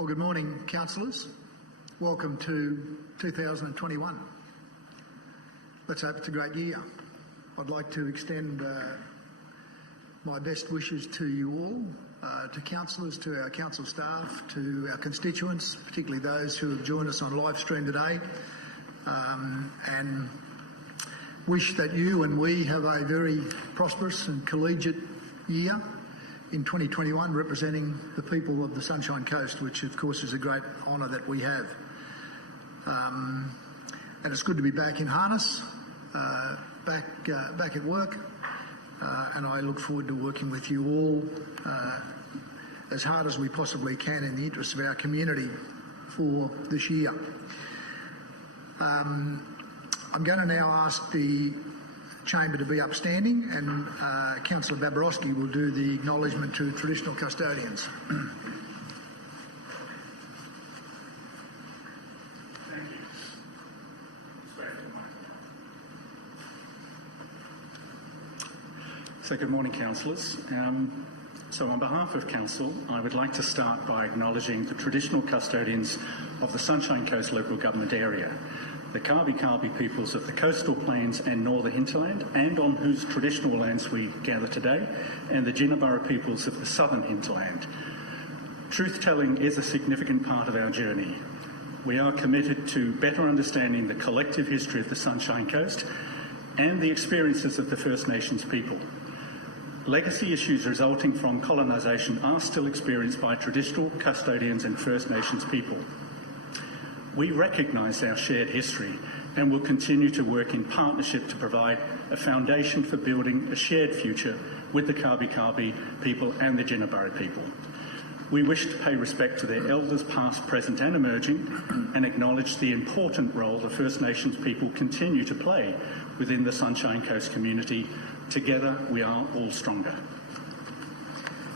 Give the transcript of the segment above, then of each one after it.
Well, good morning, councillors. Welcome to 2021. Let's hope it's a great year. I'd like to extend my best wishes to you all, to councillors, to our council staff, to our constituents, particularly those who have joined us on live stream today, and wish that you and we have a very prosperous and collegiate year in 2021, representing the people of the Sunshine Coast, which of course is a great honour that we have. And it's good to be back in harness, back at work, and I look forward to working with you all as hard as we possibly can in the interests of our community for this year. I'm going to now ask the Chamber to be upstanding, and Councillor Babarowski will do the acknowledgement to traditional custodians. So good morning, councillors. So on behalf of Council, I would like to start by acknowledging the traditional custodians of the Sunshine Coast local government area, the Kabi peoples of the coastal plains and northern hinterland, and on whose traditional lands we gather today, and the Jinnaburra peoples of the southern hinterland. Truth-telling is a significant part of our journey. We are committed to better understanding the collective history of the Sunshine Coast and the experiences of the First Nations people. Legacy issues resulting from colonisation are still experienced by traditional custodians and First Nations people. We recognise our shared history and will continue to work in partnership to provide a foundation for building a shared future with the Kabi people and the Jinnaburra people. We wish to pay respect to their elders past, present and emerging, and acknowledge the important role the First Nations people continue to play within the Sunshine Coast community. Together we are all stronger.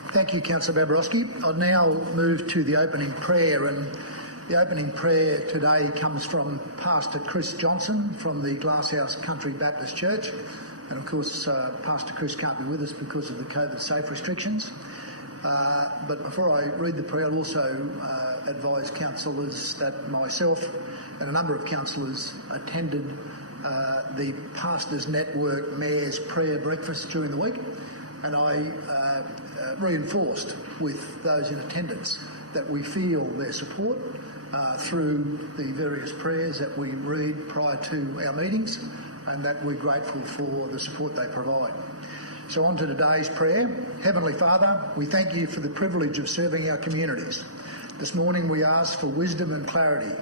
Thank you, Councillor Babarowski. I'll now move to the opening prayer, and the opening prayer today comes from Pastor Chris Johnson from the Glasshouse Country Baptist Church. And of course, Pastor Chris can't be with us because of the COVID safe restrictions. But before I read the prayer, I'll also advise councillors that myself and a number of councillors attended the Pastors Network Mayor's Prayer Breakfast during the week, and I reinforced with those in attendance that we feel their support through the various prayers that we read prior to our meetings, and that we're grateful for the support they provide. So on to today's prayer. Heavenly Father, we thank you for the privilege of serving our communities. This morning we ask for wisdom and clarity.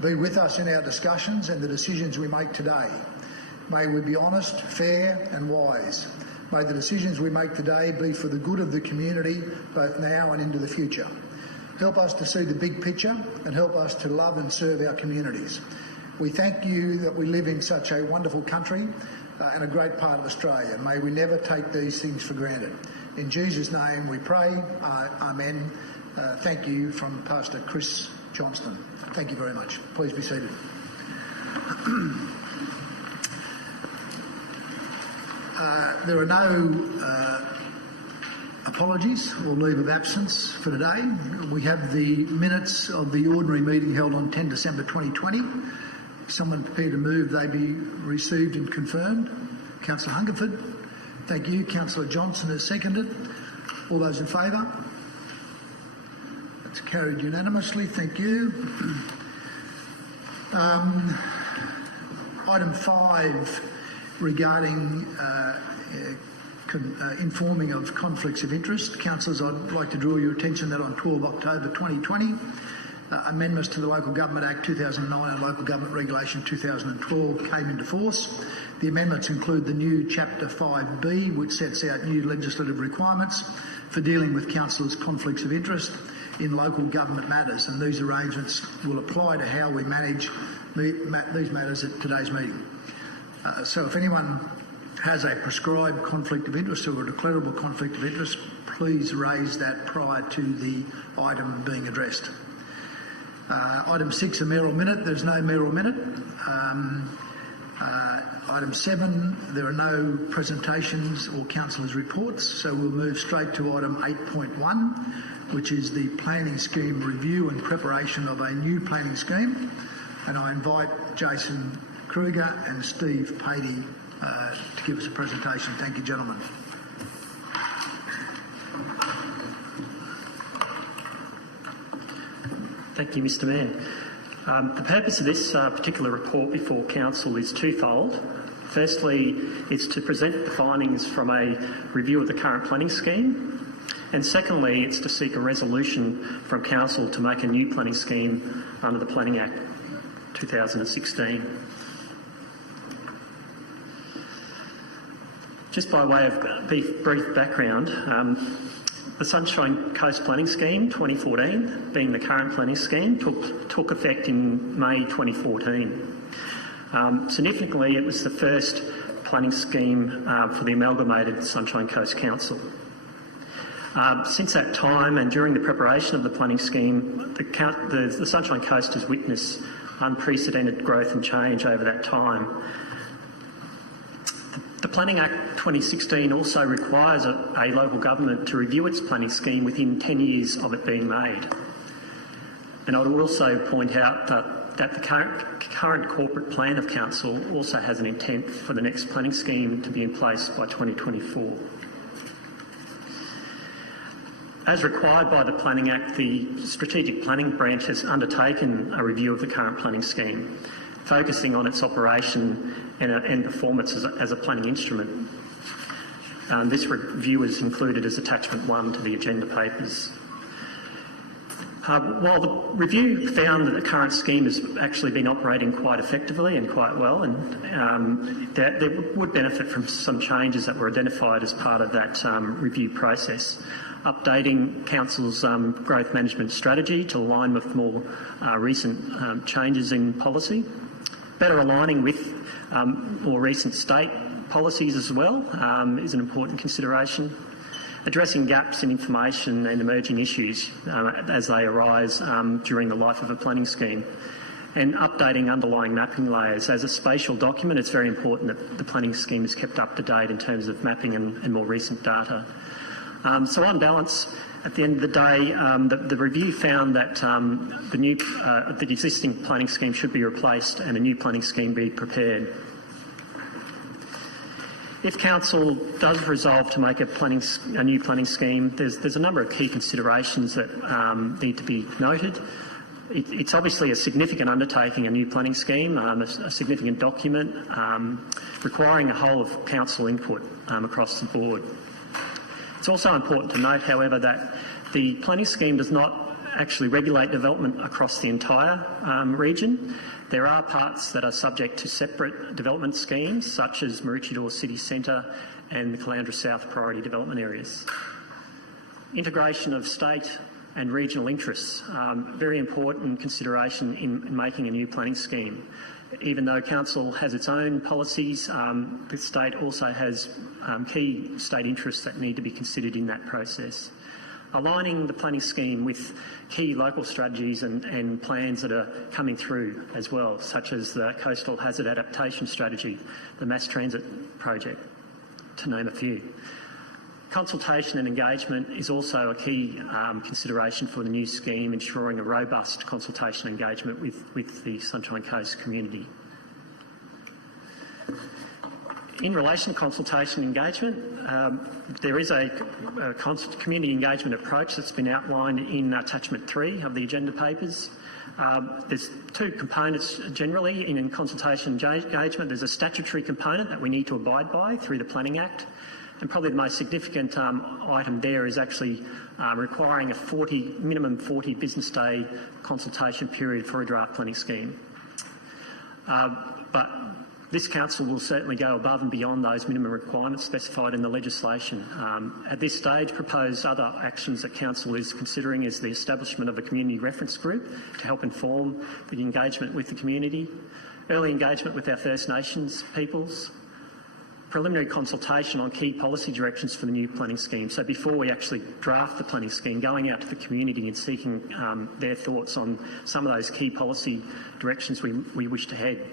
Be with us in our discussions and the decisions we make today. May we be honest, fair and wise. May the decisions we make today be for the good of the community, both now and into the future. Help us to see the big picture and help us to love and serve our communities. We thank you that we live in such a wonderful country and a great part of Australia. May we never take these things for granted. In Jesus' name we pray. Amen. Thank you from Pastor Chris Johnston. Thank you very much. Please be seated. There are no apologies or leave of absence for today. We have the minutes of the ordinary meeting held on 10 December 2020. If someone prepared to move, they be received and confirmed. Councillor Hungerford. Thank you. Councillor Johnson has seconded. All those in favour? That's carried unanimously. Thank you. Item 5 regarding informing of conflicts of interest. Councillors, I'd like to draw your attention that on 12 October 2020, amendments to the Local Government Act 2009 and Local Government Regulation 2012 came into force. The amendments include the new Chapter 5B, which sets out new legislative requirements for dealing with councillors' conflicts of interest in local government matters, and these arrangements will apply to how we manage these matters at today's meeting. So if anyone has a prescribed conflict of interest or a declarable conflict of interest, please raise that prior to the item being addressed. Item 6, a mayoral minute. There's no mayoral minute. Item 7, there are no presentations or councillors' reports, so we'll move straight to item 8.1, which is the planning scheme review and preparation of a new planning scheme. And I invite Jason Kruger and Steve Patey to give us a presentation. Thank you, gentlemen. Thank you, Mr Mayor. The purpose of this particular report before Council is twofold. Firstly, it's to present the findings from a review of the current planning scheme, and secondly, it's to seek a resolution from Council to make a new planning scheme under the Planning Act 2016. Just by way of brief background, the Sunshine Coast Planning Scheme 2014, being the current planning scheme, took effect in May 2014. Significantly, it was the first planning scheme for the amalgamated Sunshine Coast Council. Since that time and during the preparation of the planning scheme, the Sunshine Coast has witnessed unprecedented growth and change over that time. The Planning Act 2016 also requires a local government to review its planning scheme within 10 years of it being made. And I would also point out that the current corporate plan of Council also has an intent for the next planning scheme to be in place by 2024. As required by the Planning Act, the Strategic Planning Branch has undertaken a review of the current planning scheme, focusing on its operation and performance as a planning instrument. This review is included as Attachment 1 to the agenda papers. While the review found that the current scheme has actually been operating quite effectively and quite well, and that there would benefit from some changes that were identified as part of that review process. Updating Council's growth management strategy to align with more recent changes in policy, better aligning with more recent state policies as well is an important consideration. Addressing gaps in information and emerging issues as they arise during the life of a planning scheme, and updating underlying mapping layers. As a spatial document, it's very important that the planning scheme is kept up to date in terms of mapping and more recent data. So on balance, at the end of the day, the review found that the existing planning scheme should be replaced and a new planning scheme be prepared. If Council does resolve to make a new planning scheme, there's a number of key considerations that need to be noted. It's obviously a significant undertaking, a new planning scheme, a significant document requiring a whole of Council input across the board. It's also important to note, however, that the planning scheme does not actually regulate development across the entire region. There are parts that are subject to separate development schemes, such as Maroochydore City Centre and the Caloundra South priority development areas. Integration of state and regional interests, very important consideration in making a new planning scheme. Even though Council has its own policies, the state also has key state interests that need to be considered in that process. Aligning the planning scheme with key local strategies and plans that are coming through as well, such as the Coastal Hazard Adaptation Strategy, the Mass Transit Project, to name a few. Consultation and engagement is also a key consideration for the new scheme, ensuring a robust consultation engagement with the Sunshine Coast community. In relation to consultation engagement, there is a community engagement approach that's been outlined in Attachment 3 of the agenda papers. There's two components generally in consultation engagement. There's a statutory component that we need to abide by through the Planning Act, and probably the most significant item there is actually requiring a minimum 40 business day consultation period for a draft planning scheme. But this Council will certainly go above and beyond those minimum requirements specified in the legislation. At this stage, proposed other actions that Council is considering is the establishment of a community reference group to help inform the engagement with the community, early engagement with our First Nations peoples, preliminary consultation on key policy directions for the new planning scheme. So before we actually draft the planning scheme, going out to the community and seeking their thoughts on some of those key policy directions we wish to head.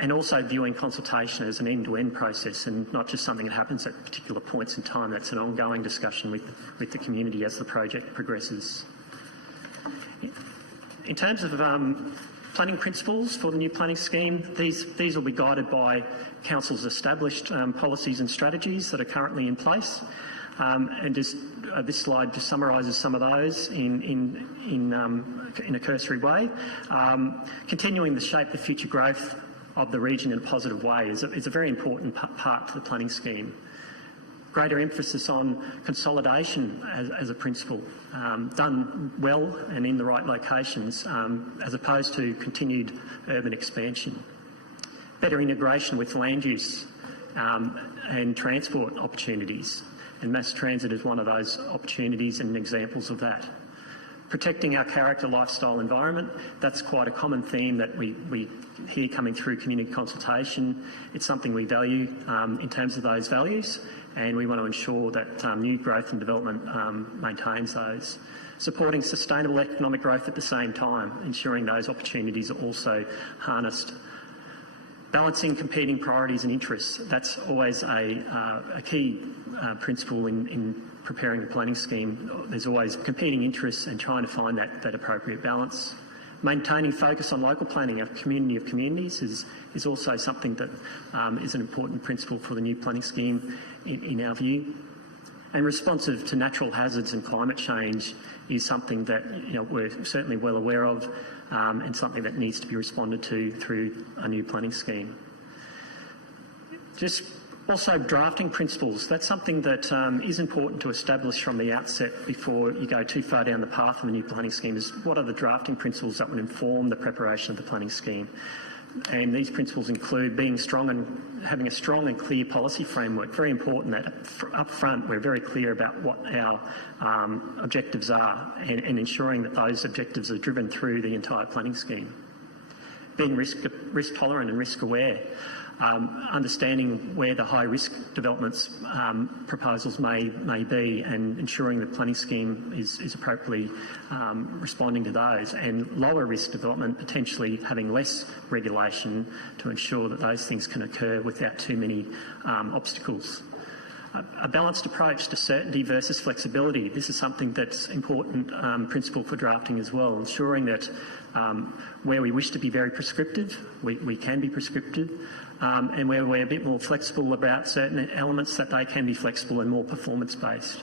and also viewing consultation as an end-to-end process and not just something that happens at particular points in time. That's an ongoing discussion with the community as the project progresses. In terms of planning principles for the new planning scheme, these will be guided by Council's established policies and strategies that are currently in place. And just this slide just summarises some of those in a cursory way. Continuing to shape the future growth of the region in a positive way is a very important part to the planning scheme. Greater emphasis on consolidation as a principle, done well and in the right locations, as opposed to continued urban expansion. Better integration with land use and transport opportunities, and mass transit is one of those opportunities and examples of that. Protecting our character, lifestyle, environment, that's quite a common theme that we hear coming through community consultation. It's something we value in terms of those values, and we want to ensure that new growth and development maintains those. Supporting sustainable economic growth at the same time, ensuring those opportunities are also harnessed. Balancing competing priorities and interests, that's always a key principle in preparing the planning scheme. There's always competing interests and trying to find that appropriate balance. Maintaining focus on local planning, a community of communities, is also something that is an important principle for the new planning scheme in our view. And responsive to natural hazards and climate change is something that we're certainly well aware of and something that needs to be responded to through a new planning scheme. Just also drafting principles, that's something that is important to establish from the outset before you go too far down the path of a new planning scheme. Is what are the drafting principles that would inform the preparation of the planning scheme? And these principles include being strong and having a strong and clear policy framework. Very important that up front we're very clear about what our objectives are and ensuring that those objectives are driven through the entire planning scheme. Being risk tolerant and risk aware. Understanding where the high risk developments proposals may be, and ensuring the planning scheme is appropriately responding to those, and lower risk development potentially having less regulation to ensure that those things can occur without too many obstacles. A balanced approach to certainty versus flexibility. This is something that's important principle for drafting as well, ensuring that where we wish to be very prescriptive, we can be prescriptive, and where we're a bit more flexible about certain elements, that they can be flexible and more performance-based.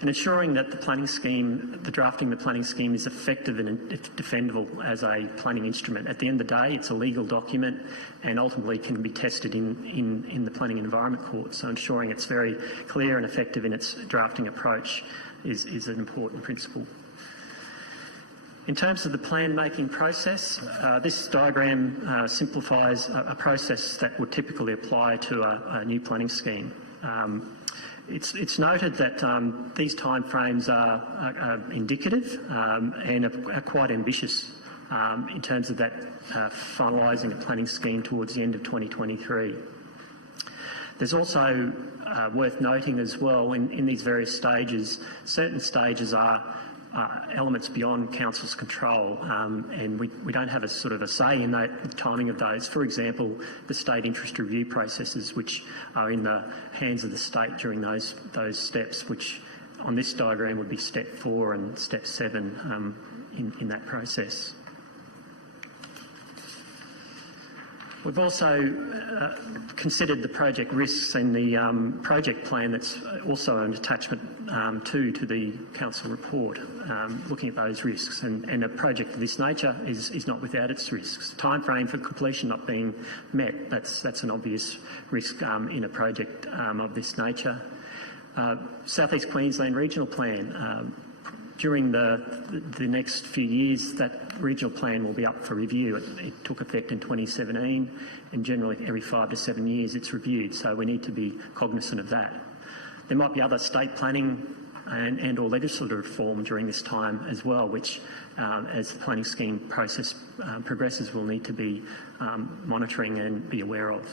And ensuring that the drafting of the planning scheme is effective and defendable as a planning instrument. At the end of the day, it's a legal document and ultimately can be tested in the Planning and Environment Court. So ensuring it's very clear and effective in its drafting approach is an important principle. In terms of the plan-making process, this diagram simplifies a process that would typically apply to a new planning scheme. It's noted that these timeframes are indicative and are quite ambitious in terms of that finalising a planning scheme towards the end of 2023. There's also worth noting as well in these various stages, certain stages are elements beyond Council's control, and we don't have a sort of a say in the timing of those. For example, the state interest review processes, which are in the hands of the state during those steps, which on this diagram would be step 4 and step 7 in that process. We've also considered the project risks and the project plan that's also an attachment to the Council report, looking at those risks. And a project of this nature is not without its risks. Time frame for completion not being met, that's an obvious risk in a project of this nature. South East Queensland Regional Plan. During the next few years, that regional plan will be up for review. It took effect in 2017, and generally every 5 to 7 years it's reviewed, so we need to be cognisant of that. There might be other state planning and or legislative reform during this time as well, which as the planning scheme process progresses, we'll need to be monitoring and be aware of.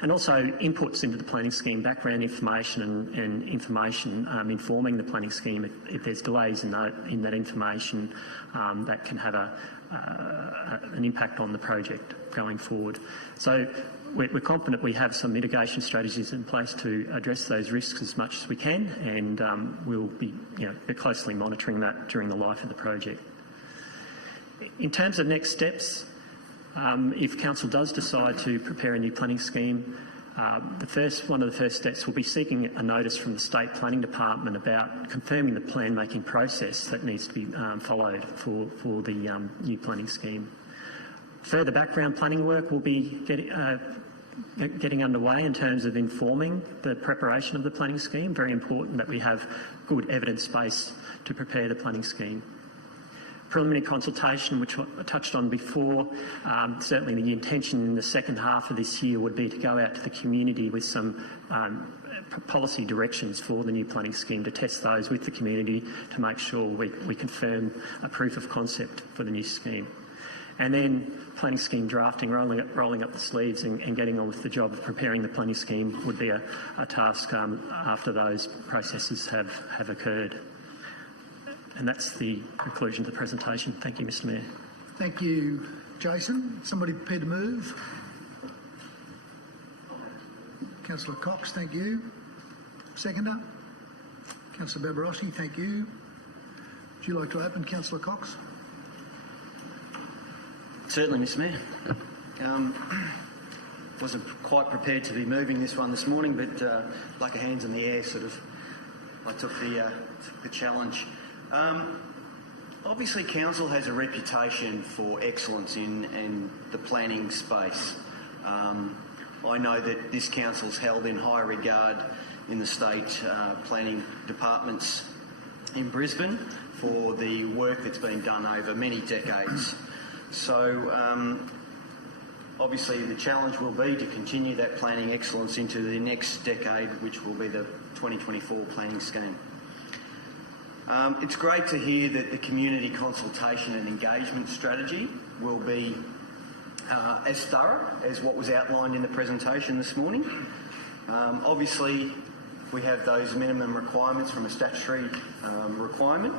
and also inputs into the planning scheme, background information and information informing the planning scheme if there's delays in that information that can have an impact on the project going forward. So we're confident we have some mitigation strategies in place to address those risks as much as we can, and we'll be closely monitoring that during the life of the project. In terms of next steps, if Council does decide to prepare a new planning scheme, one of the first steps will be seeking a notice from the State Planning Department about confirming the plan-making process that needs to be followed for the new planning scheme. Further background planning work will be getting underway in terms of informing the preparation of the planning scheme. Very important that we have good evidence base to prepare the planning scheme. Preliminary consultation, which I touched on before, certainly the intention in the second half of this year would be to go out to the community with some policy directions for the new planning scheme, to test those with the community to make sure we confirm a proof of concept for the new scheme. And then planning scheme drafting, rolling up the sleeves and getting on with the job of preparing the planning scheme would be a task after those processes have occurred. And that's the conclusion of the presentation. Thank you, Mr. Mayor. Thank you, Jason. Somebody prepared to move? Councillor Cox, thank you. Seconder? Councillor Barbaroski, thank you. Would you like to open, Councillor Cox? Certainly, Mr. Mayor. Wasn't quite prepared to be moving this one this morning, but like a hands in the air, I took the challenge. Obviously, Council has a reputation for excellence in the planning space. I know that this Council's held in high regard in the state planning departments in Brisbane for the work that's been done over many decades. So, obviously, the challenge will be to continue that planning excellence into the next decade, which will be the 2024 planning scheme. It's great to hear that the community consultation and engagement strategy will be as thorough as what was outlined in the presentation this morning. Obviously, we have those minimum requirements from a statutory requirement.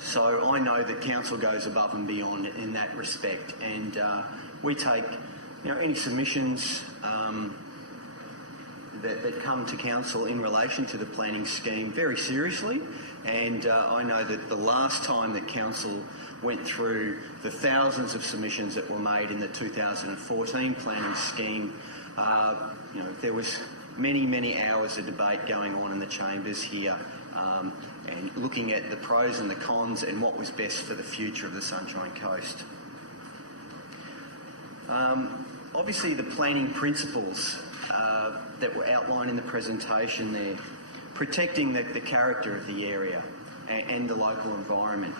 So I know that Council goes above and beyond in that respect, and we take any submissions that come to Council in relation to the planning scheme very seriously. And I know that the last time that Council went through the thousands of submissions that were made in the 2014 planning scheme, there was many hours of debate going on in the chambers here, and looking at the pros and the cons and what was best for the future of the Sunshine Coast. Obviously, the planning principles that were outlined in the presentation there, protecting the character of the area and the local environment,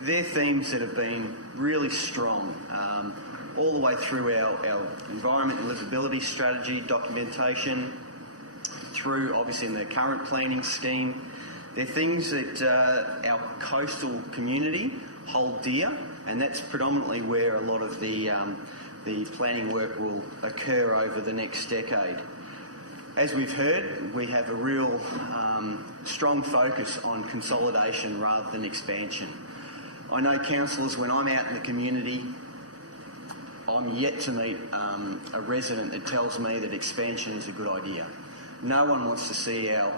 they're themes that have been really strong all the way through our environment and livability strategy documentation, through obviously in the current planning scheme. They're things that our coastal community hold dear, and that's predominantly where a lot of the planning work will occur over the next decade. As we've heard, we have a real strong focus on consolidation rather than expansion. I know councillors, when I'm out in the community, I'm yet to meet a resident that tells me that expansion is a good idea. No one wants to see our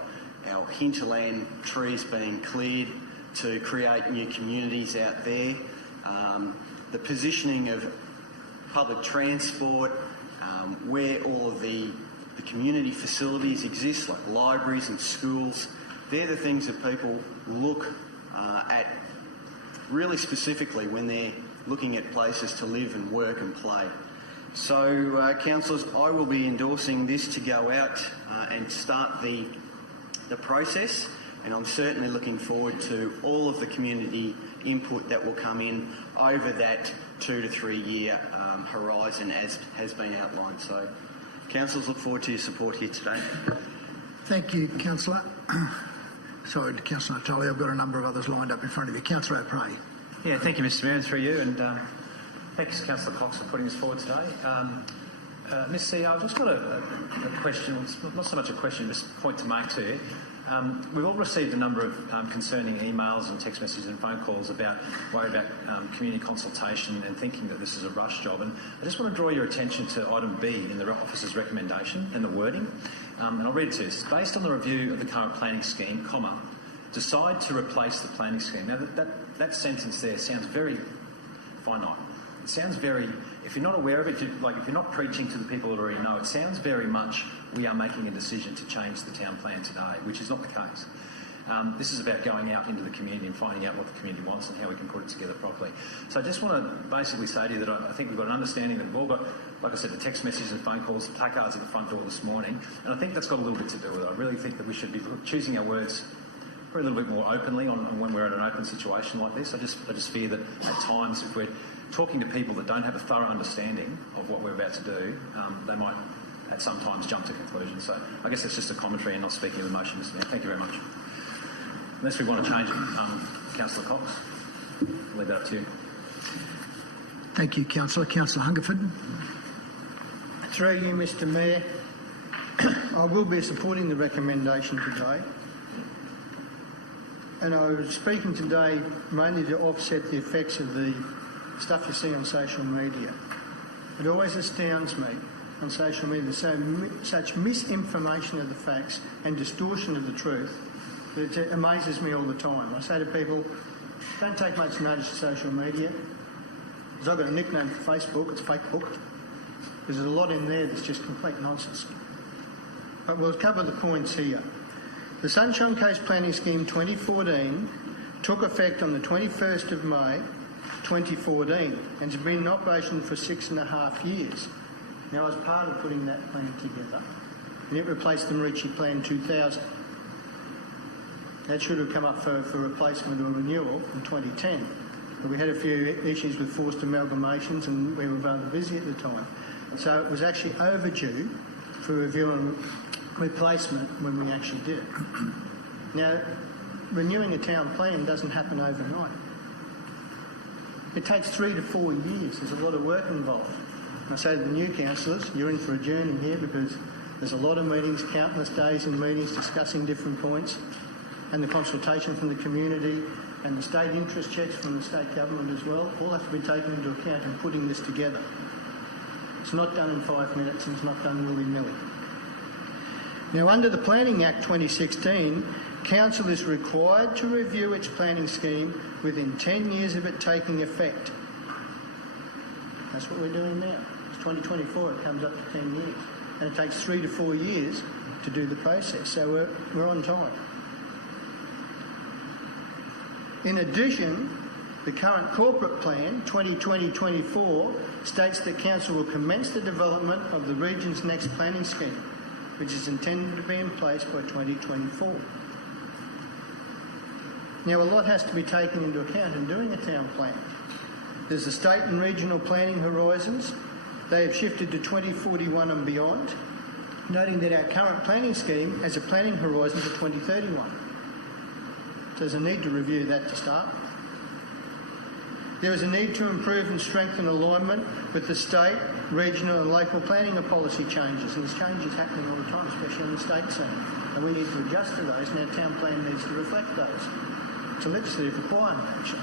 hinterland trees being cleared to create new communities out there. The positioning of public transport, where all of the community facilities exist, like libraries and schools, they're the things that people look at really specifically when they're looking at places to live and work and play. So, councillors, I will be endorsing this to go out and start the process, and I'm certainly looking forward to all of the community input that will come in over that 2 to 3 year horizon as has been outlined. So, councillors, look forward to your support here today. Thank you, councillor. Sorry to Councillor Natali, I've got a number of others lined up in front of you. Councillor O'Prey. Yeah, thank you, Mr. Mayor, through you, and thanks, Councillor Cox, for putting this forward today. Ms. CEO, I've just got a question, not so much a question, just a point to make to you. We've all received a number of concerning emails and text messages and phone calls about worry about community consultation and thinking that this is a rush job. And I just want to draw your attention to item B in the officer's recommendation and the wording. And I'll read it to you. It's based on the review of the current planning scheme, comma, decide to replace the planning scheme. Now that sentence there sounds very finite. It sounds very, if you're not aware of it, if you're not preaching to the people that already know, it sounds very much we are making a decision to change the town plan today, which is not the case. This is about going out into the community and finding out what the community wants and how we can put it together properly. So I just want to basically say to you that I think we've got an understanding that we've all got, like I said, the text messages and phone calls, placards at the front door this morning, and I think that's got a little bit to do with it. I really think that we should be choosing our words probably a little bit more openly on when we're in an open situation like this. I just fear that at times if we're talking to people that don't have a thorough understanding of what we're about to do, they might at some times jump to conclusions. So I guess it's just a commentary and not speaking of emotion. Thank you very much. Unless we want to change it, Councillor Cox, I'll leave that up to you. Thank you, Councillor. Councillor Hungerford. Through you, Mr Mayor, I will be supporting the recommendation today. And I was speaking today mainly to offset the effects of the stuff you see on social media. It always astounds me on social media, such misinformation of the facts and distortion of the truth that it amazes me all the time. I say to people, don't take much notice of social media, because I've got a nickname for Facebook, it's Fake Book, because there's a lot in there that's just complete nonsense. But we'll cover the points here. The Sunshine Coast Planning Scheme 2014 took effect on the 21st of May 2014 and has been in operation for 6.5 years. Now, I was part of putting that plan together, and it replaced the Maritchi Plan 2000. That should have come up for replacement or renewal in 2010, but we had a few issues with forced amalgamations and we were rather busy at the time. So it was actually overdue for review and replacement when we actually did it. Now, renewing a town plan doesn't happen overnight. It takes 3 to 4 years. There's a lot of work involved. And I say to the new councillors, you're in for a journey here because there's a lot of meetings, countless days in meetings discussing different points, and the consultation from the community and the state interest checks from the state government as well, all have to be taken into account in putting this together. It's not done in 5 minutes and it's not done willy-nilly. Now, under the Planning Act 2016, Council is required to review its planning scheme within 10 years of it taking effect. That's what we're doing now. It's 2024, it comes up to 10 years. And it takes 3 to 4 years to do the process, so we're on time. In addition, the current corporate plan, 2020-24, states that Council will commence the development of the region's next planning scheme, which is intended to be in place by 2024. Now, a lot has to be taken into account in doing a town plan. There's the state and regional planning horizons. They have shifted to 2041 and beyond, noting that our current planning scheme has a planning horizon to 2031. So there's a need to review that to start. There is a need to improve and strengthen alignment with the state, regional and local planning and policy changes, and there's changes happening all the time, especially on the state scene, and we need to adjust to those, and our town plan needs to reflect those. It's a legislative requirement, actually.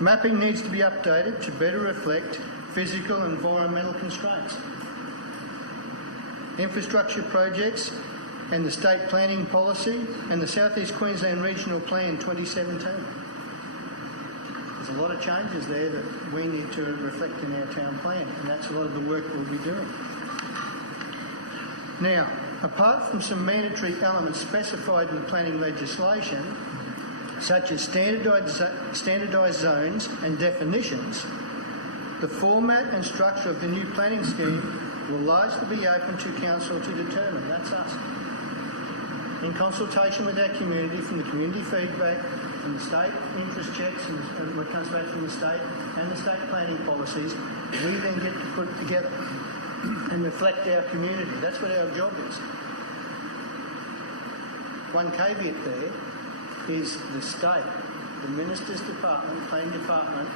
Mapping needs to be updated to better reflect physical and environmental constraints. Infrastructure projects and the state planning policy and the South East Queensland Regional Plan 2017. There's a lot of changes there that we need to reflect in our town plan, and that's a lot of the work we'll be doing. Now, apart from some mandatory elements specified in the planning legislation, such as standardised zones and definitions, the format and structure of the new planning scheme will largely be open to Council to determine. That's us. In consultation with our community, from the community feedback, from the state interest checks and what comes back from the state and the state planning policies, we then get to put it together and reflect our community. That's what our job is. One caveat there is the state, the Minister's Department, Planning Department,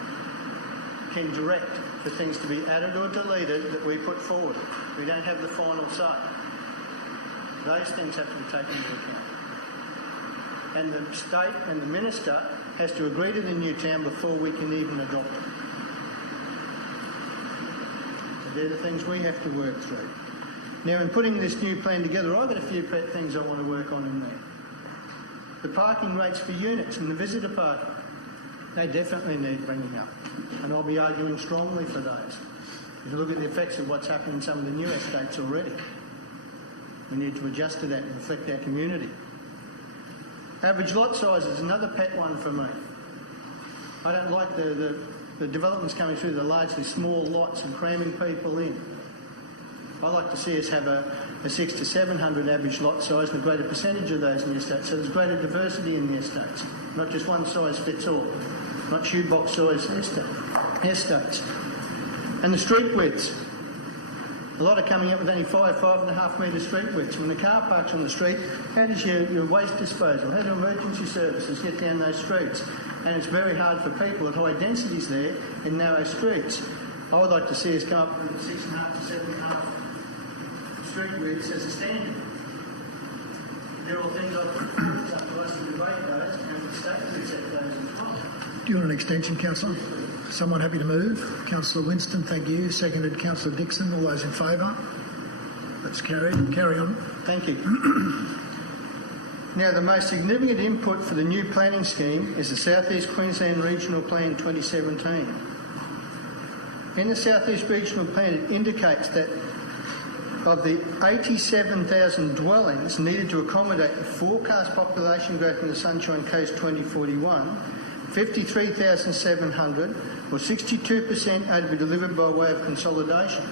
can direct for things to be added or deleted that we put forward. We don't have the final say. Those things have to be taken into account. And the state and the minister has to agree to the new town before we can even adopt it. They're the things we have to work through. Now, in putting this new plan together, I've got a few things I want to work on in there. The parking rates for units and the visitor parking, they definitely need bringing up. And I'll be arguing strongly for those. If you look at the effects of what's happening in some of the new estates already, we need to adjust to that and reflect our community. Average lot size is another pet one for me. I don't like the developments coming through the largely small lots and cramming people in. I like to see us have a 600 to 700 average lot size and a greater percentage of those in the estates, so there's greater diversity in the estates, not just one size fits all, not shoebox size estates. And the street widths. A lot are coming up with only 5.5 metre street widths. When the car parks on the street, how does your waste disposal, how do emergency services get down those streets? And it's very hard for people at high densities there in narrow streets. I would like to see us come up with 6.5 to 7.5 street widths as a standard. They're all things I put forward up to us to debate those and the state to accept those as well. Do you want an extension, Councillor? Someone happy to move? Councillor Winston, thank you. Seconded Councillor Dixon. All those in favour? That's carried. Carry on. Thank you. Now, the most significant input for the new planning scheme is the South East Queensland Regional Plan 2017. In the South East Regional Plan, it indicates that of the 87,000 dwellings needed to accommodate the forecast population growth in the Sunshine Coast 2041, 53,700 or 62% are to be delivered by way of consolidation,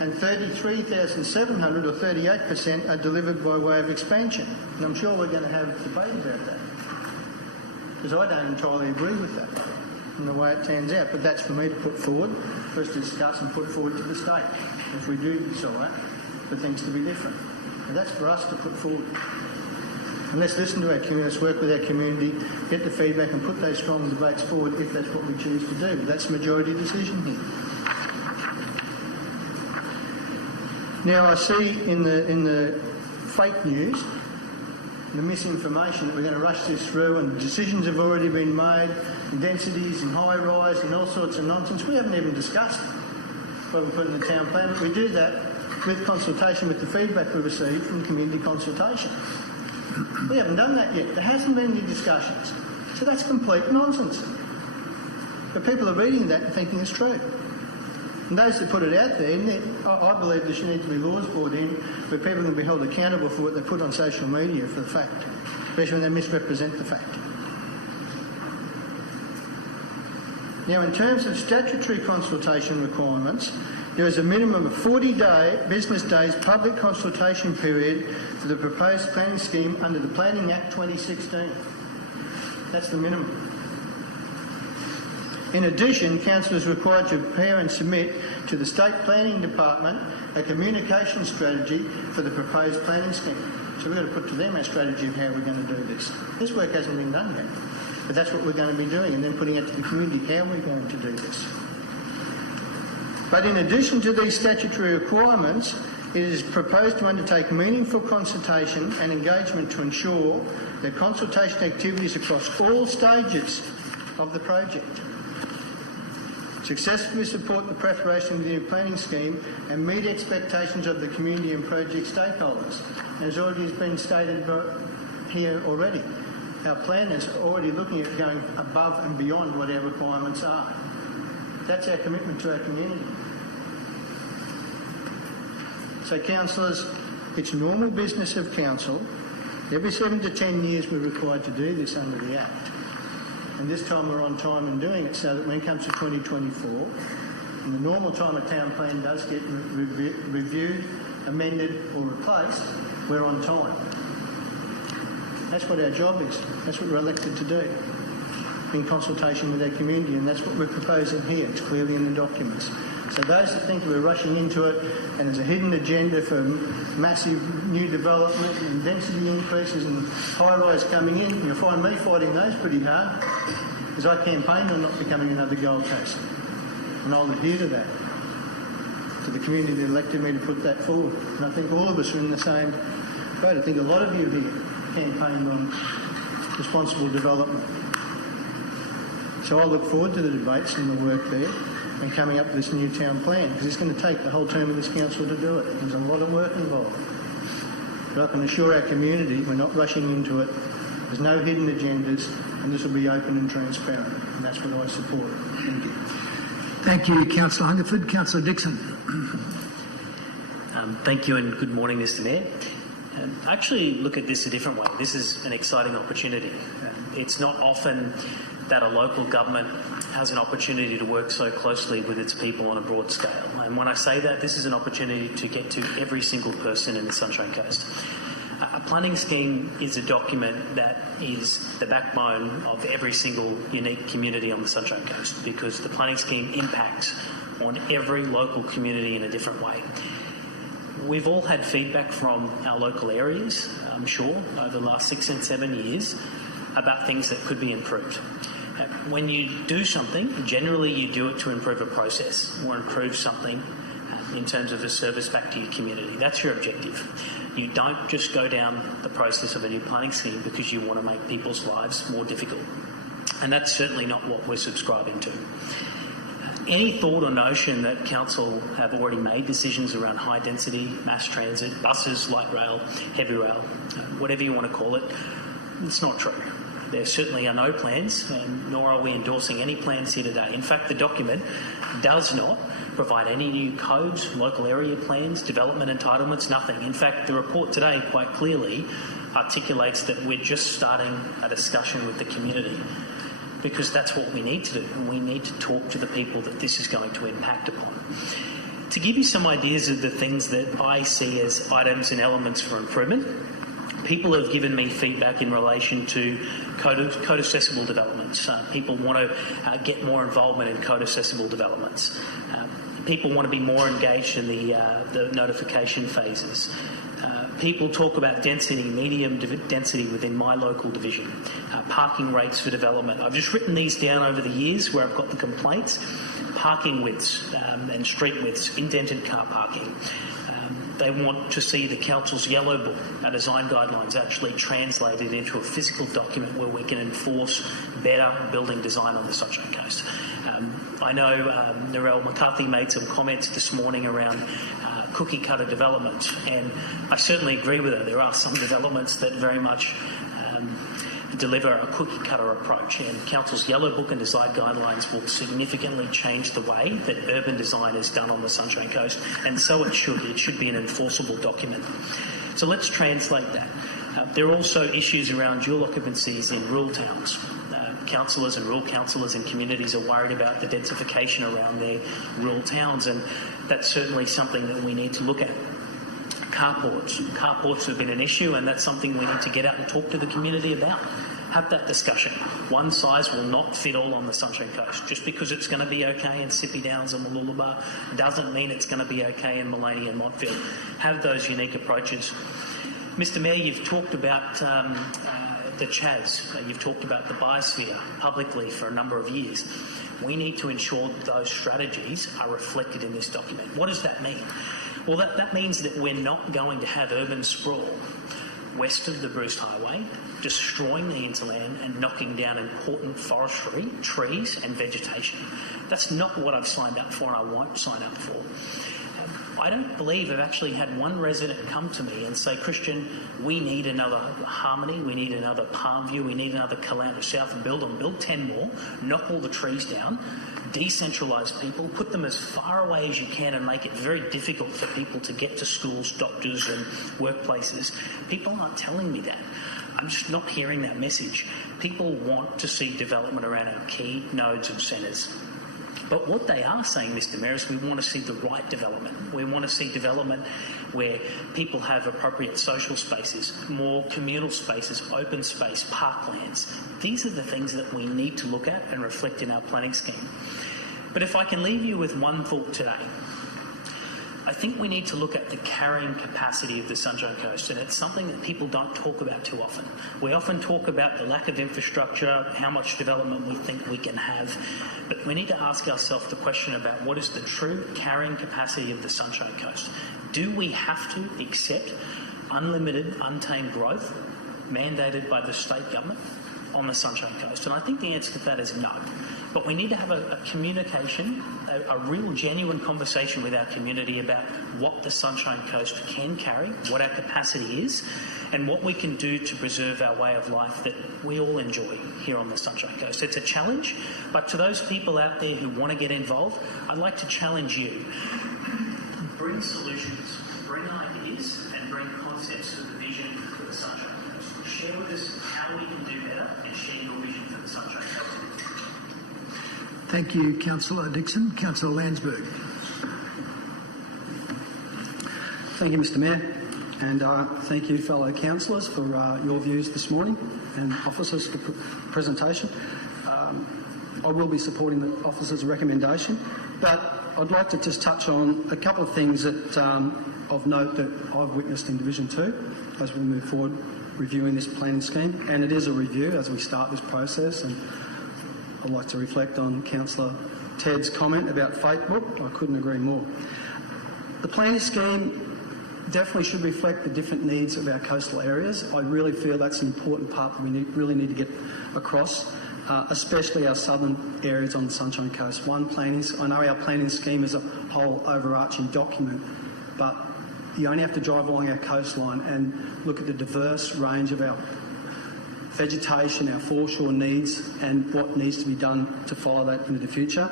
and 33,700 or 38% are delivered by way of expansion. And I'm sure we're going to have debate about that, because I don't entirely agree with that and the way it turns out, but that's for me to put forward, for us to discuss and put forward to the state if we do decide for things to be different. And that's for us to put forward. And let's listen to our community, let's work with our community, get the feedback and put those strong debates forward if that's what we choose to do. But that's a majority decision here. Now, I see in the fake news, the misinformation that we're going to rush this through and decisions have already been made, and densities and high-rise and all sorts of nonsense. We haven't even discussed what we put in the town plan, but we do that with consultation with the feedback we receive from community consultation. We haven't done that yet. There hasn't been any discussions. So that's complete nonsense. But people are reading that and thinking it's true. And those that put it out there, I believe there should need to be laws brought in where people can be held accountable for what they put on social media for the fact, especially when they misrepresent the fact. Now, in terms of statutory consultation requirements, there is a minimum of 40 business days public consultation period for the proposed planning scheme under the Planning Act 2016. That's the minimum. In addition, Council is required to prepare and submit to the State Planning Department a communication strategy for the proposed planning scheme. So we've got to put to them our strategy of how we're going to do this. This work hasn't been done yet, but that's what we're going to be doing, and then putting it to the community how we're going to do this. But in addition to these statutory requirements, it is proposed to undertake meaningful consultation and engagement to ensure that consultation activities across all stages of the project successfully support the preparation of the new planning scheme and meet expectations of the community and project stakeholders. As already has been stated here already, our planners are already looking at going above and beyond what our requirements are. That's our commitment to our community. So, councillors, it's normal business of council. Every 7 to 10 years we're required to do this under the Act. And this time we're on time in doing it so that when it comes to 2024, and the normal time a town plan does get reviewed, amended or replaced, we're on time. That's what our job is. That's what we're elected to do, in consultation with our community, and that's what we're proposing here. It's clearly in the documents. So those that think we're rushing into it and there's a hidden agenda for massive new development and density increases and high-rise coming in, you'll find me fighting those pretty hard. Because I campaigned on not becoming another Gold Coast, and I'll adhere to that. To the community that elected me to put that forward. And I think all of us are in the same boat. I think a lot of you here campaigned on responsible development. So I look forward to the debates and the work there and coming up with this new town plan, because it's going to take the whole term of this council to do it. There's a lot of work involved. But I can assure our community we're not rushing into it. There's no hidden agendas, and this will be open and transparent, and that's what I support. Thank you. Thank you, Councillor Hungerford. Councillor Dixon. Thank you and good morning, Mr Mayor. I actually look at this a different way. This is an exciting opportunity. It's not often that a local government has an opportunity to work so closely with its people on a broad scale. And when I say that, this is an opportunity to get to every single person in the Sunshine Coast. A planning scheme is a document that is the backbone of every single unique community on the Sunshine Coast, because the planning scheme impacts on every local community in a different way. We've all had feedback from our local areas, I'm sure, over the last 6 and 7 years about things that could be improved. When you do something, generally you do it to improve a process or improve something in terms of a service back to your community. That's your objective. You don't just go down the process of a new planning scheme because you want to make people's lives more difficult. And that's certainly not what we're subscribing to. Any thought or notion that council have already made decisions around high density, mass transit, buses, light rail, heavy rail, whatever you want to call it, it's not true. There certainly are no plans, and nor are we endorsing any plans here today. In fact, the document does not provide any new codes, local area plans, development entitlements, nothing. In fact, the report today quite clearly articulates that we're just starting a discussion with the community, because that's what we need to do, and we need to talk to the people that this is going to impact upon. To give you some ideas of the things that I see as items and elements for improvement, people have given me feedback in relation to code accessible developments. People want to get more involvement in code accessible developments. People want to be more engaged in the notification phases. People talk about density, medium density within my local division, parking rates for development. I've just written these down over the years where I've got the complaints. Parking widths and street widths, indented car parking. They want to see the council's yellow book, our design guidelines, actually translated into a physical document where we can enforce better building design on the Sunshine Coast. I know Narelle McCarthy made some comments this morning around cookie cutter development, and I certainly agree with her. There are some developments that very much deliver a cookie cutter approach, and council's yellow book and design guidelines will significantly change the way that urban design is done on the Sunshine Coast, and so it should. It should be an enforceable document. So let's translate that. There are also issues around dual occupancies in rural towns. Councillors and rural councillors and communities are worried about the densification around their rural towns, and that's certainly something that we need to look at. Carports. Carports have been an issue, and that's something we need to get out and talk to the community about. Have that discussion. One size will not fit all on the Sunshine Coast. Just because it's going to be okay in Sippy Downs and Mooloolaba doesn't mean it's going to be okay in Maleny and Montfield. Have those unique approaches. Mr Mayor, you've talked about the CHAS. You've talked about the biosphere publicly for a number of years. We need to ensure that those strategies are reflected in this document. What does that mean? Well, that means that we're not going to have urban sprawl west of the Bruce Highway, destroying the hinterland and knocking down important forestry, trees and vegetation. That's not what I've signed up for, and I won't sign up for. I don't believe I've actually had one resident come to me and say, Christian, we need another Harmony, we need another Palmview, we need another Caloundra South, and build 10 more, knock all the trees down, decentralise people, put them as far away as you can and make it very difficult for people to get to schools, doctors and workplaces. People aren't telling me that. I'm just not hearing that message. People want to see development around our key nodes and centres. But what they are saying, Mr Mayor, is we want to see the right development. We want to see development where people have appropriate social spaces, more communal spaces, open space, parklands. These are the things that we need to look at and reflect in our planning scheme. But if I can leave you with one thought today, I think we need to look at the carrying capacity of the Sunshine Coast, and it's something that people don't talk about too often. We often talk about the lack of infrastructure, how much development we think we can have, but we need to ask ourselves the question about what is the true carrying capacity of the Sunshine Coast. Do we have to accept unlimited, untamed growth mandated by the state government on the Sunshine Coast? And I think the answer to that is no. But we need to have a communication, a real genuine conversation with our community about what the Sunshine Coast can carry, what our capacity is, and what we can do to preserve our way of life that we all enjoy here on the Sunshine Coast. It's a challenge, but to those people out there who want to get involved, I'd like to challenge you. Bring solutions, bring ideas, and bring concepts to the vision for the Sunshine Coast. Share with us how we can do better and share your vision for the Sunshine Coast. Thank you, Councillor Dixon. Councillor Landsberg. Thank you, Mr Mayor, and thank you, fellow councillors, for your views this morning and officers for the presentation. I will be supporting the officers' recommendation, but I'd like to just touch on a couple of things that of note that I've witnessed in Division 2 as we move forward reviewing this planning scheme, and it is a review as we start this process. And I'd like to reflect on Councillor Ted's comment about Facebook. I couldn't agree more. The planning scheme definitely should reflect the different needs of our coastal areas. I really feel that's an important part that we really need to get across, especially our southern areas on the Sunshine Coast. I know our planning scheme is a whole overarching document, but you only have to drive along our coastline and look at the diverse range of our vegetation, our foreshore needs, and what needs to be done to follow that into the future.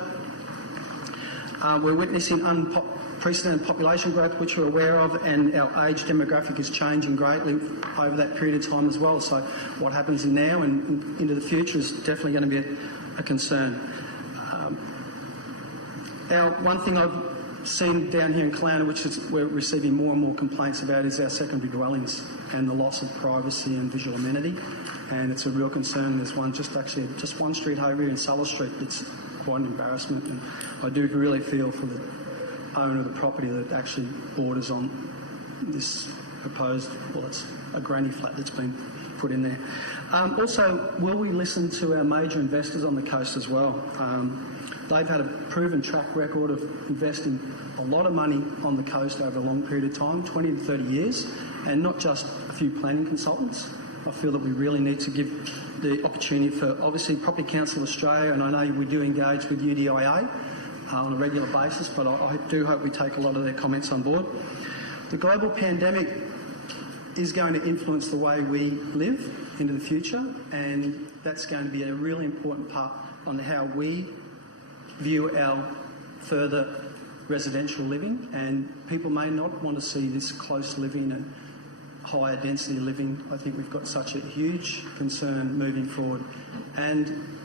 We're witnessing unprecedented population growth, which we're aware of, and our age demographic is changing greatly over that period of time as well. So what happens now and into the future is definitely going to be a concern. One thing I've seen down here in Caloundra, which is we're receiving more and more complaints about, is our secondary dwellings and the loss of privacy and visual amenity. And it's a real concern. There's one just one street over here in Sulla Street that's quite an embarrassment, and I do really feel for the owner of the property that actually borders on this proposed, well, it's a granny flat that's been put in there. Also, will we listen to our major investors on the coast as well? They've had a proven track record of investing a lot of money on the coast over a long period of time, 20 to 30 years, and not just a few planning consultants. I feel that we really need to give the opportunity for, obviously, Property Council of Australia, and I know we do engage with UDIA on a regular basis, but I do hope we take a lot of their comments on board. The global pandemic is going to influence the way we live into the future, and that's going to be a really important part on how we view our further residential living, and people may not want to see this close living and higher density living. I think we've got such a huge concern moving forward, and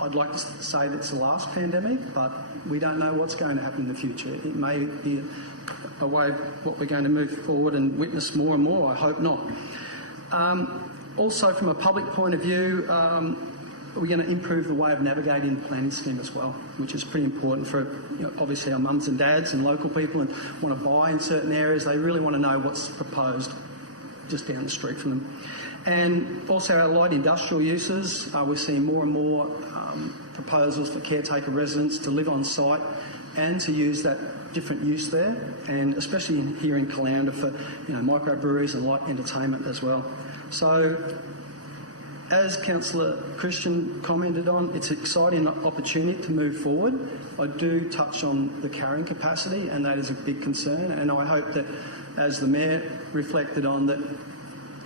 I'd like to say that it's the last pandemic, but we don't know what's going to happen in the future. It may be a way of what we're going to move forward and witness more and more. I hope not. Also, from a public point of view, we're going to improve the way of navigating the planning scheme as well, which is pretty important for, obviously, our mums and dads and local people and want to buy in certain areas. They really want to know what's proposed just down the street from them. And also our light industrial uses. We're seeing more and more proposals for caretaker residents to live on site and to use that different use there, and especially here in Caloundra for microbreweries and light entertainment as well. So, as Councillor Christian commented on, it's an exciting opportunity to move forward. I do touch on the carrying capacity, and that is a big concern, and I hope that, as the Mayor reflected on, that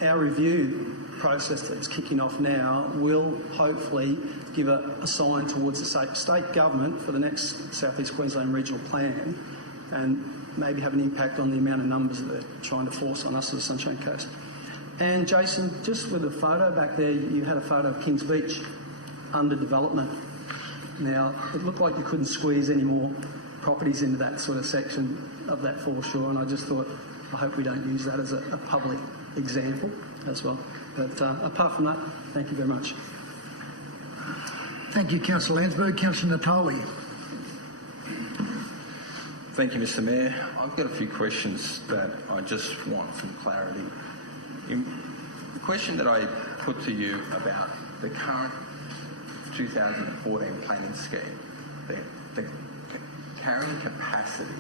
our review process that's kicking off now will hopefully give a sign towards the state government for the next South East Queensland Regional Plan, and maybe have an impact on the amount of numbers that they're trying to force on us at the Sunshine Coast. And Jason, just with the photo back there, you had a photo of Kings Beach under development. Now, it looked like you couldn't squeeze any more properties into that sort of section of that foreshore, and I just thought, I hope we don't use that as a public example as well. But apart from that, thank you very much. Thank you, Councillor Landsberg. Councillor Natoli. Thank you, Mr. Mayor. I've got a few questions that I just want some clarity. The question that I put to you about the current 2014 planning scheme, the carrying capacity,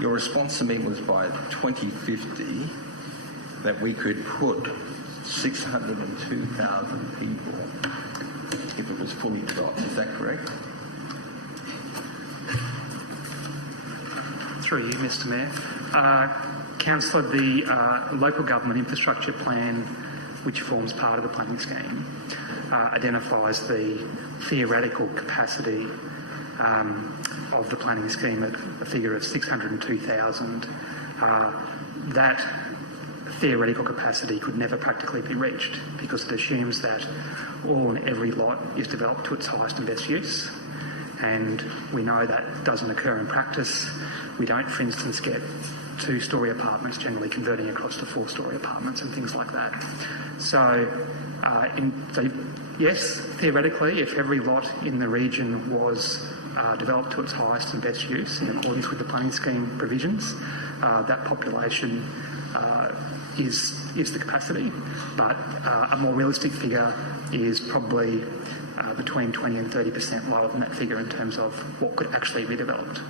your response to me was by 2050 that we could put 602,000 people if it was fully developed. Is that correct? Through you, Mr. Mayor. Councillor, the local government infrastructure plan, which forms part of the planning scheme, identifies the theoretical capacity of the planning scheme at a figure of 602,000. That theoretical capacity could never practically be reached because it assumes that all and every lot is developed to its highest and best use. And we know that doesn't occur in practice. We don't, for instance, get two-storey apartments generally converting across to four-storey apartments and things like that. So, yes, theoretically, if every lot in the region was developed to its highest and best use in accordance with the planning scheme provisions, that population is the capacity. But a more realistic figure is probably between 20 and 30% lower than that figure in terms of what could actually be developed.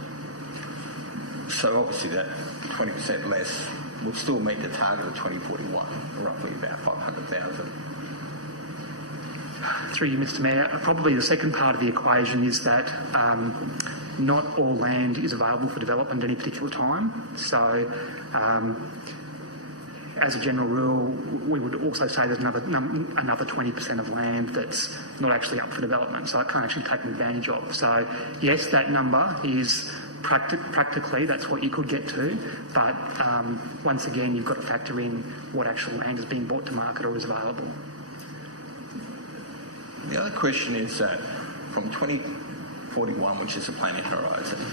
So obviously that 20% less will still meet the target of 2041, roughly about 500,000. Through you, Mr. Mayor, probably the second part of the equation is that not all land is available for development at any particular time. So, as a general rule, we would also say there's another 20% of land that's not actually up for development, so it can't actually take advantage of. So, yes, that number is practically that's what you could get to, but once again, you've got to factor in what actual land is being brought to market or is available. The other question is that from 2041, which is the planning horizon,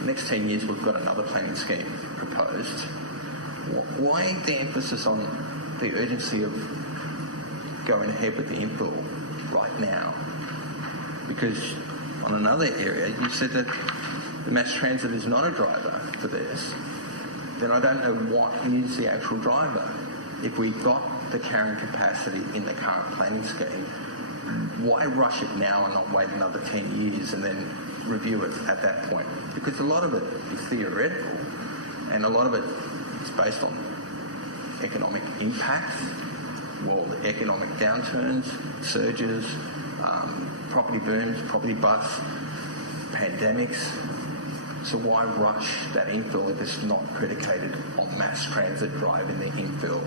the next 10 years we've got another planning scheme proposed. Why the emphasis on the urgency of going ahead with the infill right now? Because on another area, you said that the mass transit is not a driver for this. Then I don't know what is the actual driver. If we've got the carrying capacity in the current planning scheme, why rush it now and not wait another 10 years and then review it at that point? Because a lot of it is theoretical and a lot of it is based on economic impacts, well, the economic downturns, surges, property booms, property busts, pandemics. So why rush that infill if it's not predicated on mass transit driving the infill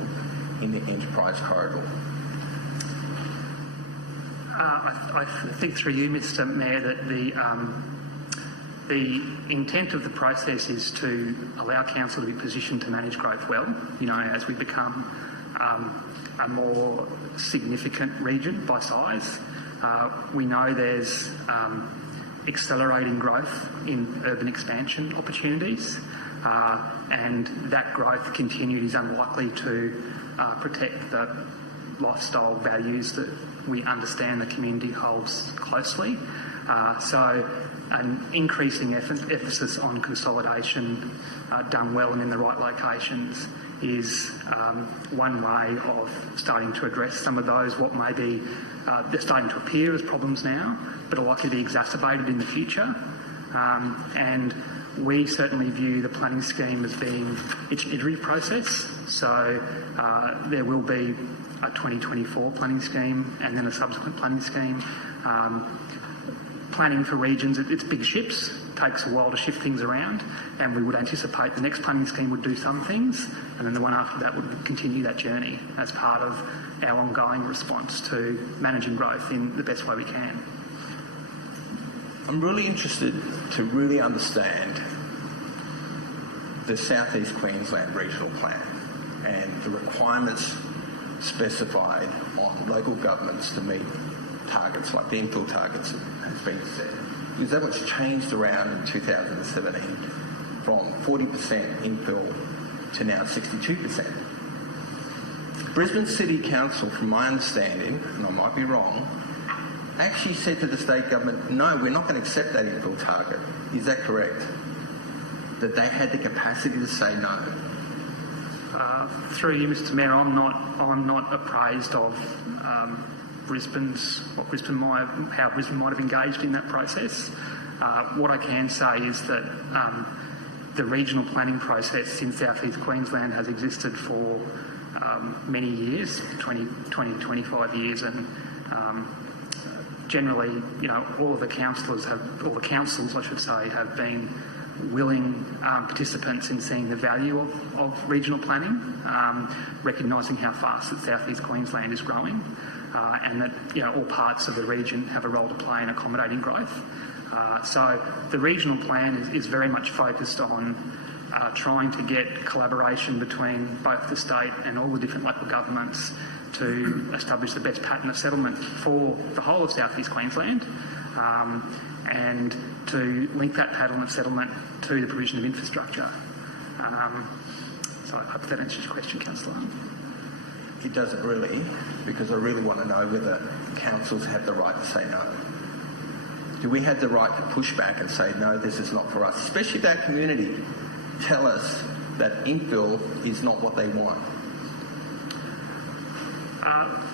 in the enterprise corridor? I think through you, Mr. Mayor, that the intent of the process is to allow council to be positioned to manage growth well. You know, as we become a more significant region by size, we know there's accelerating growth in urban expansion opportunities, and that growth continued is unlikely to protect the lifestyle values that we understand the community holds closely. So an increasing emphasis on consolidation done well and in the right locations is one way of starting to address some of those what may be they're starting to appear as problems now but are likely to be exacerbated in the future. And we certainly view the planning scheme as being it's an iterative process, so there will be a 2024 planning scheme and then a subsequent planning scheme. Planning for regions, it's big ships, takes a while to shift things around, and we would anticipate the next planning scheme would do some things and then the one after that would continue that journey as part of our ongoing response to managing growth in the best way we can. I'm really interested to really understand the South East Queensland Regional Plan and the requirements specified on local governments to meet targets like the infill targets has been set. Because that was changed around in 2017 from 40% infill to now 62%. Brisbane City Council, from my understanding, and I might be wrong, actually said to the state government, no, we're not going to accept that infill target. Is that correct? that they had the capacity to say no? Through you, Mr. Mayor, I'm not appraised of how Brisbane might have engaged in that process. What I can say is that the regional planning process in South East Queensland has existed for many years, 20 to 25 years, and generally, all the councils, I should say, have been willing participants in seeing the value of regional planning, recognising how fast that South East Queensland is growing, and that all parts of the region have a role to play in accommodating growth. So the regional plan is very much focused on trying to get collaboration between both the state and all the different local governments to establish the best pattern of settlement for the whole of South East Queensland, and to link that pattern of settlement to the provision of infrastructure. So I hope that answers your question, Councillor. It doesn't really, because I really want to know whether councils have the right to say no. Do we have the right to push back and say, no, this is not for us, especially if that community tell us that infill is not what they want?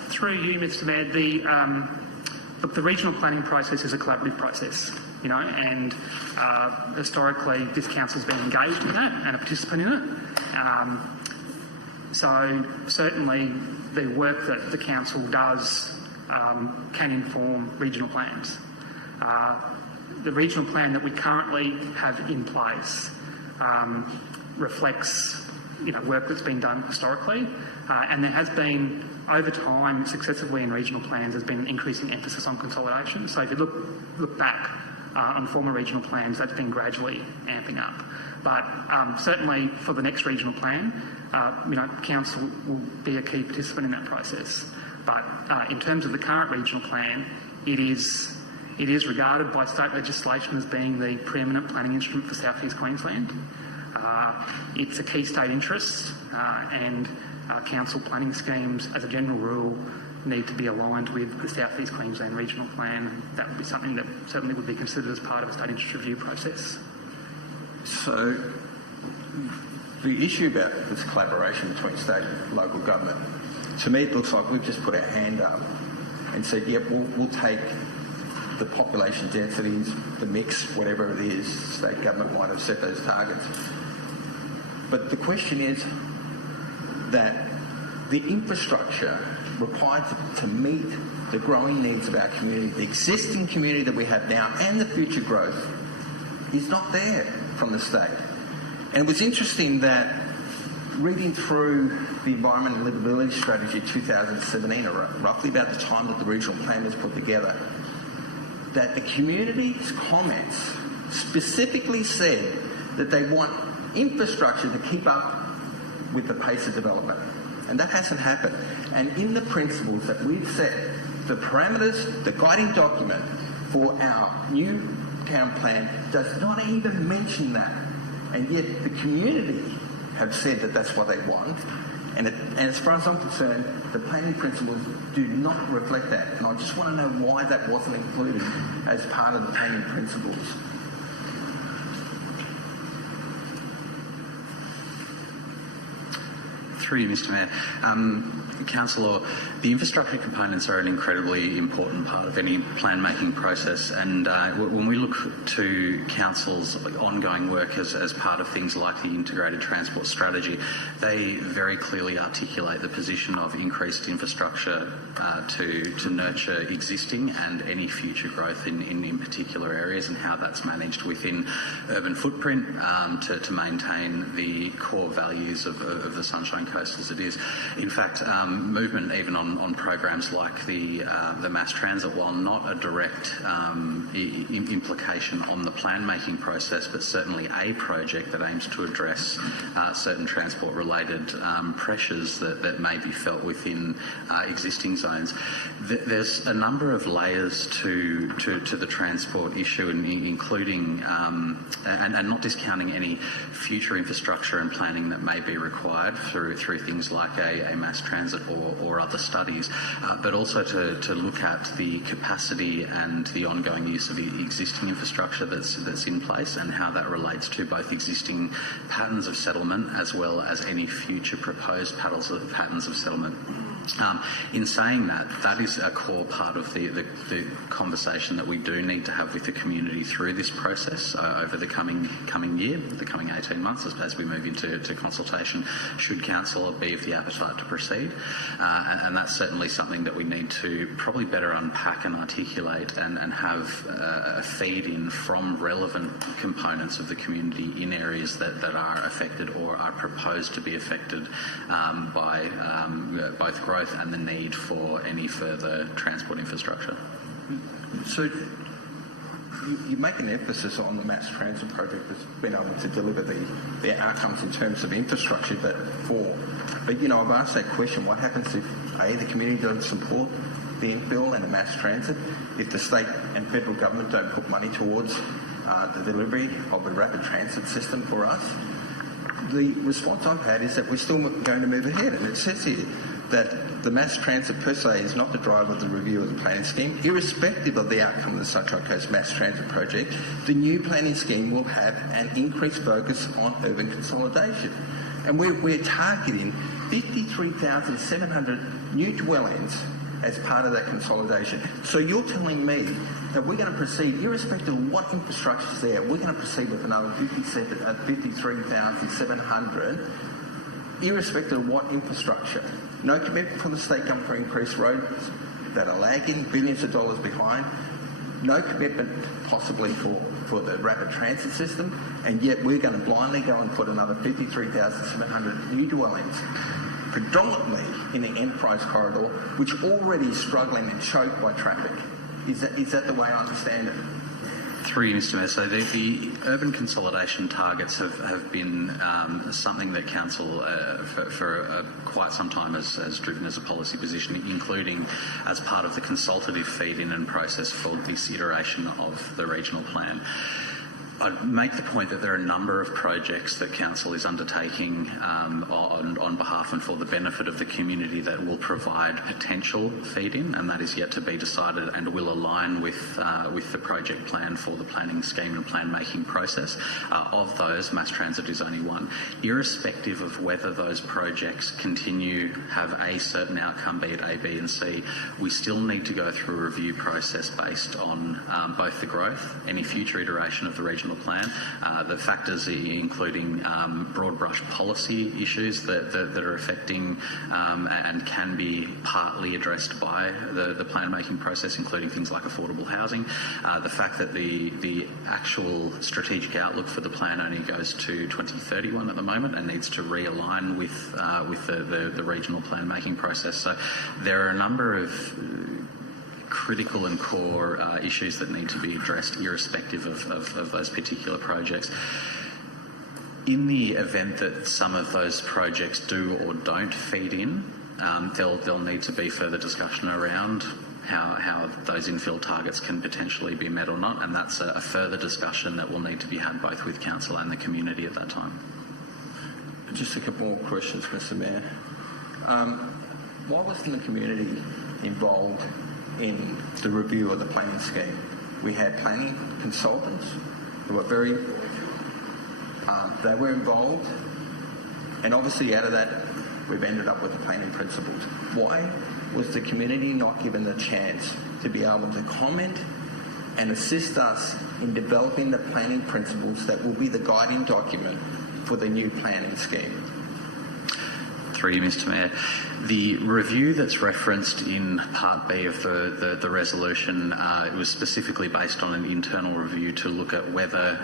Through you, Mr. Mayor, the regional planning process is a collaborative process, and historically this council's been engaged in that and a participant in it. So certainly the work that the council does can inform regional plans. The regional plan that we currently have in place reflects work that's been done historically, and there has been, over time, successively in regional plans, there's been an increasing emphasis on consolidation. So if you look back on former regional plans, that's been gradually amping up. But certainly for the next regional plan, council will be a key participant in that process. But in terms of the current regional plan, it is regarded by state legislation as being the preeminent planning instrument for South East Queensland. It's a key state interest, and council planning schemes, as a general rule, need to be aligned with the South East Queensland Regional Plan. That would be something that certainly would be considered as part of a state interest review process. So the issue about this collaboration between state and local government, to me it looks like we've just put our hand up and said, yep, we'll take the population densities, the mix, whatever it is. State government might have set those targets. But the question is that the infrastructure required to meet the growing needs of our community, the existing community that we have now and the future growth, is not there from the state. And it was interesting that reading through the Environment and Livability Strategy 2017, or roughly about the time that the regional plan was put together, that the community's comments specifically said that they want infrastructure to keep up with the pace of development. And that hasn't happened. And in the principles that we've set, the parameters, the guiding document for our new town plan does not even mention that. And yet the community have said that that's what they want. And as far as I'm concerned, the planning principles do not reflect that. And I just want to know why that wasn't included as part of the planning principles. Through you, Mr. Mayor. Councillor, the infrastructure components are an incredibly important part of any plan-making process, and when we look to Council's ongoing work as part of things like the integrated transport strategy, they very clearly articulate the position of increased infrastructure to nurture existing and any future growth in particular areas, and how that's managed within urban footprint to maintain the core values of the Sunshine Coast as it is. In fact, movement even on programs like the mass transit, while not a direct implication on the plan-making process, but certainly a project that aims to address certain transport-related pressures that may be felt within existing zones. There's a number of layers to the transport issue, including and not discounting any future infrastructure and planning that may be required through through things like a mass transit or other studies, but also to look at the capacity and the ongoing use of the existing infrastructure that's in place and how that relates to both existing patterns of settlement as well as any future proposed patterns of settlement. In saying that, that is a core part of the conversation that we do need to have with the community through this process over the coming year, the coming 18 months as we move into consultation, should council be of the appetite to proceed. And that's certainly something that we need to probably better unpack and articulate and have a feed-in from relevant components of the community in areas that are affected or are proposed to be affected by both growth and the need for any further transport infrastructure. So you make an emphasis on the mass transit project that's been able to deliver the outcomes in terms of infrastructure, but I've asked that question, what happens if the community doesn't support the infill and the mass transit, if the state and federal government don't put money towards the delivery of a rapid transit system for us? The response I've had is that we're still going to move ahead, and it says here that the mass transit per se is not the driver of the review of the planning scheme. Irrespective of the outcome of the Sunshine Coast Mass Transit Project, the new planning scheme will have an increased focus on urban consolidation. And we're targeting 53,700 new dwellings as part of that consolidation. So you're telling me that we're going to proceed, irrespective of what infrastructure is there, we're going to proceed with another 53,700, irrespective of what infrastructure. No commitment from the state government for increased roads that are lagging, billions of dollars behind. No commitment possibly for the rapid transit system, and yet we're going to blindly go and put another 53,700 new dwellings, predominantly in the enterprise corridor, which already is struggling and choked by traffic. Is that the way I understand it? Through you, Mr. Mayor. So the urban consolidation targets have been something that Council for quite some time has driven as a policy position, including as part of the consultative feed-in and process for this iteration of the regional plan. I'd make the point that there are a number of projects that Council is undertaking on behalf and for the benefit of the community that will provide potential feed-in, and that is yet to be decided and will align with the project plan for the planning scheme and plan-making process. Of those, mass transit is only one. Irrespective of whether those projects have a certain outcome, be it A, B and C, we still need to go through a review process based on both the growth, any future iteration of the regional plan, the factors including broad brush policy issues that are affecting and can be partly addressed by the plan making process, including things like affordable housing, the fact that the actual strategic outlook for the plan only goes to 2031 at the moment and needs to realign with the regional plan making process. So there are a number of critical and core issues that need to be addressed irrespective of those particular projects. In the event that some of those projects do or don't feed in, there'll need to be further discussion around how those infill targets can potentially be met or not, and that's a further discussion that will need to be had both with Council and the community at that time. Just a couple more questions, Mr. Mayor. Why wasn't the community involved in the review of the planning scheme? We had planning consultants who were they were involved, and obviously out of that we've ended up with the planning principles. Why was the community not given the chance to be able to comment and assist us in developing the planning principles that will be the guiding document for the new planning scheme? Through you, Mr. Mayor. The review that's referenced in Part B of the resolution, it was specifically based on an internal review to look at whether,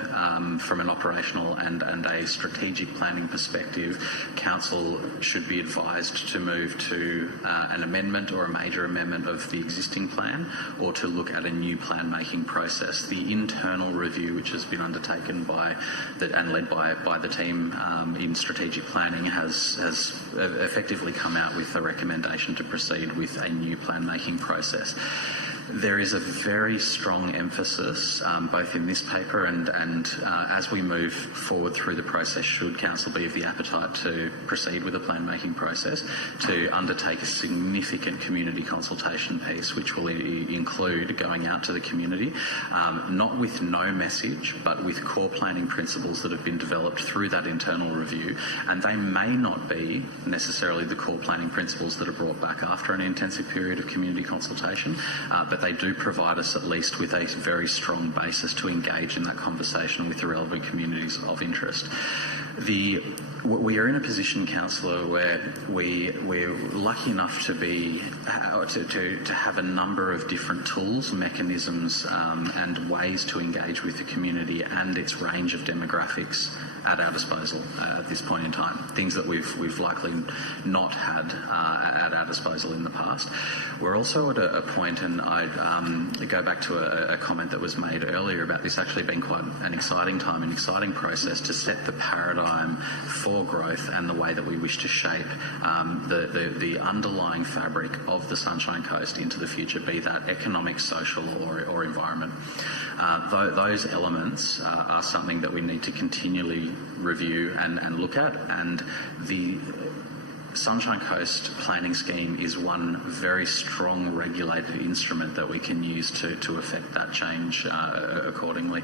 from an operational and a strategic planning perspective, Council should be advised to move to an amendment or a major amendment of the existing plan, or to look at a new plan-making process. The internal review, which has been undertaken and led by the team in strategic planning, has effectively come out with a recommendation to proceed with a new plan-making process. there is a very strong emphasis, both in this paper and as we move forward through the process, should Council be of the appetite to proceed with the plan-making process, to undertake a significant community consultation piece, which will include going out to the community, not with no message, but with core planning principles that have been developed through that internal review. And they may not be necessarily the core planning principles that are brought back after an intensive period of community consultation, but they do provide us at least with a very strong basis to engage in that conversation with the relevant communities of interest. We are in a position, Councillor, where we're lucky enough to be to have a number of different tools, mechanisms, and ways to engage with the community and its range of demographics at our disposal at this point in time. Things that we've likely not had at our disposal in the past. We're also at a point, and I'd go back to a comment that was made earlier about this actually being quite an exciting time, an exciting process to set the paradigm for growth and the way that we wish to shape the underlying fabric of the Sunshine Coast into the future, be that economic, social or environment. Those elements are something that we need to continually review and look at, and the Sunshine Coast planning scheme is one very strong regulated instrument that we can use to affect that change accordingly.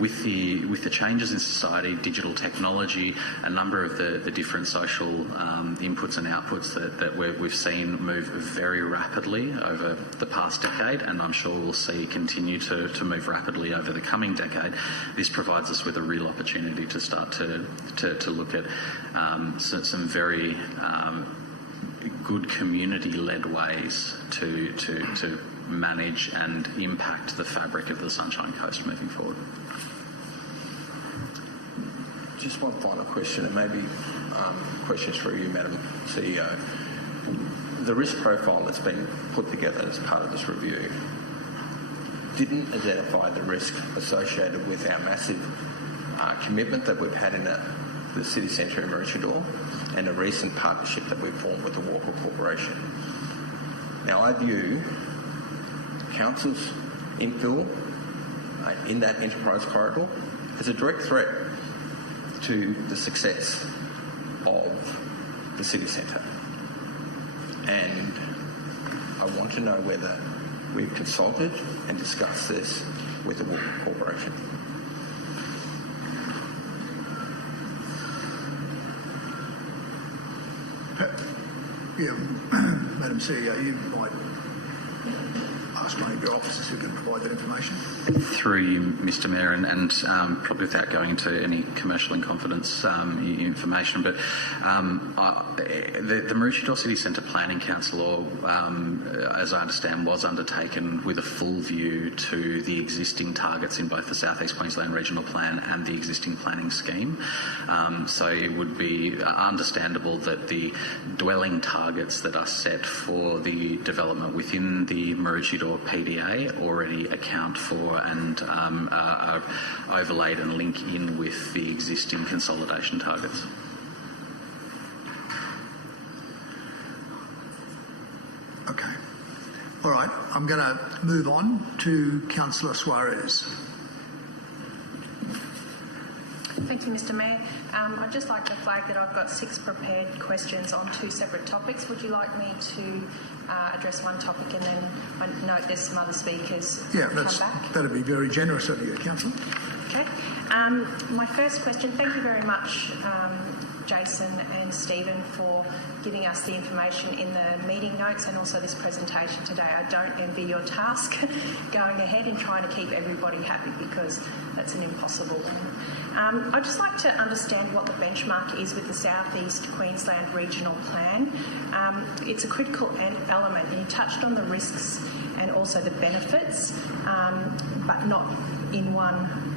With the changes in society, digital technology, a number of the different social inputs and outputs that we've seen move very rapidly over the past decade, and I'm sure we'll see continue to move rapidly over the coming decade, this provides us with a real opportunity to start to look at some very good community-led ways to manage and impact the fabric of the Sunshine Coast moving forward. Just one final question, and maybe questions for you, Madam CEO. The risk profile that's been put together as part of this review didn't identify the risk associated with our massive commitment that we've had in the city centre in Maroochydore and a recent partnership that we've formed with the Walker Corporation. Now, I view Council's infill in that enterprise corridor as a direct threat to the success of the city centre. And I want to know whether we've consulted and discussed this with the Walker Corporation. Yeah, Madam CEO, you might ask one of your officers who can provide that information. Through you, Mr Mayor, and probably without going into any commercial in confidence information, but the Maroochydore City Centre Planning Council, as I understand, was undertaken with a full view to the existing targets in both the South East Queensland Regional Plan and the existing planning scheme. So it would be understandable that the dwelling targets that are set for the development within the Maroochydore PDA already account for and are overlaid and link in with the existing consolidation targets. Okay. All right. I'm going to move on to Councillor Suarez. Thank you, Mr Mayor. I'd just like to flag that I've got 6 prepared questions on 2 separate topics. Would you like me to address one topic and then I note there's some other speakers come back? That'd be very generous of you, Councillor. Okay. My first question, thank you very much, Jason and Stephen, for giving us the information in the meeting notes and also this presentation today. I don't envy your task going ahead and trying to keep everybody happy, because that's an impossible one. I'd just like to understand what the benchmark is with the South East Queensland Regional Plan. It's a critical element, and you touched on the risks and also the benefits, but not in one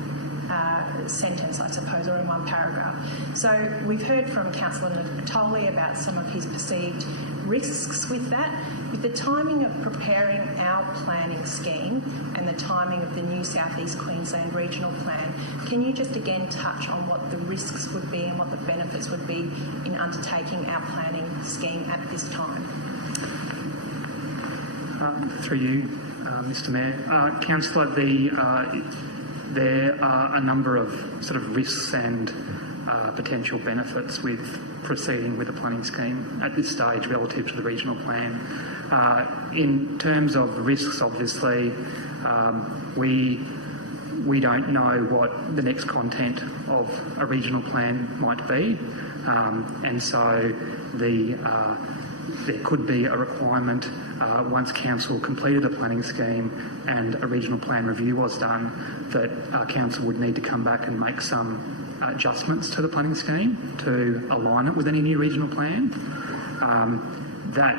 sentence, I suppose, or in one paragraph. So we've heard from Councillor Natoli about some of his perceived risks with that. With the timing of preparing our planning scheme and the timing of the new South East Queensland Regional Plan, can you just again touch on what the risks would be and what the benefits would be in undertaking our planning scheme at this time? Through you, Mr Mayor. Councillor, there are a number of sort of risks and potential benefits with proceeding with a planning scheme at this stage relative to the regional plan. In terms of risks, obviously, we don't know what the next content of a regional plan might be, and so there could be a requirement once council completed a planning scheme and a regional plan review was done that council would need to come back and make some adjustments to the planning scheme to align it with any new regional plan. That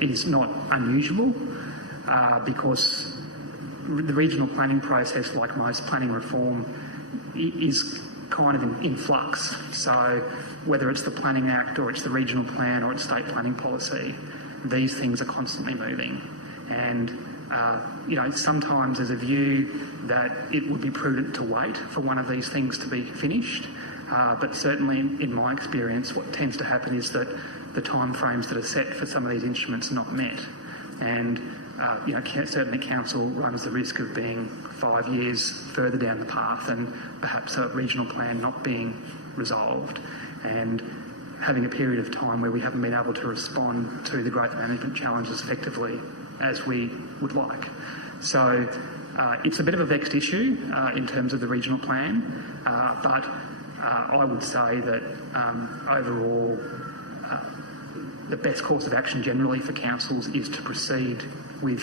is not unusual because the regional planning process, like most planning reform, is kind of in flux. So whether it's the Planning Act or it's the regional plan or it's state planning policy, these things are constantly moving. And, sometimes there's a view that it would be prudent to wait for one of these things to be finished. But certainly in my experience, what tends to happen is that the timeframes that are set for some of these instruments are not met. And, certainly council runs the risk of being 5 years further down the path and perhaps a regional plan not being resolved and having a period of time where we haven't been able to respond to the growth management challenges effectively as we would like. So it's a bit of a vexed issue in terms of the regional plan, but I would say that overall the best course of action generally for councils is to proceed with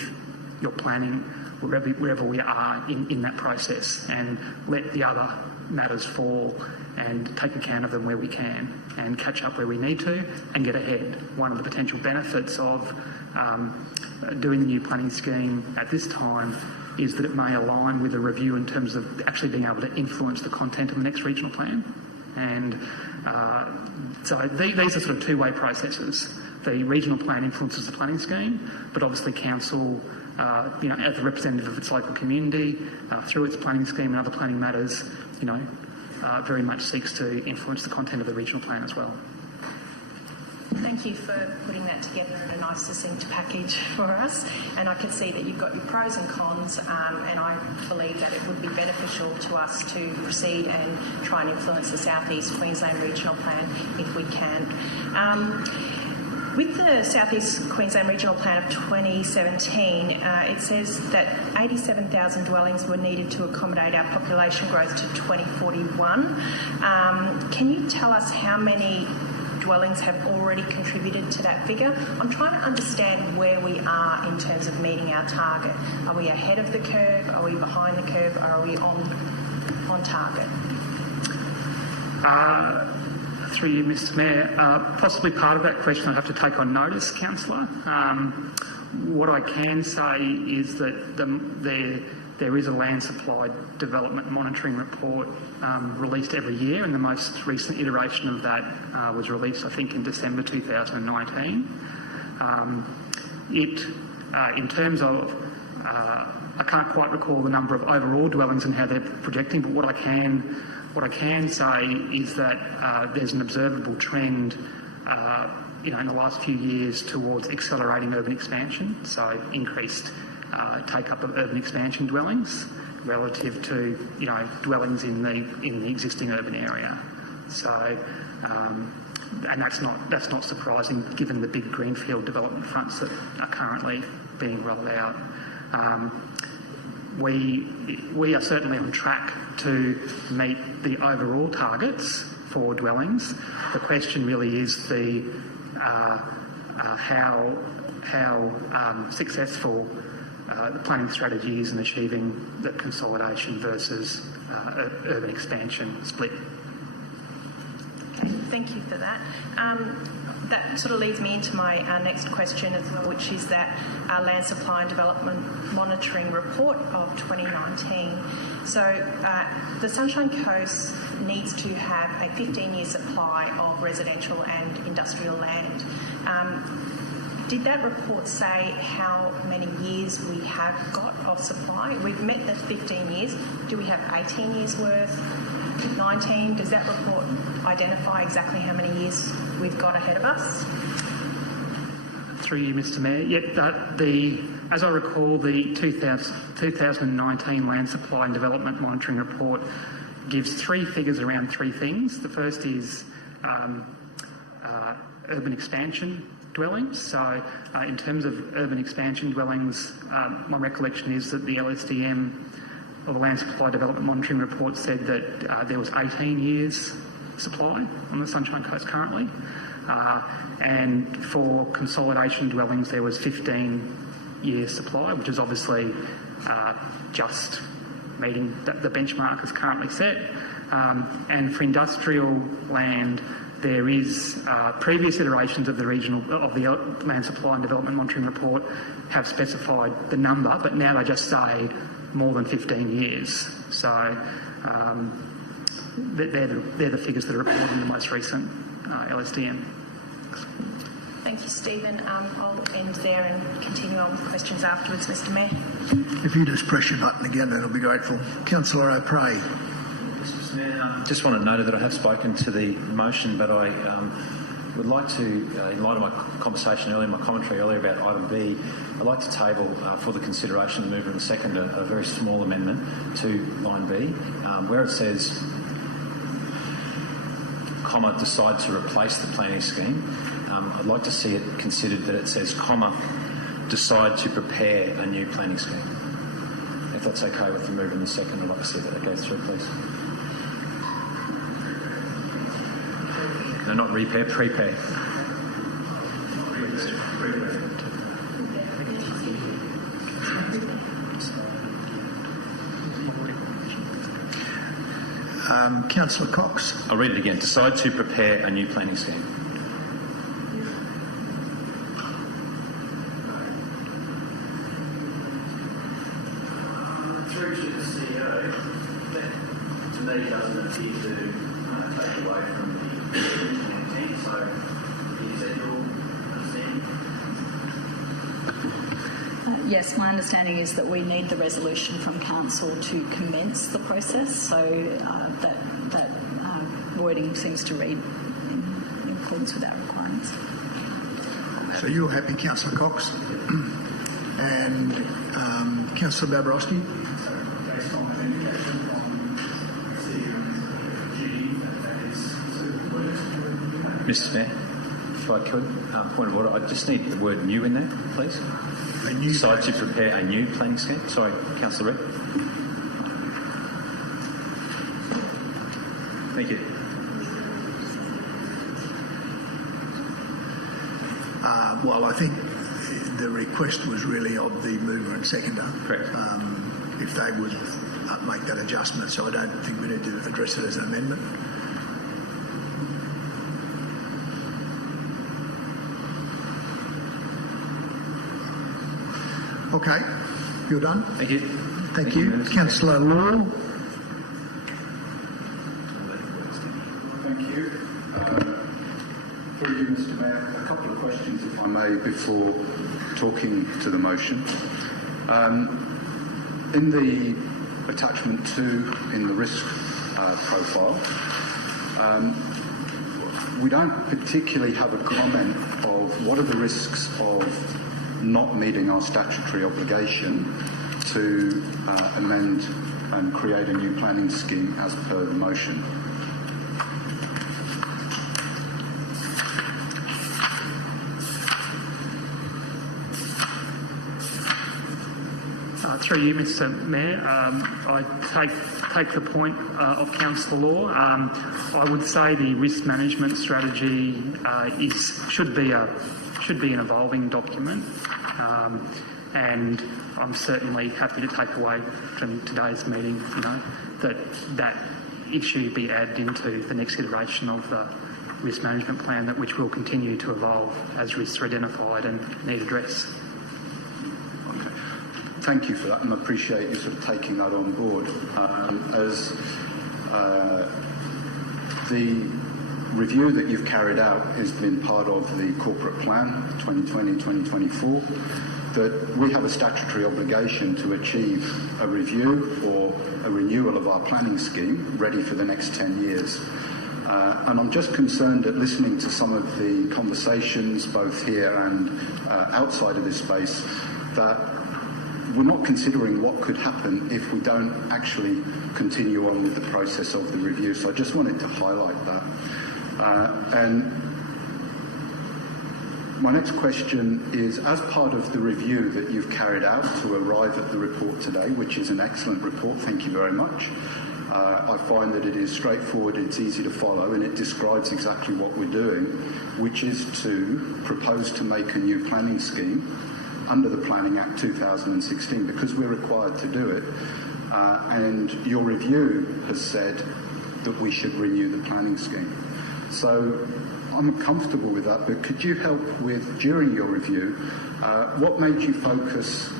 your planning wherever we are in that process and let the other matters fall and take account of them where we can and catch up where we need to and get ahead. One of the potential benefits of doing the new planning scheme at this time is that it may align with a review in terms of actually being able to influence the content of the next regional plan. And so these are sort of two-way processes. The regional plan influences the planning scheme, but obviously council, as a representative of its local community, through its planning scheme and other planning matters, very much seeks to influence the content of the regional plan as well. Thank you for putting that together in a nice succinct package for us. And I can see that you've got your pros and cons, and I believe that it would be beneficial to us to proceed and try and influence the South East Queensland Regional Plan if we can. With the South East Queensland Regional Plan of 2017, it says that 87,000 dwellings were needed to accommodate our population growth to 2041. Can you tell us how many dwellings have already contributed to that figure? I'm trying to understand where we are in terms of meeting our target. Are we ahead of the curve? Are we behind the curve? Or are we on target? Through you, Mr Mayor, possibly part of that question I have to take on notice, Councillor. What I can say is that there is a land supply development monitoring report released every year, and the most recent iteration of that was released, I think, in December 2019. In terms of, I can't quite recall the number of overall dwellings and how they're projecting, but what I can say is that there's an observable trend, in the last few years towards accelerating urban expansion, so increased take-up of urban expansion dwellings relative to, dwellings in the existing urban area. So, and that's not surprising given the big greenfield development fronts that are currently being rolled out. We are certainly on track to meet the overall targets for dwellings. The question really is how successful the planning strategy is in achieving the consolidation versus urban expansion split. Thank you for that. That sort of leads me into my next question as well, which is that Land Supply and Development Monitoring Report of 2019. So the Sunshine Coast needs to have a 15-year supply of residential and industrial land. Did that report say how many years we have got of supply? We've met the 15 years. Do we have 18 years worth? 19? Does that report identify exactly how many years we've got ahead of us? Through you, Mr Mayor. As I recall, the 2019 Land Supply and Development Monitoring Report gives three figures around three things. The first is urban expansion dwellings. So in terms of urban expansion dwellings, my recollection is that the LSDM, or the Land Supply Development Monitoring Report, said that there was 18 years supply on the Sunshine Coast currently. And for consolidation dwellings, there was 15 years supply, which is obviously just meeting the benchmark as currently set. And for industrial land, there is previous iterations of the Land Supply and Development Monitoring Report have specified the number, but now they just say more than 15 years. So they're the figures that are reported in the most recent LSDM. Thank you, Stephen. I'll end there and continue on with questions afterwards, Mr Mayor. If you just press your button again, then I'll be grateful. Councillor O'Prey. Mr Mayor, just want to note that I have spoken to the motion, but I would like to, in light of my conversation earlier, my commentary earlier about item B, I'd like to table for the consideration of the mover and seconder a very small amendment to line B, where it says, comma, decide to replace the planning scheme. I'd like to see it considered that it says, comma, decide to prepare a new planning scheme. If that's okay with the mover and the seconder, I'd like to see that goes through, please. No, not repair, prepare. Councillor Cox. I'll read it again. Decide to prepare a new planning scheme. Through to the CEO, that to me doesn't appear to take away from the planning team. So is that your understanding? Yes, my understanding is that we need the resolution from Council to commence the process, so that wording seems to read in accordance with our requirements. So you're happy, Councillor Cox? And Councillor Babrowski? Mr Mayor, if I could, point of order, I just need the word new in there, please. Decide to prepare a new planning scheme. Sorry, Councillor Reid. Thank you. Well, I think the request was really of the mover and seconder. Correct. If they would make that adjustment, so I don't think we need to address it as an amendment. Okay, you're done? Thank you. Thank you. Councillor Law. Thank you. Through you, Mr Mayor, a couple of questions, if I may, before talking to the motion. In the attachment 2 in the risk profile, we don't particularly have a comment of what are the risks of not meeting our statutory obligation to amend and create a new planning scheme as per the motion. Through you, Mr Mayor, I take the point of Councillor Law. I would say the risk management strategy should be an evolving document, and I'm certainly happy to take away from today's meeting, that issue be added into the next iteration of the risk management plan, which will continue to evolve as risks are identified and need address. Okay. Thank you for that, and I appreciate you sort of taking that on board. As the review that you've carried out has been part of the corporate plan 2020-2024, that we have a statutory obligation to achieve a review or a renewal of our planning scheme ready for the next 10 years. And I'm just concerned at listening to some of the conversations, both here and outside of this space, that we're not considering what could happen if we don't actually continue on with the process of the review. So I just wanted to highlight that. And my next question is, as part of the review that you've carried out to arrive at the report today, which is an excellent report, thank you very much, I find that it is straightforward, it's easy to follow, and it describes exactly what we're doing, which is to propose to make a new planning scheme under the Planning Act 2016, because we're required to do it. And your review has said that we should renew the planning scheme. So I'm comfortable with that, but could you help with, during your review, what made you focus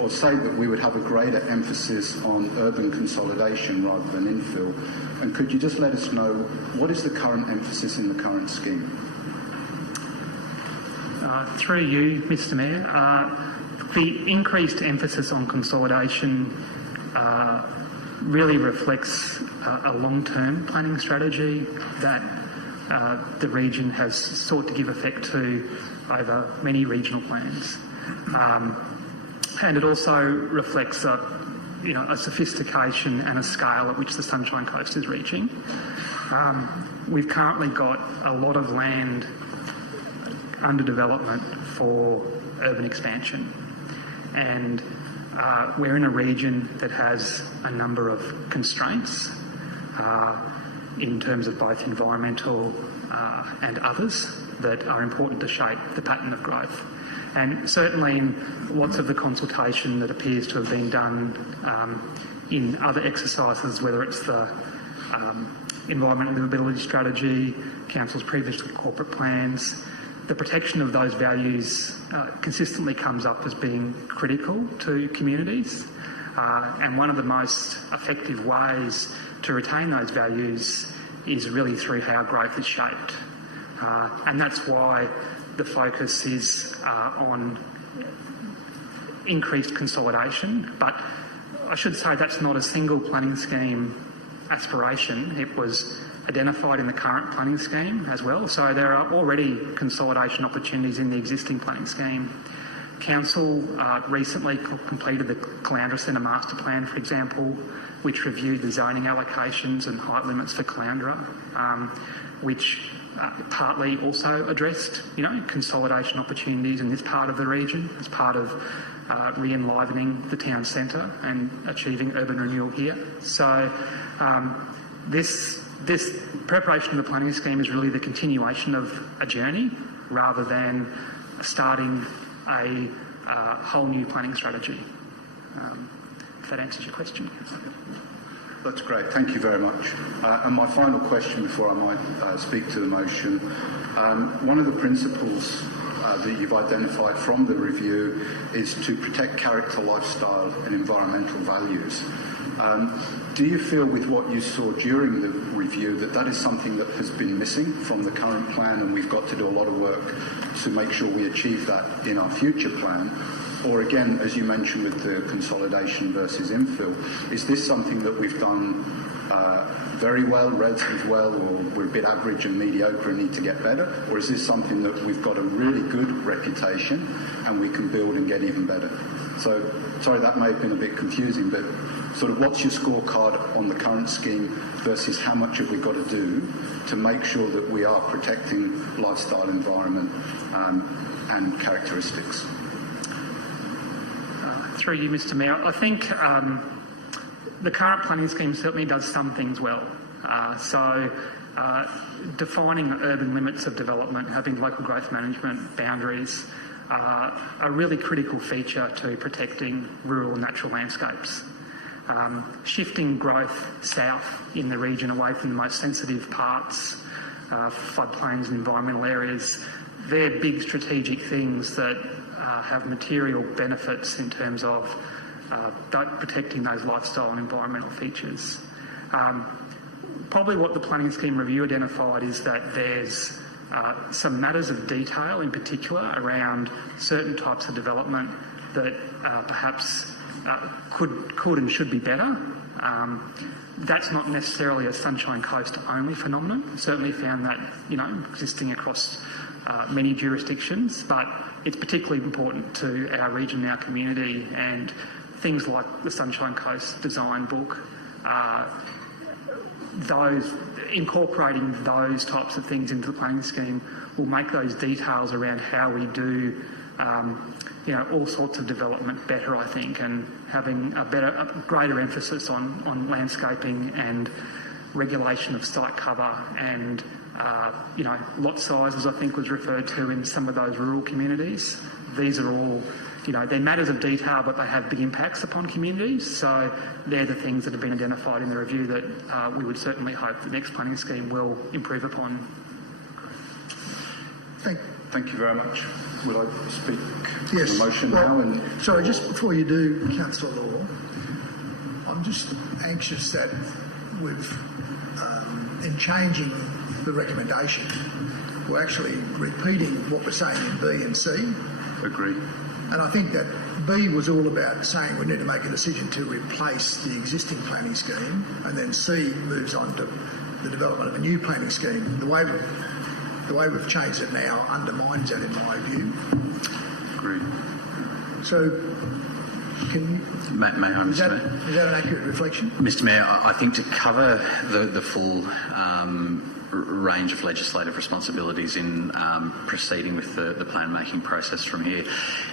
or say that we would have a greater emphasis on urban consolidation rather than infill? And could you just let us know what is the current emphasis in the current scheme? Through you, Mr Mayor, the increased emphasis on consolidation really reflects a long-term planning strategy that the region has sought to give effect to over many regional plans. And it also reflects a sophistication and a scale at which the Sunshine Coast is reaching. We've currently got a lot of land under development for urban expansion, and we're in a region that has a number of constraints in terms of both environmental and others that are important to shape the pattern of growth. And certainly in lots of the consultation that appears to have been done in other exercises, whether it's the Environmental Livability Strategy, Council's previous corporate plans, the protection of those values consistently comes up as being critical to communities. And one of the most effective ways to retain those values is really through how growth is shaped. And that's why the focus is on increased consolidation. But I should say that's not a single planning scheme aspiration. It was identified in the current planning scheme as well. So there are already consolidation opportunities in the existing planning scheme. Council recently completed the Caloundra Centre Master Plan, for example, which reviewed the zoning allocations and height limits for Caloundra, which partly also addressed, consolidation opportunities in this part of the region as part of re-enlivening the town centre and achieving urban renewal here. So this preparation of the planning scheme is really the continuation of a journey rather than starting a whole new planning strategy. If that answers your question. That's great. Thank you very much. And my final question before I might speak to the motion. One of the principles that you've identified from the review is to protect character, lifestyle and environmental values. Do you feel with what you saw during the review that that is something that has been missing from the current plan and we've got to do a lot of work to make sure we achieve that in our future plan? Or again, as you mentioned with the consolidation versus infill, is this something that we've done very well, relatively well, or we're a bit average and mediocre and need to get better? Or is this something that we've got a really good reputation and we can build and get even better? So, sorry, that may have been a bit confusing, but sort of what's your scorecard on the current scheme versus how much have we got to do to make sure that we are protecting lifestyle, environment and characteristics? Through you, Mr Mayor, I think the current planning scheme certainly does some things well. Defining urban limits of development, having local growth management boundaries, a really critical feature to protecting rural and natural landscapes. Shifting growth south in the region away from the most sensitive parts, floodplains and environmental areas, they're big strategic things that have material benefits in terms of protecting those lifestyle and environmental features. Probably what the planning scheme review identified is that there's some matters of detail in particular around certain types of development that perhaps could and should be better. That's not necessarily a Sunshine Coast only phenomenon. We've certainly found that, existing across many jurisdictions, but it's particularly important to our region, our community, and things like the Sunshine Coast Design Book, incorporating those types of things into the planning scheme will make those details around how we do all sorts of development better, I think, and having a greater emphasis on landscaping and regulation of site cover and lot sizes, I think was referred to in some of those rural communities. These are all, they're matters of detail, but they have big impacts upon communities. So they're the things that have been identified in the review that we would certainly hope the next planning scheme will improve upon. Thank you very much. Will I speak yes. to the motion now? Sorry, just before you do, Councillor Law, I'm just anxious that in changing the recommendation, we're actually repeating what we're saying in B and C. Agree. And I think that B was all about saying we need to make a decision to replace the existing planning scheme, and then C moves on to the development of a new planning scheme. The way we've changed it now undermines that, in my view. Agreed. So, May I, Mr. Mayor? Is that an accurate reflection? Mr. Mayor, I think to cover the full range of legislative responsibilities in proceeding with the plan-making process from here,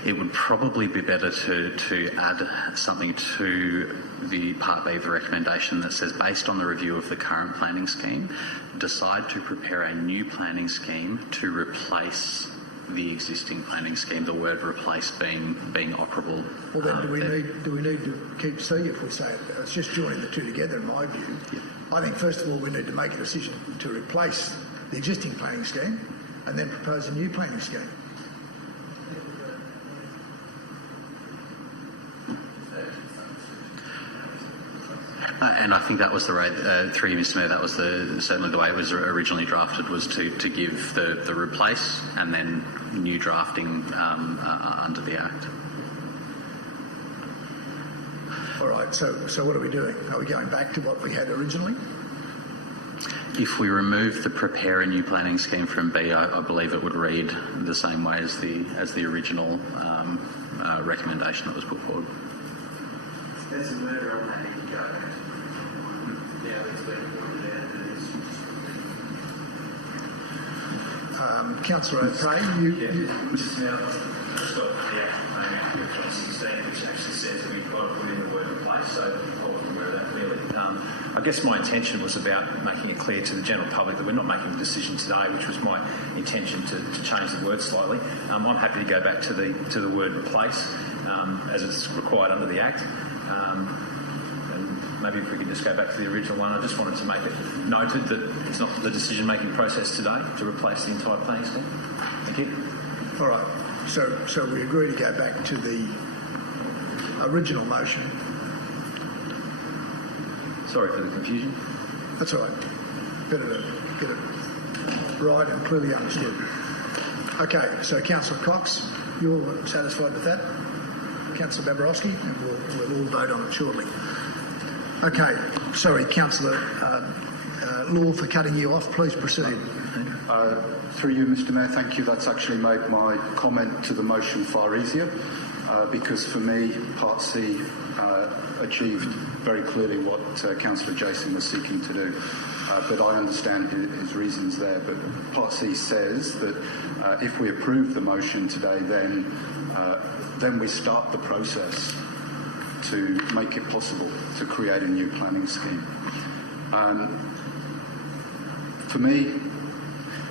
it would probably be better to add something to the Part B of the recommendation that says, based on the review of the current planning scheme, decide to prepare a new planning scheme to replace the existing planning scheme, the word replace being operable. Well, then do we need to keep C if we say it? It's just joining the two together, in my view. Yep. I think, first of all, we need to make a decision to replace the existing planning scheme and then propose a new planning scheme. And I think that was the way, through you, Mr. Mayor, that was certainly the way it was originally drafted, was to give the replace and then new drafting under the Act. All right, so what are we doing? Are we going back to what we had originally? If we remove the prepare a new planning scheme from B, I believe it would read the same way as the original recommendation that was put forward. There's a murder on that need to go back. Yeah, it's been pointed out that it's... Councillor O'Prey, you... Mr. Mayor, I've just got the Act of 2016, which actually says we've got to put in the word replace, so I wasn't aware of that really. I guess my intention was about making it clear to the general public that we're not making a decision today, which was my intention to change the word slightly. I'm happy to go back to the word replace as it's required under the Act. And maybe if we could just go back to the original one. I just wanted to make it noted that it's not the decision-making process today to replace the entire planning scheme. Thank you. All right. So we agree to go back to the original motion. Sorry for the confusion. That's all right. Better to get it right and clearly understood. Okay, so Councillor Cox, you're satisfied with that? Councillor Babarowski, and we'll all vote on it shortly. Okay, sorry, Councillor Law, for cutting you off. Please proceed. Through you, Mr. Mayor, thank you. That's actually made my comment to the motion far easier, because for me, Part C achieved very clearly what Councillor Jason was seeking to do. But I understand his reasons there. But Part C says that if we approve the motion today, then we start the process to make it possible to create a new planning scheme. For me,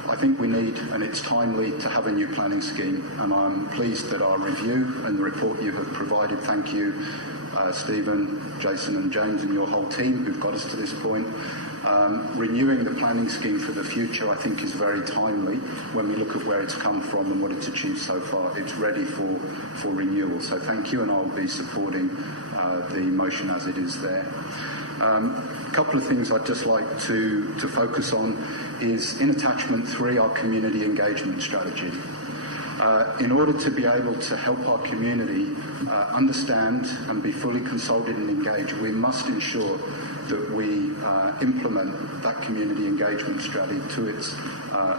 I think we need, and it's timely, to have a new planning scheme, and I'm pleased that our review and the report you have provided, thank you, Stephen, Jason and James and your whole team who've got us to this point. Renewing the planning scheme for the future, I think, is very timely when we look at where it's come from and what it's achieved so far. It's ready for renewal. So thank you, and I'll be supporting the motion as it is there. A couple of things I'd just like to focus on is in attachment 3, our community engagement strategy. in order to be able to help our community understand and be fully consulted and engaged, we must ensure that we implement that community engagement strategy to its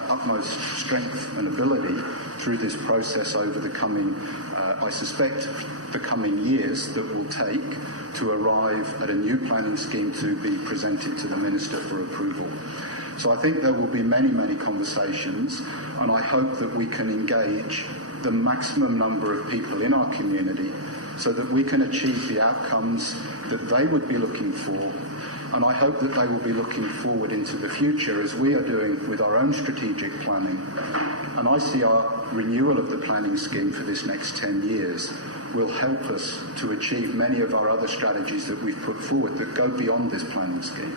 utmost strength and ability through this process over the coming, I suspect, the coming years that will take to arrive at a new planning scheme to be presented to the Minister for approval. So I think there will be many, many conversations, and I hope that we can engage the maximum number of people in our community so that we can achieve the outcomes that they would be looking for. And I hope that they will be looking forward into the future as we are doing with our own strategic planning. And I see our renewal of the planning scheme for this next 10 years will help us to achieve many of our other strategies that we've put forward that go beyond this planning scheme.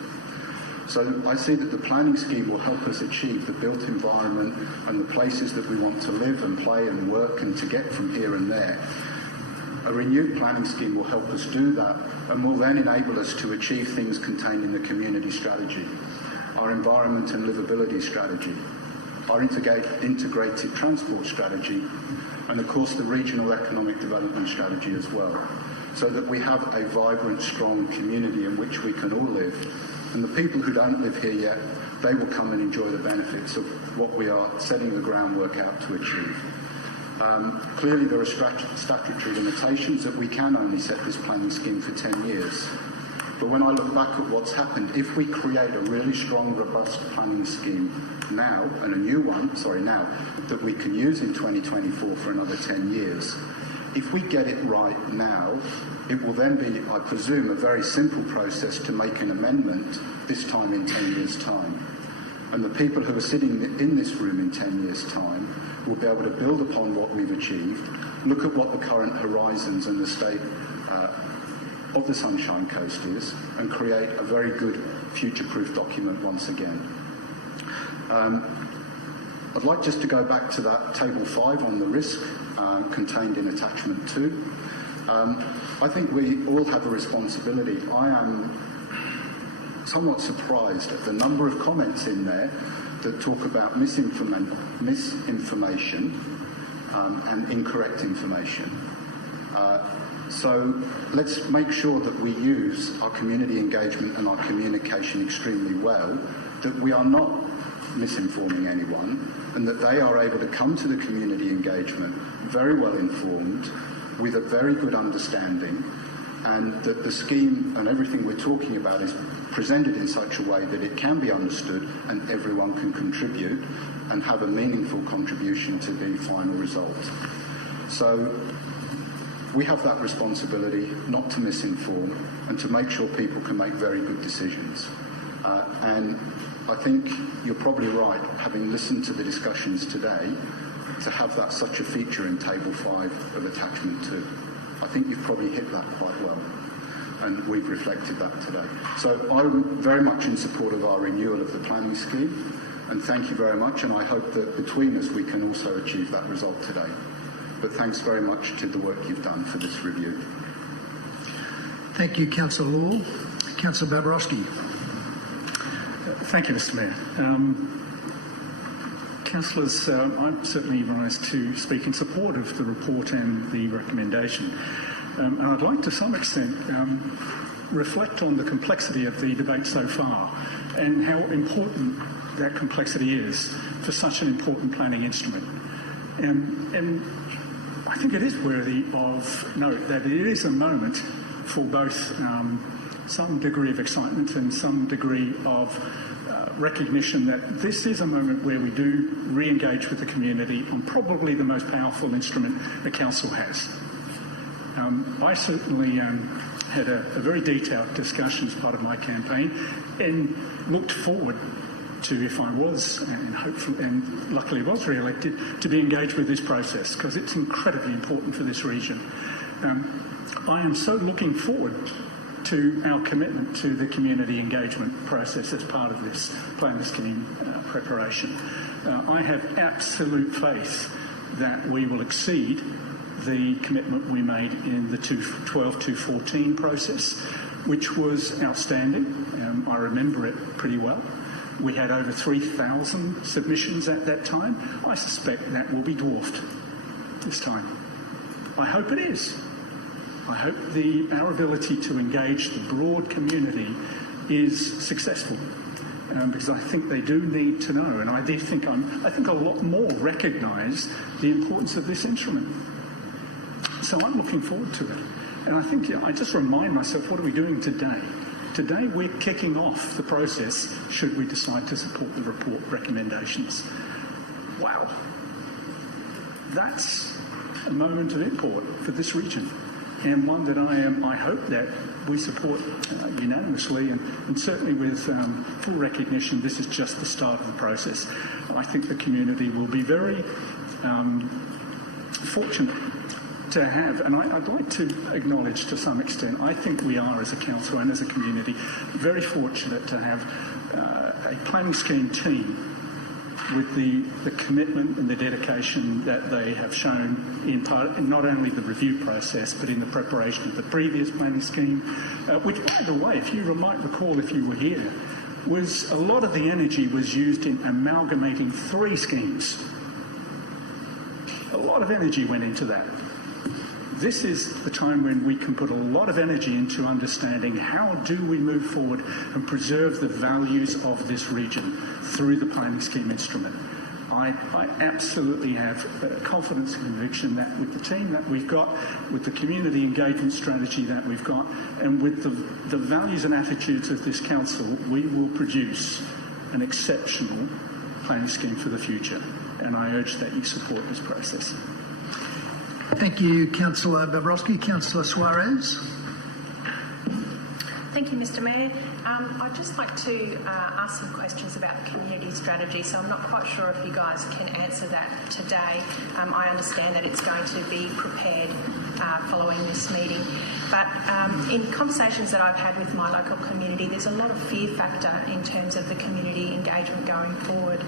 So I see that the planning scheme will help us achieve the built environment and the places that we want to live and play and work and to get from here and there. A renewed planning scheme will help us do that and will then enable us to achieve things contained in the community strategy, our environment and livability strategy, our integrated transport strategy, and of course the regional economic development strategy as well, so that we have a vibrant, strong community in which we can all live. And the people who don't live here yet, they will come and enjoy the benefits of what we are setting the groundwork out to achieve. Clearly there are statutory limitations that we can only set this planning scheme for 10 years. But when I look back at what's happened, if we create a really strong, robust planning scheme now, and a new one, now, that we can use in 2024 for another 10 years, if we get it right now, it will then be, I presume, a very simple process to make an amendment this time in 10 years' time. And the people who are sitting in this room in 10 years' time will be able to build upon what we've achieved, look at what the current horizons and the state of the Sunshine Coast is, and create a very good future-proof document once again. I'd like just to go back to that Table 5 on the risk contained in Attachment 2. I think we all have a responsibility. I am somewhat surprised at the number of comments in there that talk about misinformation and incorrect information. So let's make sure that we use our community engagement and our communication extremely well, that we are not misinforming anyone, and that they are able to come to the community engagement very well informed, with a very good understanding, and that the scheme and everything we're talking about is presented in such a way that it can be understood and everyone can contribute and have a meaningful contribution to the final result. So we have that responsibility not to misinform and to make sure people can make very good decisions. And I think you're probably right, having listened to the discussions today, to have that such a feature in Table 5 of Attachment 2. I think you've probably hit that quite well, and we've reflected that today. So I'm very much in support of our renewal of the planning scheme, and thank you very much, and I hope that between us we can also achieve that result today. But thanks very much to the work you've done for this review. Thank you, Councillor Law. Councillor Babrowski. Thank you, Mr Mayor. Councillors, I certainly rise to speak in support of the report and the recommendation. And I'd like to some extent reflect on the complexity of the debate so far and how important that complexity is for such an important planning instrument. And I think it is worthy of note that it is a moment for both some degree of excitement and some degree of recognition that this is a moment where we do re-engage with the community on probably the most powerful instrument the council has. I certainly had a very detailed discussion as part of my campaign and looked forward to, if I was, and hopefully, and luckily was re-elected, to be engaged with this process because it's incredibly important for this region. I am so looking forward to our commitment to the community engagement process as part of this planning scheme preparation. I have absolute faith that we will exceed the commitment we made in the 12-14 process, which was outstanding. I remember it pretty well. We had over 3,000 submissions at that time. I suspect that will be dwarfed this time. I hope it is. I hope our ability to engage the broad community is successful, because I think they do need to know, and I think a lot more recognise the importance of this instrument. So I'm looking forward to it. And I think I just remind myself, what are we doing today? Today we're kicking off the process should we decide to support the report recommendations. Wow. That's a moment of import for this region, and one that I hope that we support unanimously, and certainly with full recognition this is just the start of the process. I think the community will be very fortunate to have, and I'd like to acknowledge to some extent, I think we are as a council and as a community very fortunate to have a planning scheme team with the commitment and the dedication that they have shown in not only the review process but in the preparation of the previous planning scheme, which, by the way, if you might recall if you were here, was a lot of the energy was used in amalgamating 3 schemes. A lot of energy went into that. This is the time when we can put a lot of energy into understanding how do we move forward and preserve the values of this region through the planning scheme instrument. I absolutely have confidence and conviction that with the team that we've got, with the community engagement strategy that we've got, and with the values and attitudes of this council, we will produce an exceptional planning scheme for the future. And I urge that you support this process. Thank you, Councillor Babrowski. Councillor Suarez. Thank you, Mr Mayor. I'd just like to ask some questions about the community strategy, so I'm not quite sure if you guys can answer that today. I understand that it's going to be prepared following this meeting, but in conversations that I've had with my local community, there's a lot of fear factor in terms of the community engagement going forward.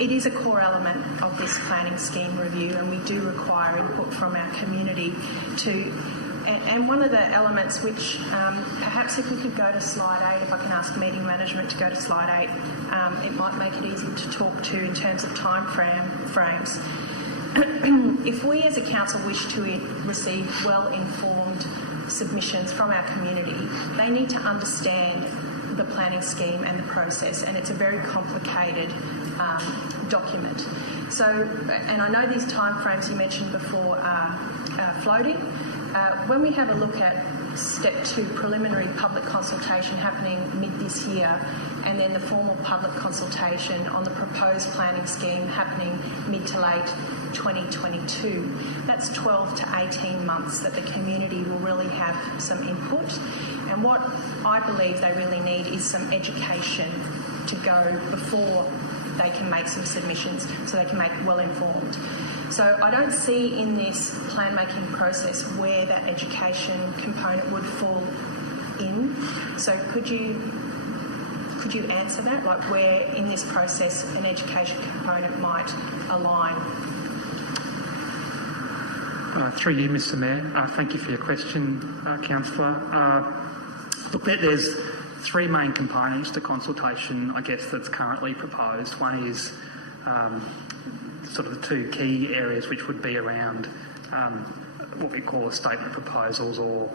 It is a core element of this planning scheme review, and we do require input from our community and one of the elements which perhaps if we could go to slide 8, if I can ask meeting management to go to slide 8, it might make it easier to talk to in terms of time frames. If we as a council wish to receive well-informed submissions from our community, they need to understand the planning scheme and the process, and it's a very complicated document. So, and I know these timeframes you mentioned before are floating. When we have a look at step 2, preliminary public consultation happening mid this year, and then the formal public consultation on the proposed planning scheme happening mid to late 2022, that's 12 to 18 months that the community will really have some input. And what I believe they really need is some education to go before they can make some submissions, so they can make well-informed. So I don't see in this plan-making process where that education component would fall in. So could you answer that? Like where in this process an education component might align? Through you, Mr Mayor. Thank you for your question, Councillor. Look, there's 3 main components to consultation, I guess, that's currently proposed. One is sort of the 2 key areas, which would be around what we call a statement of proposals, or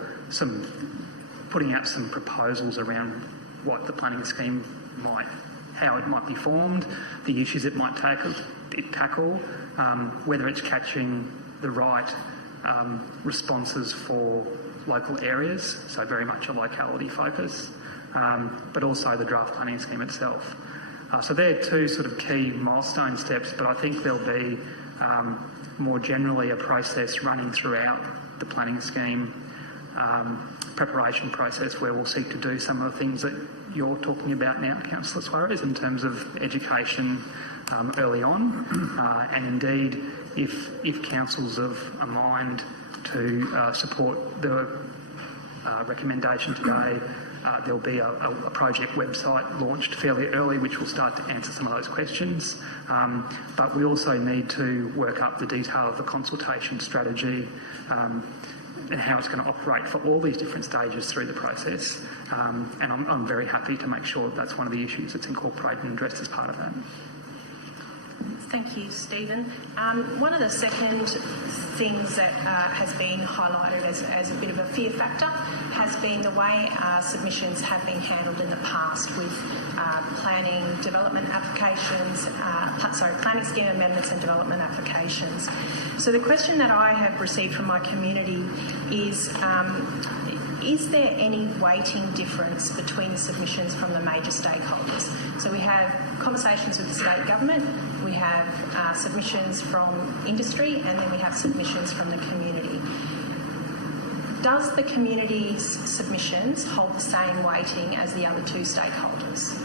putting out some proposals around what the planning scheme how it might be formed, the issues it might tackle, whether it's catching the right responses for local areas, so very much a locality focus, but also the draft planning scheme itself. So they're 2 sort of key milestone steps, but I think there'll be more generally a process running throughout the planning scheme preparation process where we'll seek to do some of the things that you're talking about now, Councillor Suarez, in terms of education early on, and indeed if councils of a mind to support the recommendation today, there'll be a project website launched fairly early which will start to answer some of those questions. But we also need to work up the detail of the consultation strategy and how it's going to operate for all these different stages through the process. And I'm very happy to make sure that's one of the issues that's incorporated and addressed as part of that. Thank you, Stephen. One of the second things that has been highlighted as a bit of a fear factor has been the way submissions have been handled in the past with planning development applications, planning scheme amendments and development applications. So the question that I have received from my community is there any weighting difference between the submissions from the major stakeholders? So we have conversations with the state government, we have submissions from industry, and then we have submissions from the community. Does the community's submissions hold the same weighting as the other two stakeholders?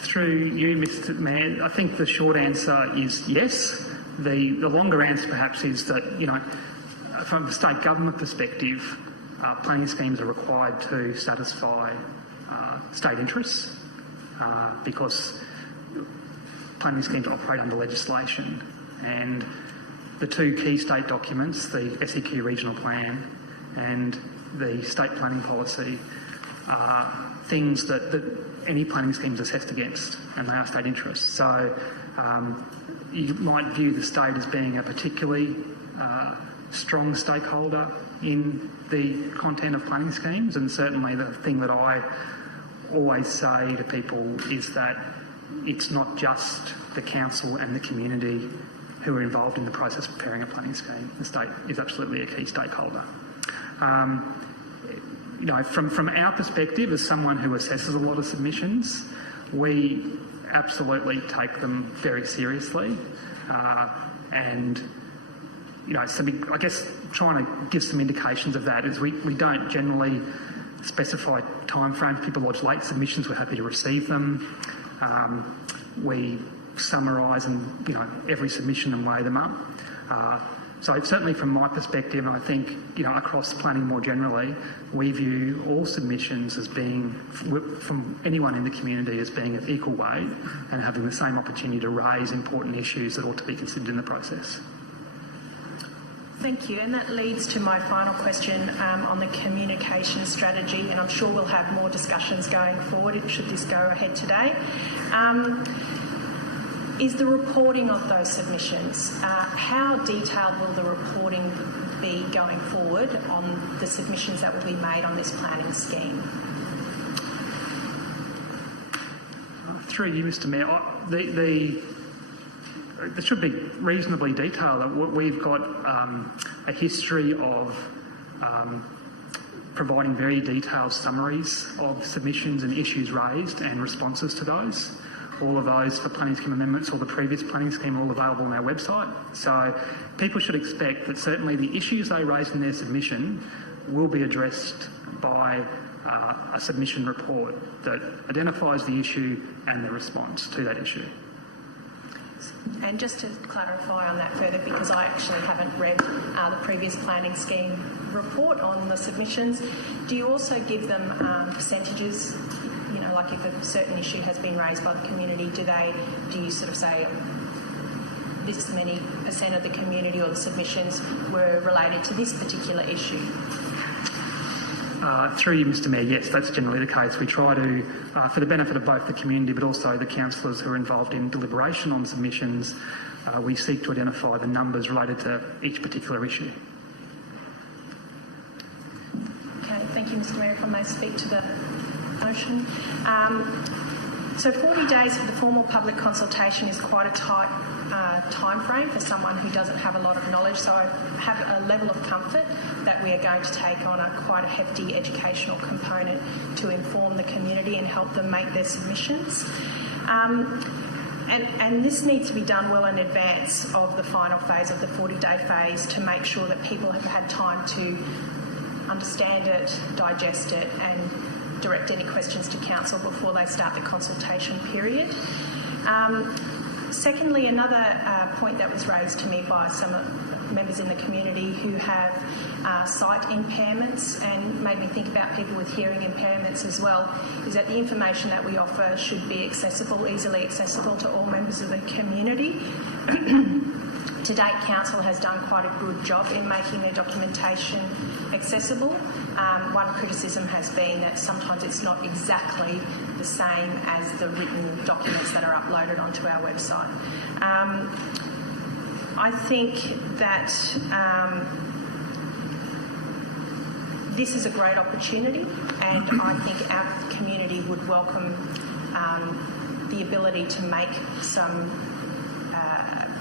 Through you, Mr. Mayor, I think the short answer is yes. The longer answer perhaps is that, you know, from the state government perspective, planning schemes are required to satisfy state interests because planning schemes operate under legislation, and the two key state documents, the SEQ Regional Plan and the State Planning Policy, are things that any planning scheme is assessed against, and they are state interests. So you might view the state as being a particularly strong stakeholder in the content of planning schemes, and certainly the thing that I always say to people is that it's not just the council and the community who are involved in the process of preparing a planning scheme. The state is absolutely a key stakeholder. You know, from our perspective, as someone who assesses a lot of submissions, we absolutely take them very seriously, and you know, I guess trying to give some indications of that is we don't generally specify timeframes. People lodge late submissions, we're happy to receive them. We summarise and, you know, every submission and weigh them up. So certainly from my perspective, and I think, you know, across planning more generally, we view all submissions as being, from anyone in the community, as being of equal weight and having the same opportunity to raise important issues that ought to be considered in the process. Thank you, and that leads to my final question on the communication strategy, and I'm sure we'll have more discussions going forward should this go ahead today. Is the reporting of those submissions, how detailed will the reporting be going forward on the submissions that will be made on this planning scheme? Through you, Mr. Mayor, there should be reasonably detailed. We've got a history of providing very detailed summaries of submissions and issues raised and responses to those. All of those for planning scheme amendments or the previous planning scheme are all available on our website. So people should expect that certainly the issues they raise in their submission will be addressed by a submission report that identifies the issue and the response to that issue. And just to clarify on that further, because I actually haven't read the previous planning scheme report on the submissions, do you also give them percentages? You know, like if a certain issue has been raised by the community, do you sort of say this many % of the community or the submissions were related to this particular issue? Through you, Mr. Mayor, yes, that's generally the case. We try to, for the benefit of both the community but also the councillors who are involved in deliberation on submissions, we seek to identify the numbers related to each particular issue. Okay, thank you, Mr. Mayor. If I may speak to the motion. So 40 days for the formal public consultation is quite a tight time frame for someone who doesn't have a lot of knowledge, so I have a level of comfort that we are going to take on quite a hefty educational component to inform the community and help them make their submissions. And this needs to be done well in advance of the final phase of the 40-day phase to make sure that people have had time to understand it, digest it and direct any questions to council before they start the consultation period. Secondly, another point that was raised to me by some members in the community who have sight impairments and made me think about people with hearing impairments as well, is that the information that we offer should be accessible, easily accessible to all members of the community. To date, Council has done quite a good job in making the documentation accessible. One criticism has been that sometimes it's not exactly the same as the written documents that are uploaded onto our website. I think that this is a great opportunity, and I think our community would welcome the ability to make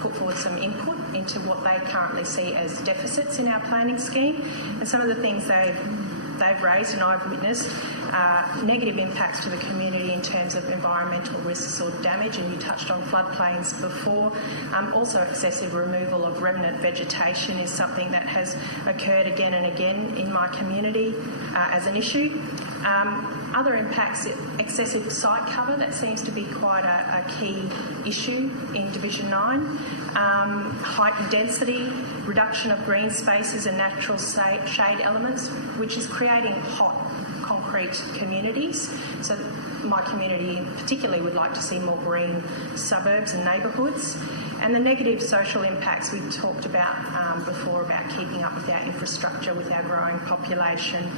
put forward some input into what they currently see as deficits in our planning scheme. And some of the things they've raised and I've witnessed negative impacts to the community in terms of environmental risks or damage, and you touched on floodplains before. Also, excessive removal of remnant vegetation is something that has occurred again and again in my community as an issue. Other impacts, excessive site cover, that seems to be quite a key issue in Division 9. Height and density, reduction of green spaces and natural shade elements, which is creating hot concrete communities. So my community particularly would like to see more green suburbs and neighbourhoods. And the negative social impacts we talked about before, about keeping up with our infrastructure, with our growing population,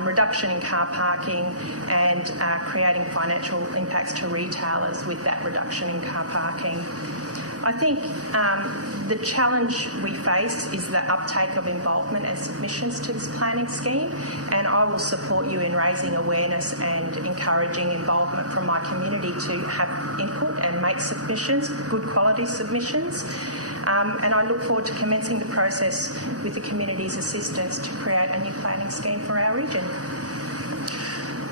reduction in car parking, and creating financial impacts to retailers with that reduction in car parking. I think the challenge we face is the uptake of involvement and submissions to this planning scheme, and I will support you in raising awareness and encouraging involvement from my community to have input and make submissions, good quality submissions. And I look forward to commencing the process with the community's assistance to create a new planning scheme for our region.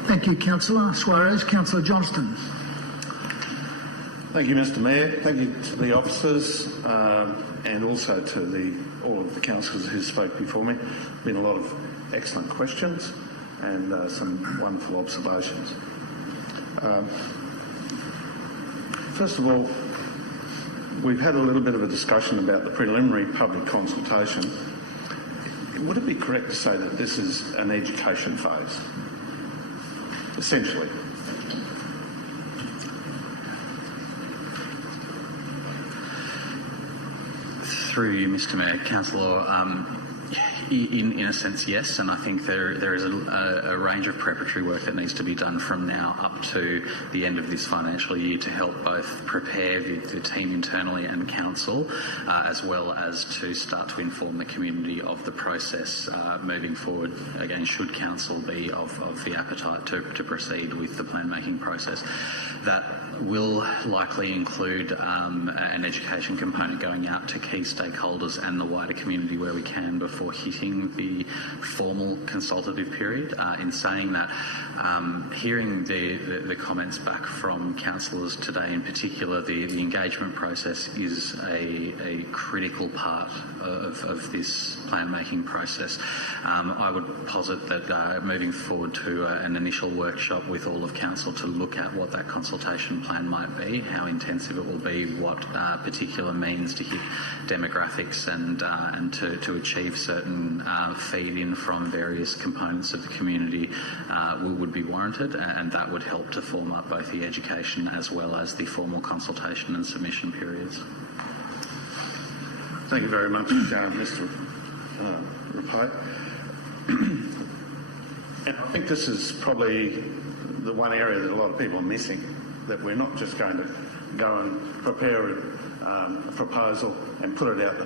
Thank you, Councillor Suarez. Councillor Johnston. Thank you, Mr Mayor. Thank you to the officers and also to all of the councillors who spoke before me. Been a lot of excellent questions and some wonderful observations. First of all, we've had a little bit of a discussion about the preliminary public consultation. Would it be correct to say that this is an education phase, essentially? Through you, Mr Mayor, Councillor, in a sense, yes, and I think there is a range of preparatory work that needs to be done from now up to the end of this financial year to help both prepare the team internally and council, as well as to start to inform the community of the process moving forward. Again, should council be of the appetite to proceed with the plan making process, that will likely include an education component going out to key stakeholders and the wider community where we can before hitting the formal consultative period. In saying that, hearing the comments back from councillors today in particular, the engagement process is a critical part of this plan making process. I would posit that moving forward to an initial workshop with all of council to look at what that consultation plan might be, how intensive it will be, what particular means to hit demographics and to achieve certain feed-in from various components of the community would be warranted, and that would help to form up both the education as well as the formal consultation and submission periods. Thank you very much, Mr Rapai. And I think this is probably the one area that a lot of people are missing, that we're not just going to go and prepare a proposal and put it out to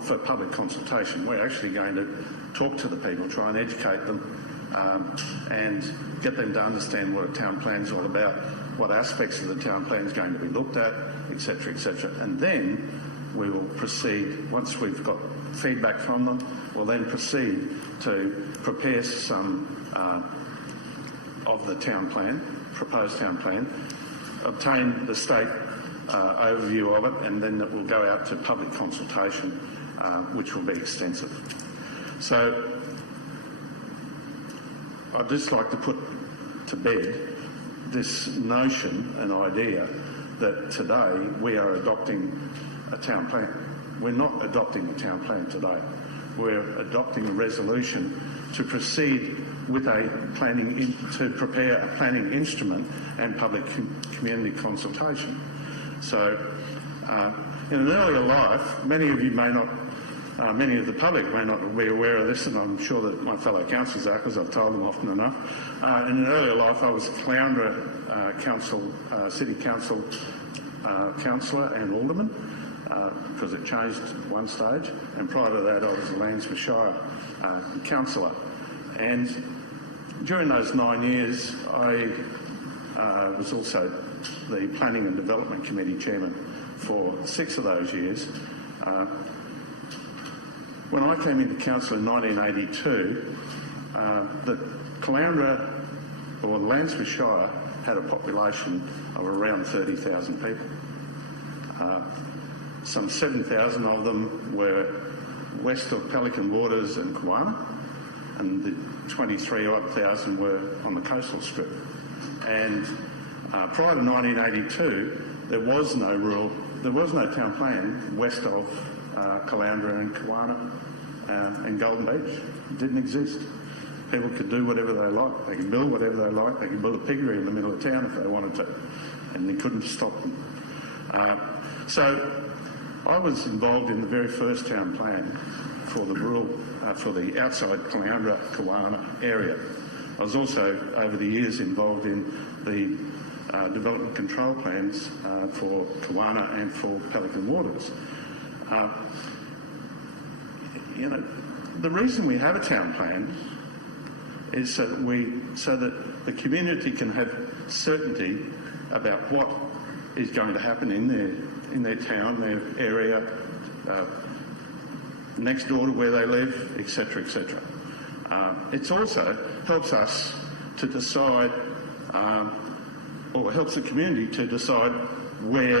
for public consultation. We're actually going to talk to the people, try and educate them and get them to understand what a town plan is all about, what aspects of the town plan is going to be looked at, etc., etc. And then we will proceed, once we've got feedback from them, we'll then proceed to prepare some of the town plan, proposed town plan, obtain the state overview of it, and then it will go out to public consultation, which will be extensive. So I'd just like to put to bed this notion and idea that today we are adopting a town plan. We're not adopting a town plan today. We're adopting a resolution to proceed with to prepare a planning instrument and public community consultation. So in an earlier life, many of you may not, many of the public may not be aware of this, and I'm sure that my fellow councillors are, because I've told them often enough. In an earlier life, I was Caloundra City Council councillor and alderman, because it changed at one stage, and prior to that I was a Lansbury Shire councillor. And during those 9 years I was also the Planning and Development Committee chairman for 6 of those years. When I came into council in 1982, the Caloundra, or Lansbury Shire, had a population of around 30,000 people. Some 7,000 of them were west of Pelican Waters and Kawana, and the 23,000 were on the coastal strip. And prior to 1982, there was no town plan west of Caloundra and Kawana and Golden Beach. It didn't exist. People could do whatever they liked. They could build whatever they liked. They could build a piggery in the middle of town if they wanted to, and they couldn't stop them. So I was involved in the very first town plan for the rural, for the outside Caloundra, Kawana area. I was also, over the years, involved in the development control plans for Kawana and for Pelican Waters. You know, the reason we have a town plan is so that the community can have certainty about what is going to happen in their town, their area, next door to where they live, etc., etc. It also helps us to decide, or helps the community to decide where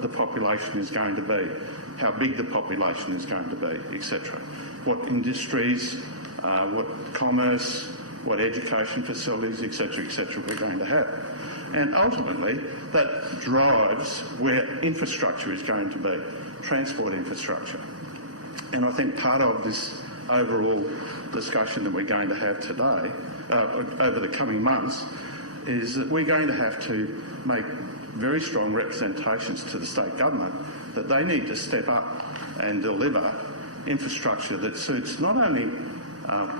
the population is going to be, how big the population is going to be, etc. What industries, what commerce, what education facilities, etc., etc. we're going to have. And ultimately, that drives where infrastructure is going to be, transport infrastructure. And I think part of this overall discussion that we're going to have today, over the coming months, is that we're going to have to make very strong representations to the state government that they need to step up and deliver infrastructure that suits not only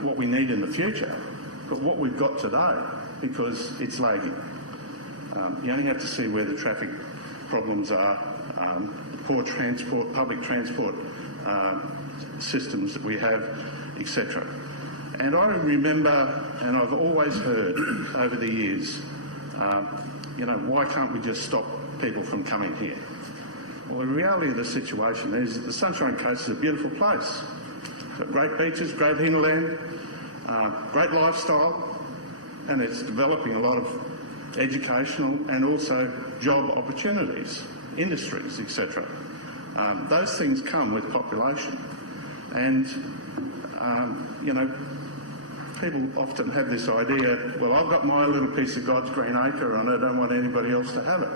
what we need in the future, but what we've got today, because it's lagging. You only have to see where the traffic problems are, the poor transport, public transport systems that we have, etc. And I remember, and I've always heard over the years, you know, why can't we just stop people from coming here? Well, the reality of the situation is that the Sunshine Coast is a beautiful place. It's got great beaches, great hinterland, great lifestyle, and it's developing a lot of educational and also job opportunities, industries, etc. Those things come with population. And, you know, people often have this idea, well, I've got my little piece of God's green acre and I don't want anybody else to have it.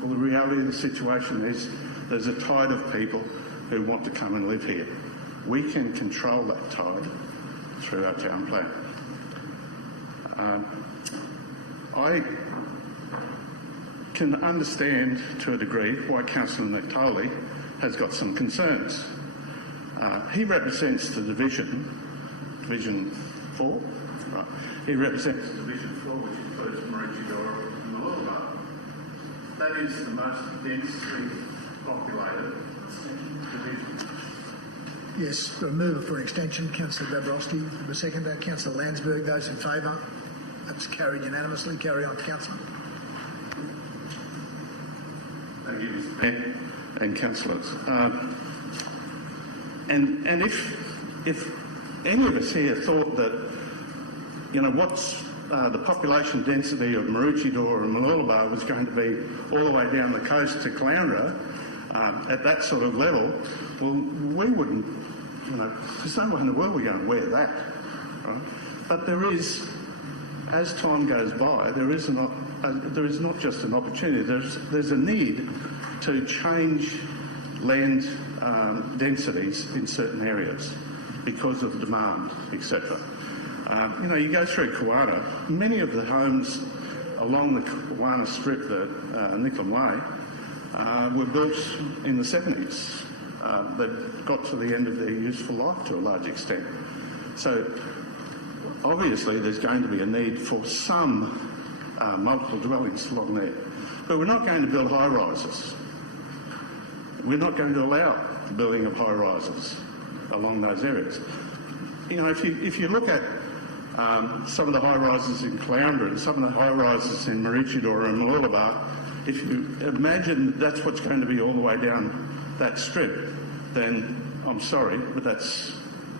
Well, the reality of the situation is there's a tide of people who want to come and live here. We can control that tide through our town plan. I can understand to a degree why Councillor Natoli has got some concerns. He represents the Division 4, right? He represents Division 4, which includes Maroochydore and Mooloolaba. That is the most densely populated division. Yes, move for an extension. Councillor Dabrowski, the seconder. Councillor Landsberg, those in favour. That's carried unanimously. Carry on, Councillor. Thank you, Mr. Mayor and councillors. And if any of us here thought that, you know, what's the population density of Maroochydore and Mooloolaba was going to be all the way down the coast to Caloundra at that sort of level, well, we wouldn't, you know, there's no way in the world we're going to wear that, right? But there is, as time goes by, there is not just an opportunity, there's a need to change land densities in certain areas because of demand, etc. You know, you go through Kawana, many of the homes along the Kawana strip, the Nicholm Way, were built in the 70s. They've got to the end of their useful life to a large extent. So obviously there's going to be a need for some multiple dwellings along there. But we're not going to build high-rises. We're not going to allow the building of high-rises along those areas. You know, if you look at some of the high-rises in Caloundra and some of the high-rises in Maroochydore and Mooloolaba, if you imagine that's what's going to be all the way down that strip, then I'm sorry, but that's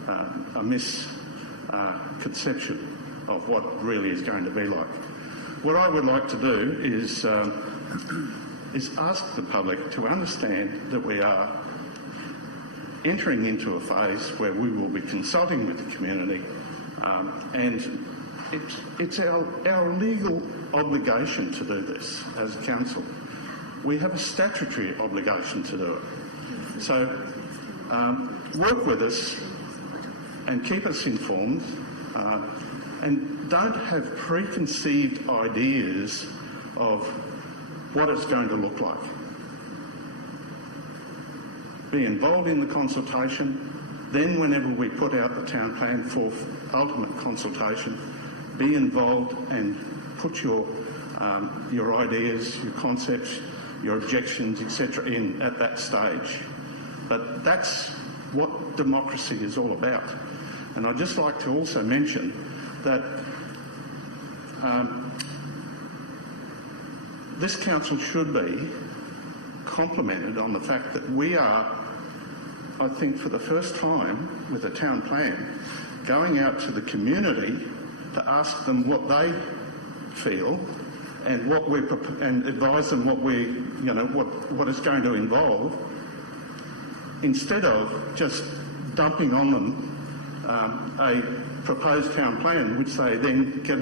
a misconception of what really is going to be like. What I would like to do is ask the public to understand that we are entering into a phase where we will be consulting with the community, and it's our legal obligation to do this as a council. We have a statutory obligation to do it. So work with us and keep us informed, and don't have preconceived ideas of what it's going to look like. Be involved in the consultation. Then whenever we put out the town plan for ultimate consultation, be involved and put your ideas, your concepts, your objections, etc. in at that stage. But that's what democracy is all about. And I'd just like to also mention that this council should be complimented on the fact that we are, I think for the first time with a town plan, going out to the community to ask them what they feel and what and advise them what what it's going to involve, instead of just dumping on them a proposed town plan, which they then get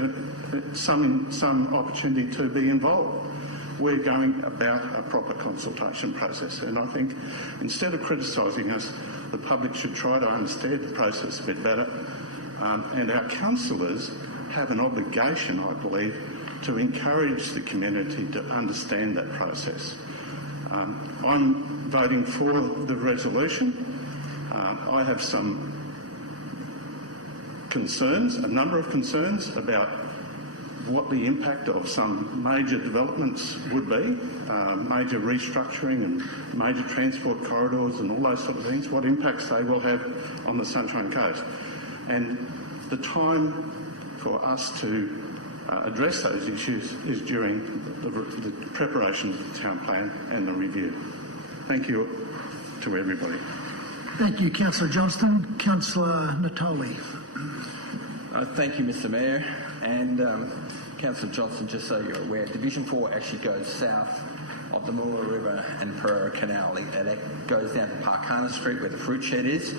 some opportunity to be involved. We're going about a proper consultation process, and I think instead of criticising us, the public should try to understand the process a bit better, and our councillors have an obligation, I believe, to encourage the community to understand that process. I'm voting for the resolution. I have some concerns, a number of concerns about what the impact of some major developments would be, major restructuring and major transport corridors and all those sort of things, what impacts they will have on the Sunshine Coast. And the time for us to address those issues is during the preparation of the town plan and the review. Thank you to everybody. Thank you, Councillor Johnston. Councillor Natoli. Thank you, Mr Mayor. And Councillor Johnston, just so you're aware, Division 4 actually goes south of the Moola River and Pereira Canal. It goes down to Parkana Street where the fruit shed is,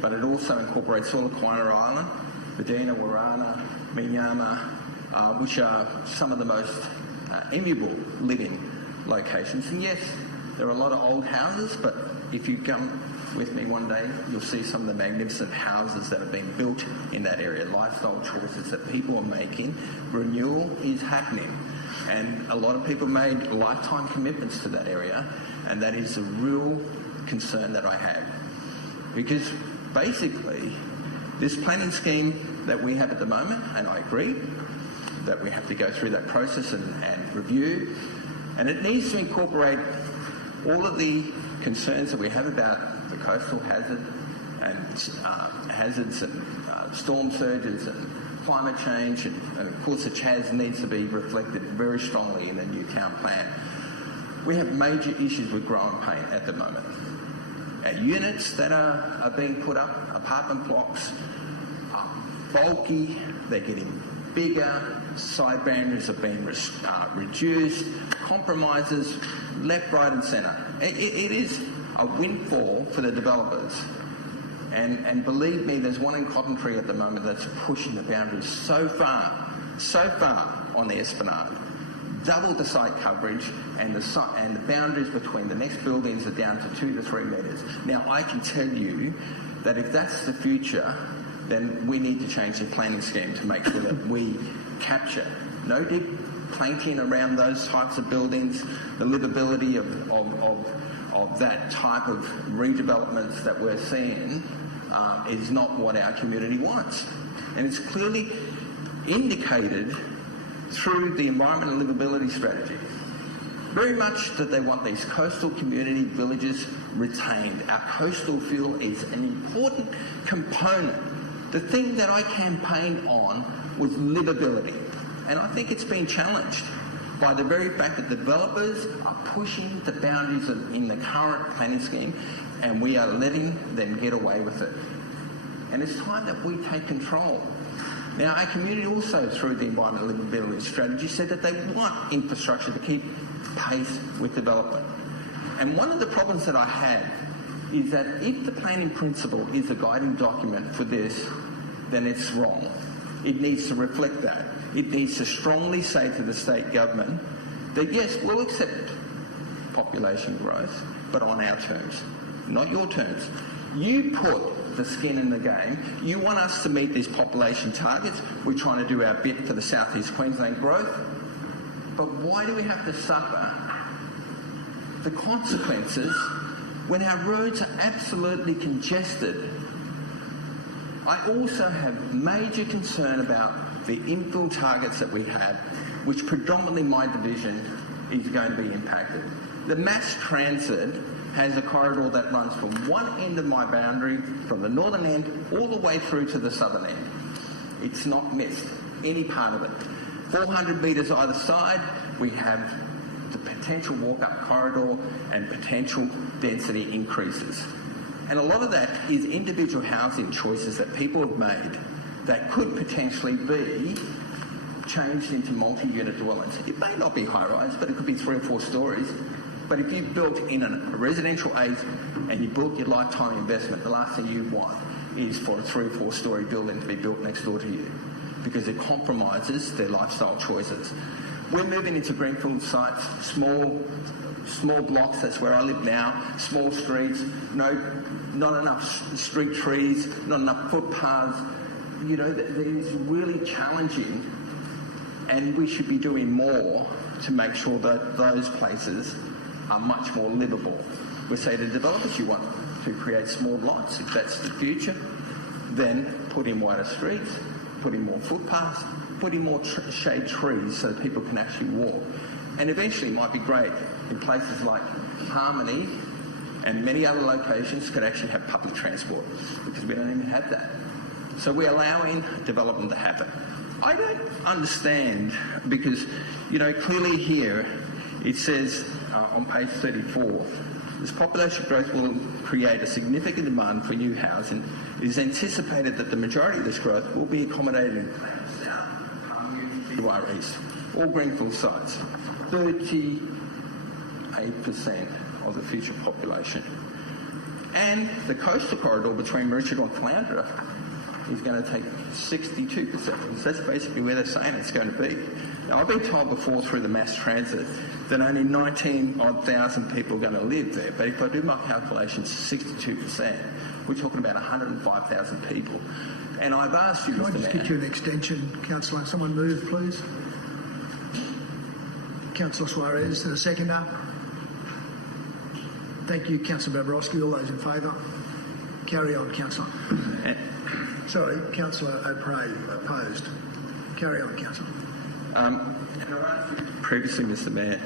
but it also incorporates all of Quina Island, Medina, Warana, Minyama, which are some of the most enviable living locations. And yes, there are a lot of old houses, but if you come with me one day, you'll see some of the magnificent houses that have been built in that area, lifestyle choices that people are making. Renewal is happening, and a lot of people made lifetime commitments to that area, and that is a real concern that I have. Because basically, this planning scheme that we have at the moment, and I agree that we have to go through that process and review, and it needs to incorporate all of the concerns that we have about the coastal hazard and hazards and storm surges and climate change, and of course the CHAS needs to be reflected very strongly in the new town plan. We have major issues with growing pain at the moment. Units that are being put up, apartment blocks, are bulky, they're getting bigger, side boundaries are being reduced, compromises left, right and centre. It is a windfall for the developers. And believe me, there's one in Coventry at the moment that's pushing the boundaries so far on the Esplanade. Double the site coverage, and the boundaries between the next buildings are down to 2 to 3 metres. Now, I can tell you that if that's the future, then we need to change the planning scheme to make sure that we capture no dig planking around those types of buildings, the livability of that type of redevelopments that we're seeing is not what our community wants. And it's clearly indicated through the environment and livability strategy. Very much that they want these coastal community villages retained. Our coastal feel is an important component. The thing that I campaigned on was livability. And I think it's been challenged by the very fact that developers are pushing the boundaries in the current planning scheme, and we are letting them get away with it. And it's time that we take control. Now, our community also, through the environmental livability strategy, said that they want infrastructure to keep pace with development. And one of the problems that I had is that if the planning principle is a guiding document for this, then it's wrong. It needs to reflect that. It needs to strongly say to the state government that yes, we'll accept population growth, but on our terms, not your terms. You put the skin in the game. You want us to meet these population targets. We're trying to do our bit for the South East Queensland growth. But why do we have to suffer the consequences when our roads are absolutely congested? I also have major concern about the infill targets that we have, which predominantly my division is going to be impacted. The mass transit has a corridor that runs from one end of my boundary, from the northern end, all the way through to the southern end. It's not missed, any part of it. 400 metres either side, we have the potential walk-up corridor and potential density increases. And a lot of that is individual housing choices that people have made that could potentially be changed into multi-unit dwellings. It may not be high-rise, but it could be 3 or 4 stories. But if you built in a residential age and you built your lifetime investment, the last thing you want is for a 3 or 4 story building to be built next door to you, because it compromises their lifestyle choices. We're moving into greenfield sites, small blocks. That's where I live now. Small streets, not enough street trees, not enough footpaths. You know, that is really challenging, and we should be doing more to make sure that those places are much more livable. We say to developers, you want to create small lots. If that's the future, then put in wider streets, put in more footpaths, put in more shade trees so that people can actually walk. And eventually it might be great in places like Harmony and many other locations could actually have public transport, because we don't even have that. So we're allowing development to happen. I don't understand, because, you know, clearly here it says on page 34, this population growth will create a significant demand for new housing. It is anticipated that the majority of this growth will be accommodated in East, all greenfield sites. 38% of the future population. And the coastal corridor between Maroochydore and Caloundra is going to take 62%, because that's basically where they're saying it's going to be. Now, I've been told before through the mass transit that only 19,000 people are going to live there, but if I do my calculations, 62%, we're talking about 105,000 people. And I've asked you, Mr. Mayor... Can I just get you an extension, Councillor? Someone move, please. Councillor Suarez, the seconder. Thank you, Councillor Babrowski. All those in favour? Carry on, Councillor. Sorry, Councillor O'Prey opposed. Carry on, Councillor. Previously, Mr. Mayor,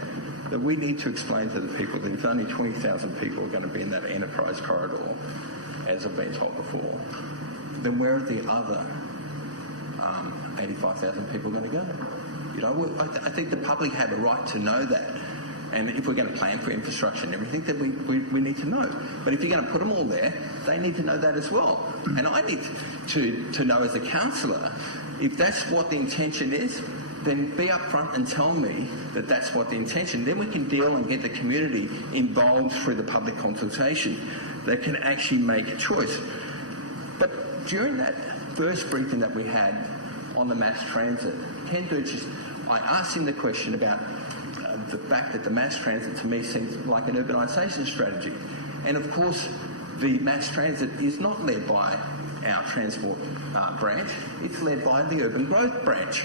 that we need to explain to the people that if only 20,000 people are going to be in that enterprise corridor, as I've been told before, then where are the other 85,000 people going to go? You know, I think the public have a right to know that. And if we're going to plan for infrastructure and everything, then we need to know. But if you're going to put them all there, they need to know that as well. And I need to know as a councillor, if that's what the intention is, then be upfront and tell me that that's what the intention. Then we can deal and get the community involved through the public consultation that can actually make a choice. But during that first briefing that we had on the mass transit, Ken Durchis, I asked him the question about the fact that the mass transit to me seems like an urbanisation strategy. And of course, the mass transit is not led by our transport branch, it's led by the urban growth branch.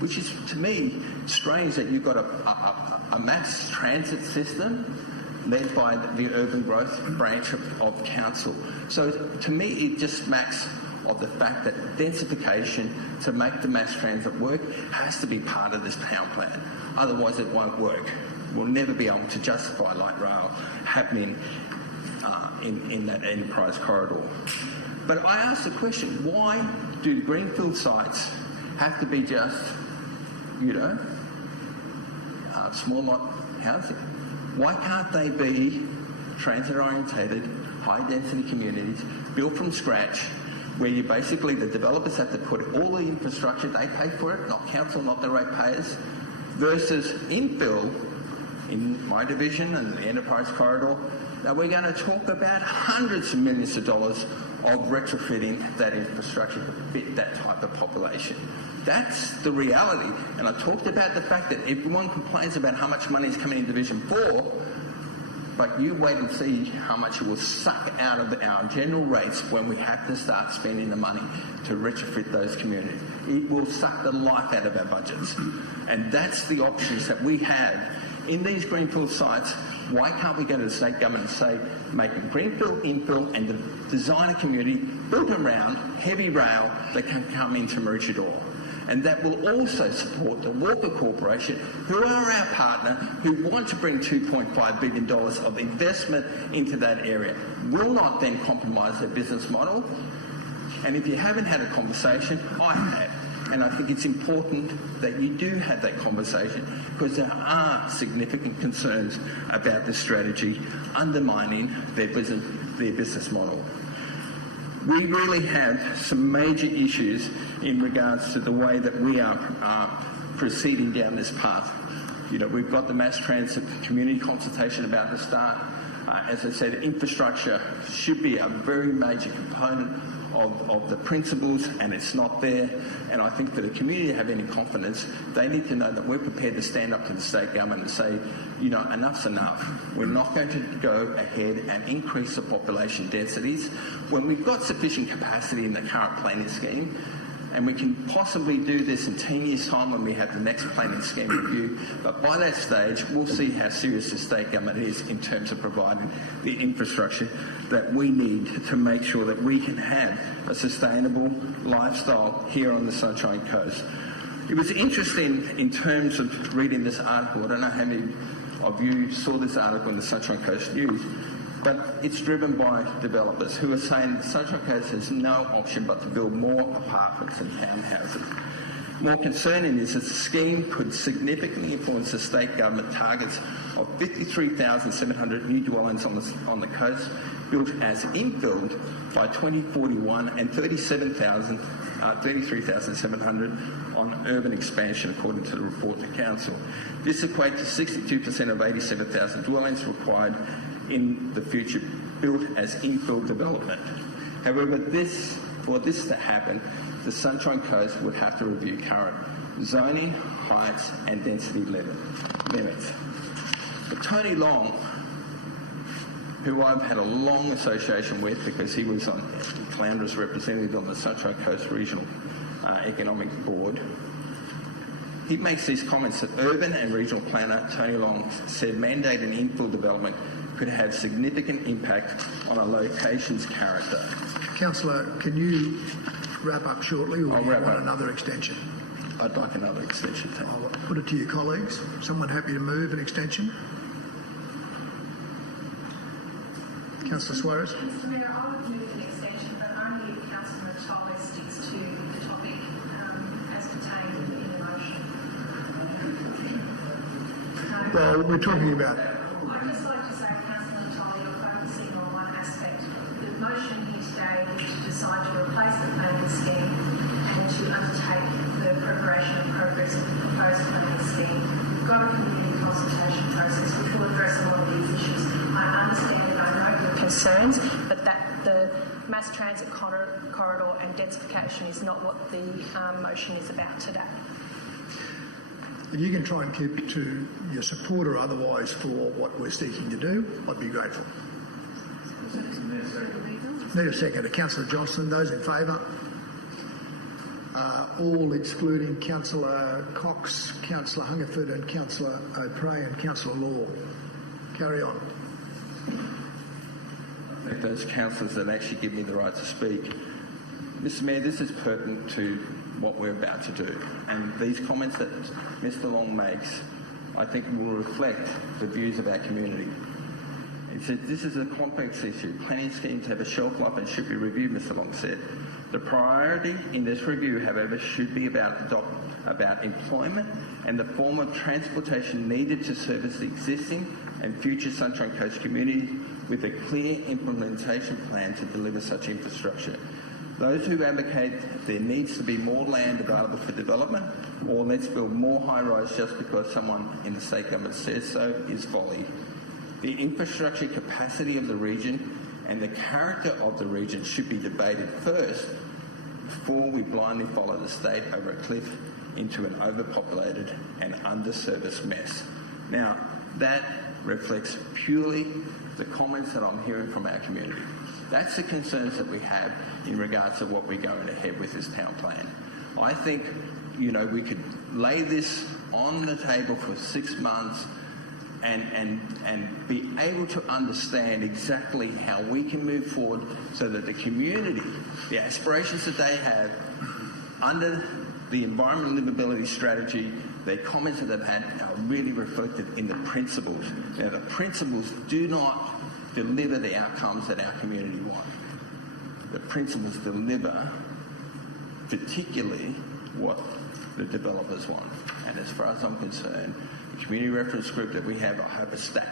which is, to me, strange that you've got a mass transit system led by the urban growth branch of council. So to me, it just smacks of the fact that densification to make the mass transit work has to be part of this town plan. Otherwise, it won't work. We'll never be able to justify light rail happening in that enterprise corridor. But I ask the question, why do the greenfield sites have to be just, small lot housing? Why can't they be transit-orientated, high-density communities built from scratch, where you basically, the developers have to put all the infrastructure, they pay for it, not council, not the ratepayers, versus infill in my division and the enterprise corridor. Now we're going to talk about hundreds of millions of dollars of retrofitting that infrastructure to fit that type of population. That's the reality. And I talked about the fact that everyone complains about how much money is coming in Division 4, but you wait and see how much it will suck out of our general rates when we have to start spending the money to retrofit those communities. It will suck the life out of our budgets. And that's the options that we have in these greenfield sites. Why can't we go to the state government and say, make a greenfield, infill, and design a community built around heavy rail that can come into Maroochydore? And that will also support the Walker Corporation, who are our partner, who want to bring $2.5 billion of investment into that area. Will not then compromise their business model. And if you haven't had a conversation, I have. And I think it's important that you do have that conversation, because there are significant concerns about this strategy undermining their business model. We really have some major issues in regards to the way that we are proceeding down this path. We've got the mass transit community consultation about to start. As I said, infrastructure should be a very major component of the principles, and it's not there. And I think for the community to have any confidence, they need to know that we're prepared to stand up to the state government and say, enough's enough. We're not going to go ahead and increase the population densities when we've got sufficient capacity in the current planning scheme. And we can possibly do this in 10 years' time when we have the next planning scheme review. But by that stage, we'll see how serious the state government is in terms of providing the infrastructure that we need to make sure that we can have a sustainable lifestyle here on the Sunshine Coast. It was interesting in terms of reading this article. I don't know how many of you saw this article in the Sunshine Coast News, but it's driven by developers who are saying the Sunshine Coast has no option but to build more apartments and townhouses. More concerning is that the scheme could significantly influence the state government targets of 53,700 new dwellings on the coast built as infilled by 2041 and 33,700 on urban expansion, according to the report to council. This equates to 62% of 87,000 dwellings required in the future built as infill development. However, for this to happen, the Sunshine Coast would have to review current zoning, heights and density limits. But Tony Long, who I've had a long association with because he was on Flounder's representative on the Sunshine Coast Regional Economic Board, he makes these comments that urban and regional planner Tony Long said mandating infill development could have significant impact on a location's character. Councillor, can you wrap up shortly, or do you want another extension? I'd like another extension. I'll put it to your colleagues. Someone happy to move an extension? Councillor Suarez. Mr Mayor, I would move an extension, but only if Councillor Natali sticks to the topic as contained in the motion. Well, we're talking about... I'd just like to say, Councillor Natali, you're focusing on one aspect. The motion here today is to decide to replace the planning scheme and to undertake the preparation and progress of the proposed planning scheme. We've got a community consultation process which will address a lot of these issues. I understand and I know your concerns, but that the mass transit corridor and densification is not what the motion is about today. If you can try and keep it to your support or otherwise for what we're seeking to do, I'd be grateful. Need a second. Councillor Johnston, those in favour? all excluding Councillor Cox, Councillor Hungerford and Councillor O'Prey and Councillor Law. Carry on. I think those councillors that actually give me the right to speak. Mr Mayor, this is pertinent to what we're about to do, and these comments that Mr Long makes, I think, will reflect the views of our community. He said this is a complex issue. Planning schemes have a shelf life and should be reviewed, Mr Long said. The priority in this review, however, should be about employment and the form of transportation needed to service the existing and future Sunshine Coast community with a clear implementation plan to deliver such infrastructure. Those who advocate there needs to be more land available for development, or let's build more high-rise just because someone in the state government says so, is folly. The infrastructure capacity of the region and the character of the region should be debated first before we blindly follow the state over a cliff into an overpopulated and underserviced mess. Now, that reflects purely the comments that I'm hearing from our community. That's the concerns that we have in regards to what we're going ahead with this town plan. I think, you know, we could lay this on the table for 6 months and be able to understand exactly how we can move forward so that the community, the aspirations that they have under the environmental livability strategy, the comments that they've had are really reflected in the principles. Now, the principles do not deliver the outcomes that our community want. The principles deliver particularly what the developers want. And as far as I'm concerned, the community reference group that we have, I hope is stacked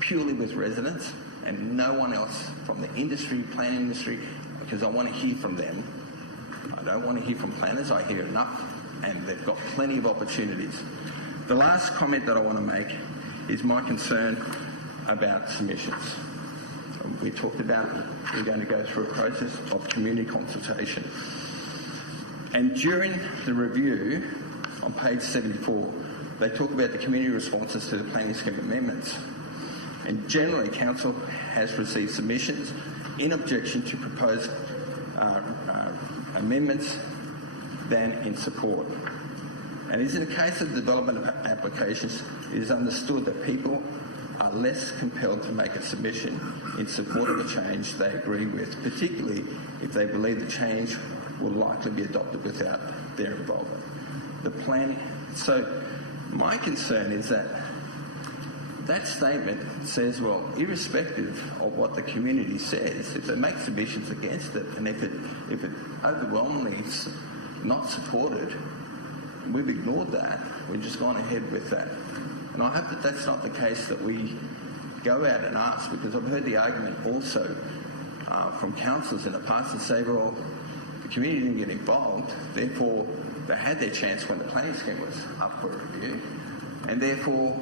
purely with residents and no one else from the industry, planning industry, because I want to hear from them. I don't want to hear from planners. I hear enough, and they've got plenty of opportunities. The last comment that I want to make is my concern about submissions. We talked about we're going to go through a process of community consultation. And during the review, on page 74, they talk about the community responses to the planning scheme amendments. And generally, Council has received submissions in objection to proposed amendments than in support. And as in the case of development applications, it is understood that people are less compelled to make a submission in support of a change they agree with, particularly if they believe the change will likely be adopted without their involvement. The planning. So my concern is that that statement says, well, irrespective of what the community says, if they make submissions against it, and if it overwhelmingly is not supported, we've ignored that. We've just gone ahead with that. And I hope that that's not the case, that we go out and ask, because I've heard the argument also from councillors in the past that say, well, the community didn't get involved, therefore they had their chance when the planning scheme was up for review, and therefore,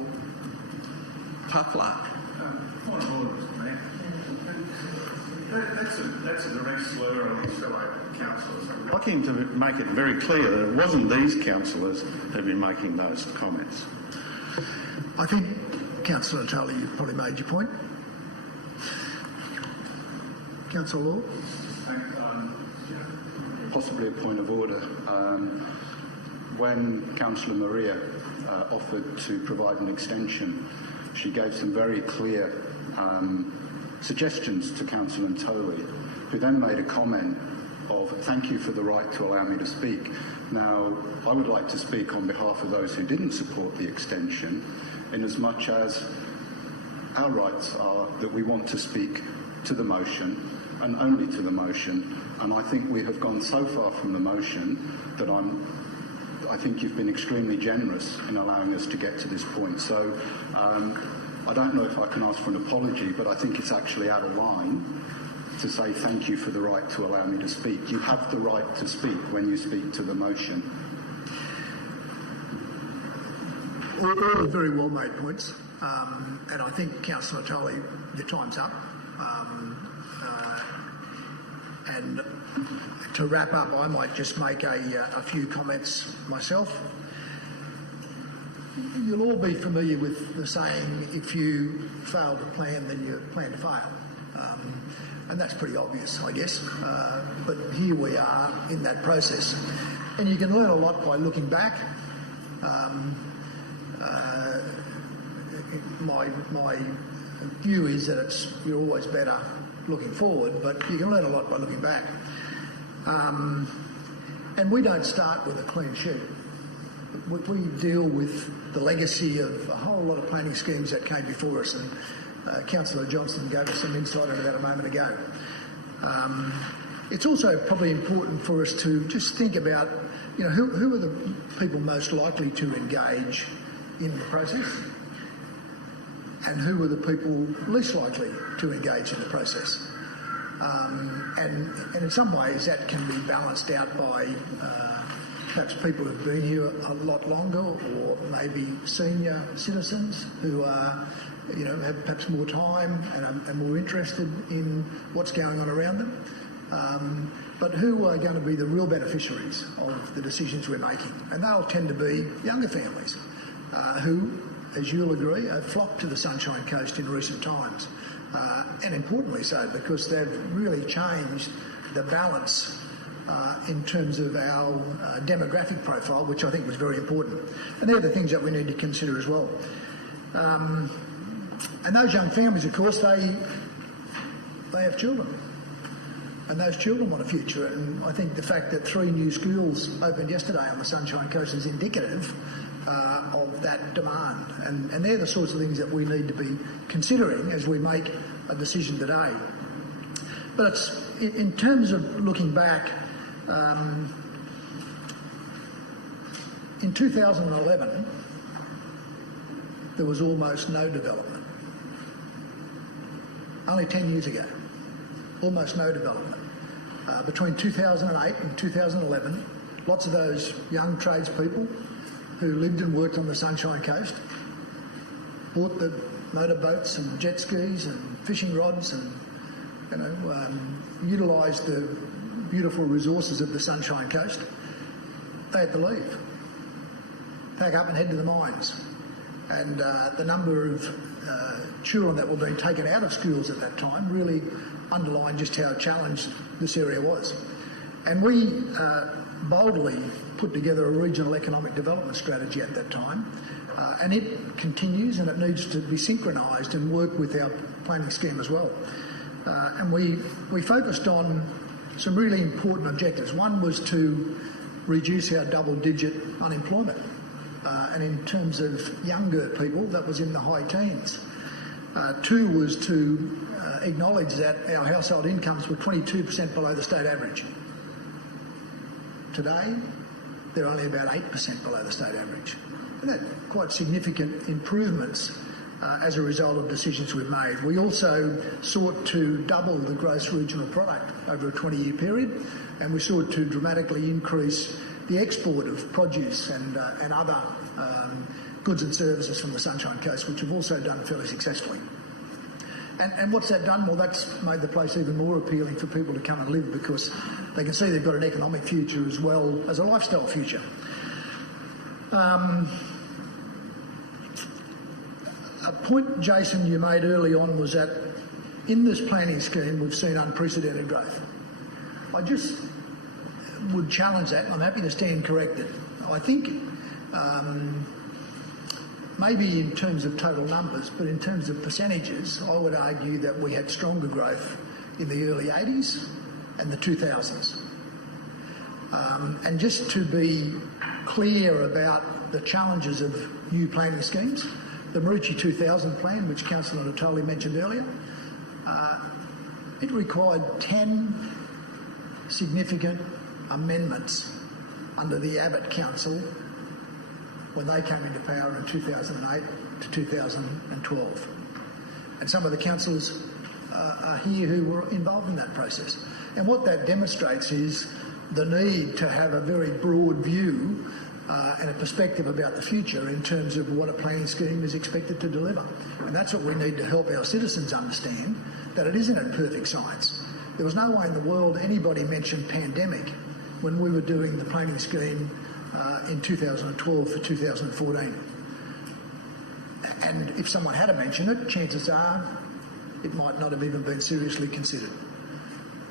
tough luck. Point of order, Mr Mayor. That's a direct slur on his fellow councillors. I'd like him to make it very clear that it wasn't these councillors who've been making those comments. I think, Councillor Natali, you've probably made your point. Councillor Law? Possibly a point of order. When Councillor Maria offered to provide an extension, she gave some very clear suggestions to Councillor Ntoli, who then made a comment of thank you for the right to allow me to speak. Now, I would like to speak on behalf of those who didn't support the extension, in as much as our rights are that we want to speak to the motion and only to the motion. And I think we have gone so far from the motion that I think you've been extremely generous in allowing us to get to this point. So I don't know if I can ask for an apology, but I think it's actually out of line to say thank you for the right to allow me to speak. You have the right to speak when you speak to the motion. All very well made points, and I think, Councillor Natali, your time's up. And to wrap up, I might just make a few comments myself. You'll all be familiar with the saying, if you fail to plan, then you plan to fail. And that's pretty obvious, I guess. But here we are in that process. And you can learn a lot by looking back. My view is that you're always better looking forward, but you can learn a lot by looking back. And we don't start with a clean sheet. We deal with the legacy of a whole lot of planning schemes that came before us, and Councillor Johnson gave us some insight into that a moment ago. It's also probably important for us to just think about, who are the people most likely to engage in the process, and who are the people least likely to engage in the process. And in some ways that can be balanced out by perhaps people who've been here a lot longer, or maybe senior citizens who are, have perhaps more time and are more interested in what's going on around them. But who are going to be the real beneficiaries of the decisions we're making? And they'll tend to be younger families who, as you'll agree, have flocked to the Sunshine Coast in recent times. And importantly so, because they've really changed the balance in terms of our demographic profile, which I think was very important. And they're the things that we need to consider as well. And those young families, of course, they have children. And those children want a future. And I think the fact that 3 new schools opened yesterday on the Sunshine Coast is indicative of that demand. And they're the sorts of things that we need to be considering as we make a decision today. But in terms of looking back, in 2011, there was almost no development. Only 10 years ago, almost no development. Between 2008 and 2011, lots of those young tradespeople who lived and worked on the Sunshine Coast bought the motorboats and jet skis and fishing rods and utilised the beautiful resources of the Sunshine Coast. They had to leave, pack up and head to the mines. And the number of children that were being taken out of schools at that time really underlined just how challenged this area was. And we boldly put together a regional economic development strategy at that time, and it continues, and it needs to be synchronised and work with our planning scheme as well. And we focused on some really important objectives. One was to reduce our double-digit unemployment, and in terms of younger people, that was in the high teens. 2 was to acknowledge that our household incomes were 22% below the state average. Today, they're only about 8% below the state average. And that's quite significant improvements as a result of decisions we've made. We also sought to double the gross regional product over a 20-year period, and we sought to dramatically increase the export of produce and other goods and services from the Sunshine Coast, which we've also done fairly successfully. And what's that done? Well, that's made the place even more appealing for people to come and live, because they can see they've got an economic future as well as a lifestyle future. A point, Jason, you made early on was that in this planning scheme we've seen unprecedented growth. I just would challenge that. I'm happy to stand corrected. I think maybe in terms of total numbers, but in terms of percentages, I would argue that we had stronger growth in the early 80s and the 2000s. And just to be clear about the challenges of new planning schemes, the Marucci 2000 plan, which Councillor Natoli mentioned earlier, it required 10 significant amendments under the Abbott Council when they came into power in 2008 to 2012. And some of the councillors are here who were involved in that process. And what that demonstrates is the need to have a very broad view and a perspective about the future in terms of what a planning scheme is expected to deliver. And that's what we need to help our citizens understand, that it isn't a perfect science. There was no way in the world anybody mentioned pandemic when we were doing the planning scheme in 2012 for 2014. And if someone had mentioned it, chances are it might not have even been seriously considered.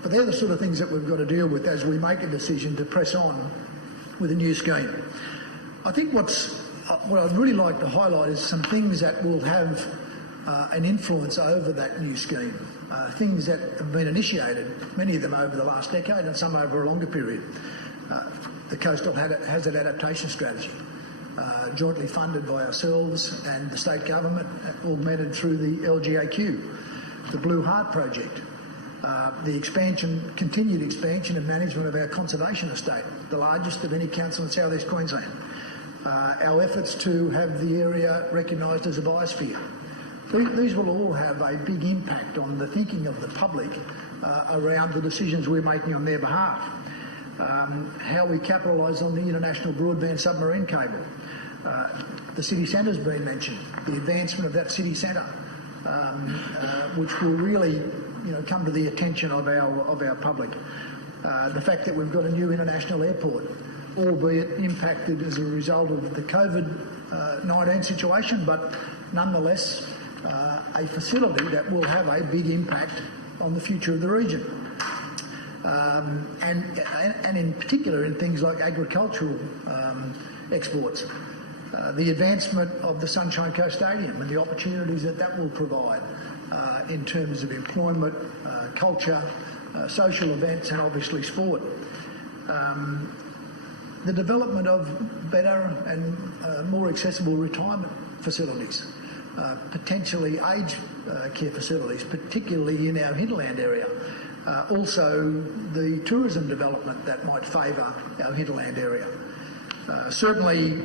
But they're the sort of things that we've got to deal with as we make a decision to press on with a new scheme. I think what I'd really like to highlight is some things that will have an influence over that new scheme, things that have been initiated, many of them over the last decade and some over a longer period. The Coastal Hazard Adaptation Strategy, jointly funded by ourselves and the state government, augmented through the LGAQ, the Blue Heart Project, the continued expansion and management of our conservation estate, the largest of any council in South East Queensland, our efforts to have the area recognised as a biosphere. These will all have a big impact on the thinking of the public around the decisions we're making on their behalf. How we capitalise on the international broadband submarine cable. The city centre's been mentioned, the advancement of that city centre, which will really come to the attention of our public. The fact that we've got a new international airport, albeit impacted as a result of the COVID-19 situation, but nonetheless a facility that will have a big impact on the future of the region. And in particular in things like agricultural exports. The advancement of the Sunshine Coast Stadium and the opportunities that will provide in terms of employment, culture, social events and obviously sport. The development of better and more accessible retirement facilities, potentially aged care facilities, particularly in our hinterland area. Also the tourism development that might favour our hinterland area. Certainly,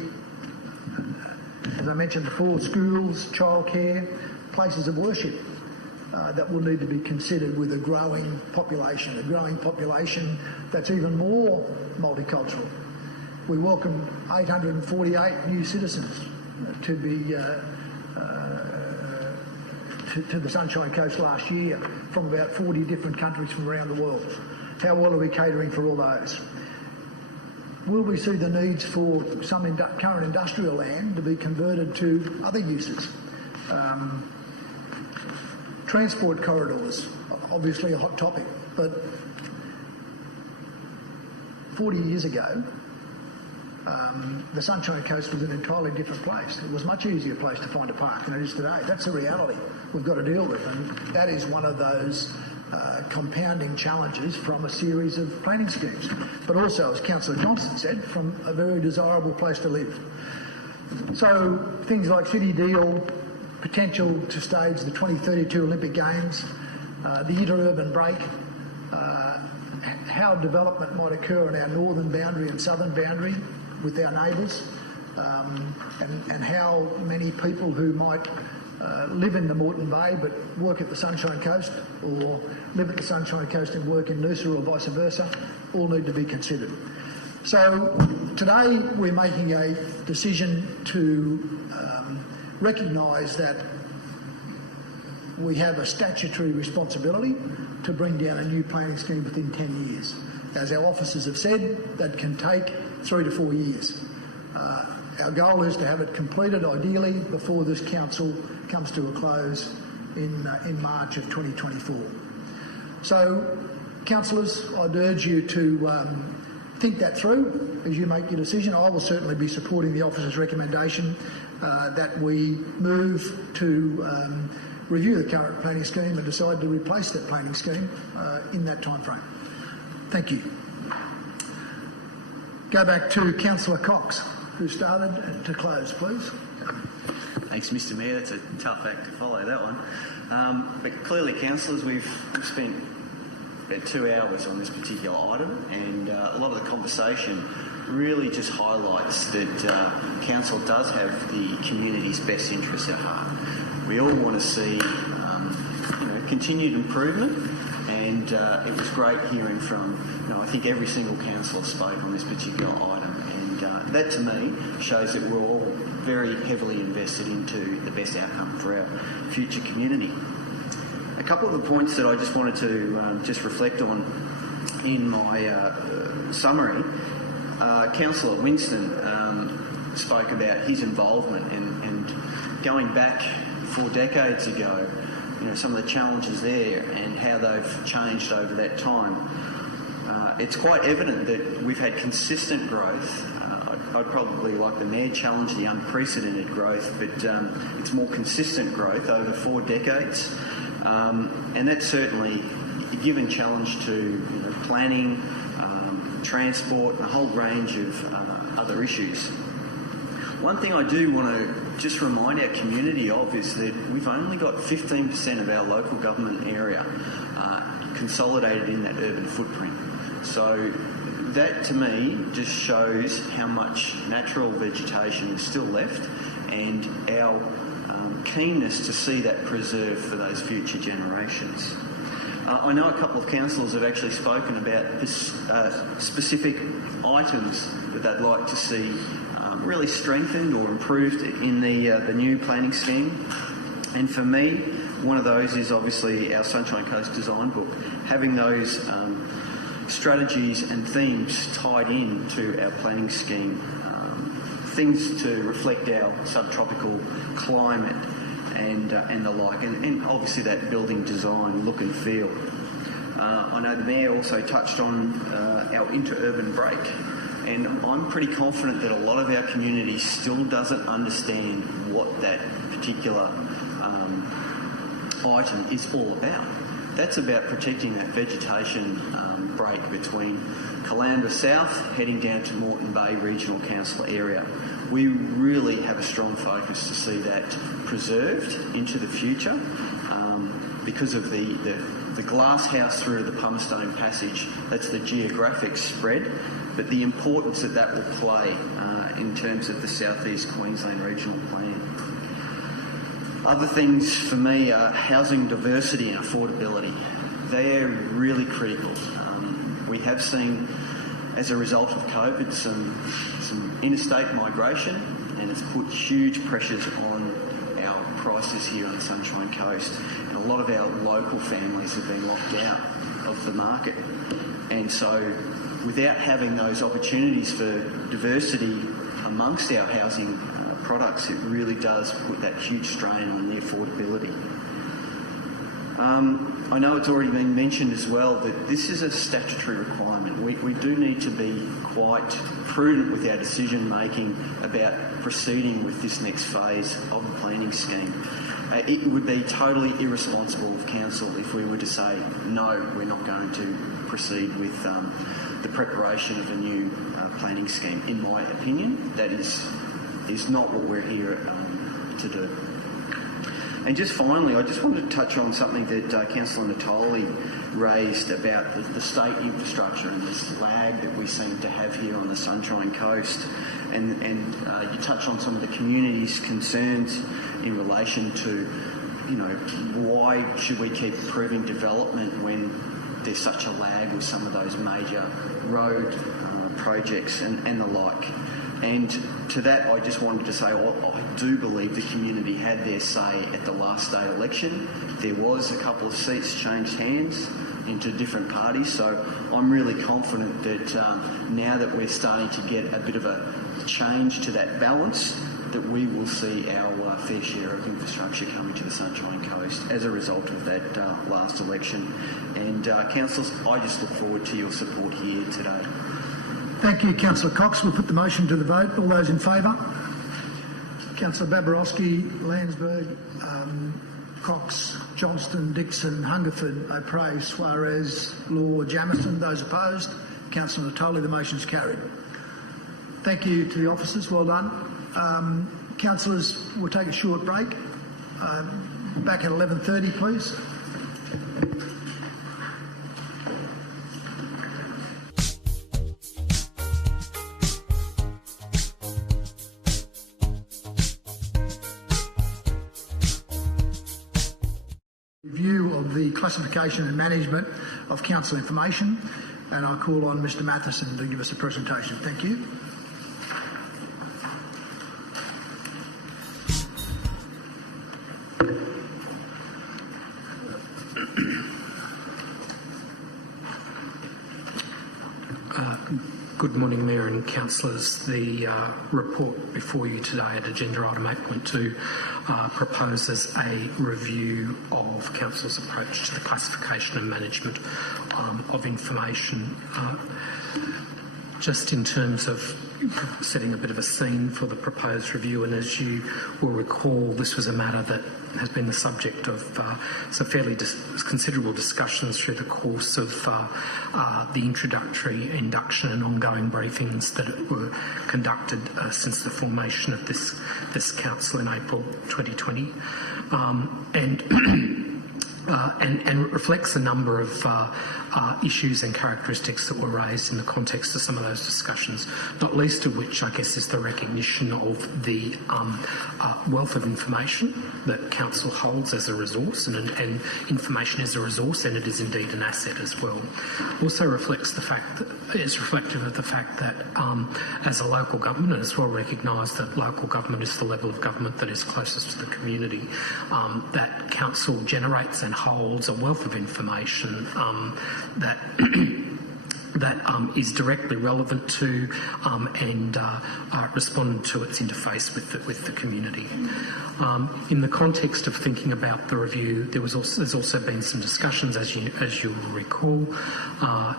as I mentioned before, schools, childcare, places of worship that will need to be considered with a growing population that's even more multicultural. We welcomed 848 new citizens to the Sunshine Coast last year from about 40 different countries from around the world. How well are we catering for all those? Will we see the needs for some current industrial land to be converted to other uses? Transport corridors, obviously a hot topic, but 40 years ago, the Sunshine Coast was an entirely different place. It was a much easier place to find a park than it is today. That's a reality we've got to deal with, and that is one of those compounding challenges from a series of planning schemes, but also, as Councillor Johnson said, from a very desirable place to live. So things like City Deal, potential to stage the 2032 Olympic Games, the interurban break, how development might occur on our northern boundary and southern boundary with our neighbours, and how many people who might live in the Moreton Bay but work at the Sunshine Coast, or live at the Sunshine Coast and work in Noosa or vice versa, all need to be considered. So today we're making a decision to recognise that we have a statutory responsibility to bring down a new planning scheme within 10 years. As our officers have said, that can take 3 to 4 years. Our goal is to have it completed ideally before this council comes to a close in March of 2024. So, councillors, I'd urge you to think that through as you make your decision. I will certainly be supporting the officer's recommendation that we move to review the current planning scheme and decide to replace that planning scheme in that time frame. Thank you. Go back to Councillor Cox, who started, to close, please. Thanks, Mr Mayor. That's a tough act to follow, that one. But clearly, councillors, we've spent about 2 hours on this particular item, and a lot of the conversation really just highlights that council does have the community's best interests at heart. We all want to see continued improvement, and it was great hearing from I think every single councillor spoke on this particular item, and that to me shows that we're all very heavily invested into the best outcome for our future community. A couple of the points that I just wanted to just reflect on in my summary. Councillor Winston spoke about his involvement and going back 4 decades ago, some of the challenges there and how they've changed over that time. it's quite evident that we've had consistent growth. I'd probably, like the Mayor, challenge the unprecedented growth, but it's more consistent growth over 4 decades. And that's certainly a given challenge to planning, transport, and a whole range of other issues. One thing I do want to just remind our community of is that we've only got 15% of our local government area consolidated in that urban footprint. So that to me just shows how much natural vegetation is still left and our keenness to see that preserved for those future generations. I know a couple of councillors have actually spoken about this, specific items that they'd like to see really strengthened or improved in the new planning scheme. And for me, one of those is obviously our Sunshine Coast Design Book. Having those strategies and themes tied in to our planning scheme, things to reflect our subtropical climate and the like, and obviously that building design look and feel. I know the Mayor also touched on our interurban break, and I'm pretty confident that a lot of our community still doesn't understand what that particular item is all about. That's about protecting that vegetation break between Caloundra South heading down to Moreton Bay Regional Council area. We really have a strong focus to see that preserved into the future because of the glass house through the Pumstone Passage. That's the geographic spread, but the importance that will play in terms of the South East Queensland Regional Plan. Other things for me are housing diversity and affordability. They're really critical. We have seen, as a result of COVID, some interstate migration, and it's put huge pressures on our prices here on the Sunshine Coast. And a lot of our local families have been locked out of the market. And so without having those opportunities for diversity amongst our housing products, it really does put that huge strain on the affordability. I know it's already been mentioned as well that this is a statutory requirement. We do need to be quite prudent with our decision making about proceeding with this next phase of the planning scheme. It would be totally irresponsible of council if we were to say, no, we're not going to proceed with the preparation of a new planning scheme. In my opinion, that is not what we're here to do. And just finally, I just wanted to touch on something that Councillor Natoli raised about the state infrastructure and this lag that we seem to have here on the Sunshine Coast. And you touched on some of the community's concerns in relation to, why should we keep improving development when there's such a lag with some of those major road projects and the like. And to that, I just wanted to say, I do believe the community had their say at the last state election. There was a couple of seats changed hands into different parties, so I'm really confident that now that we're starting to get a bit of a change to that balance, that we will see our fair share of infrastructure coming to the Sunshine Coast as a result of that last election. And councillors, I just look forward to your support here today. Thank you, Councillor Cox. We'll put the motion to the vote. All those in favour? Councillor Babarowski, Landsberg, Cox, Johnston, Dixon, Hungerford, O'Prey, Suarez, Law, Jamieson. Those opposed? Councillor Natoli. The motion is carried. Thank you to the officers. Well done. Councillors, we'll take a short break. Back at 11:30, please. Review of the classification and management of council information, and I'll call on Mr Matheson to give us a presentation. Thank you. Good morning, Mayor and Councillors. The report before you today at Agenda Item 8.2 proposes a review of Council's approach to the classification and management of information. Just in terms of setting a bit of a scene for the proposed review, and as you will recall, this was a matter that has been the subject of some fairly considerable discussions through the course of the introductory, induction and ongoing briefings that were conducted since the formation of this council in April 2020, and reflects a number of issues and characteristics that were raised in the context of some of those discussions, not least of which, I guess, is the recognition of the wealth of information that Council holds as a resource, and information is a resource, and it is indeed an asset as well. Also reflects the fact that it's reflective of the fact that as a local government, and it's well recognised that local government is the level of government that is closest to the community, that Council generates and holds a wealth of information that is directly relevant to and respondent to its interface with the community. In the context of thinking about the review, there's also been some discussions, as you will recall,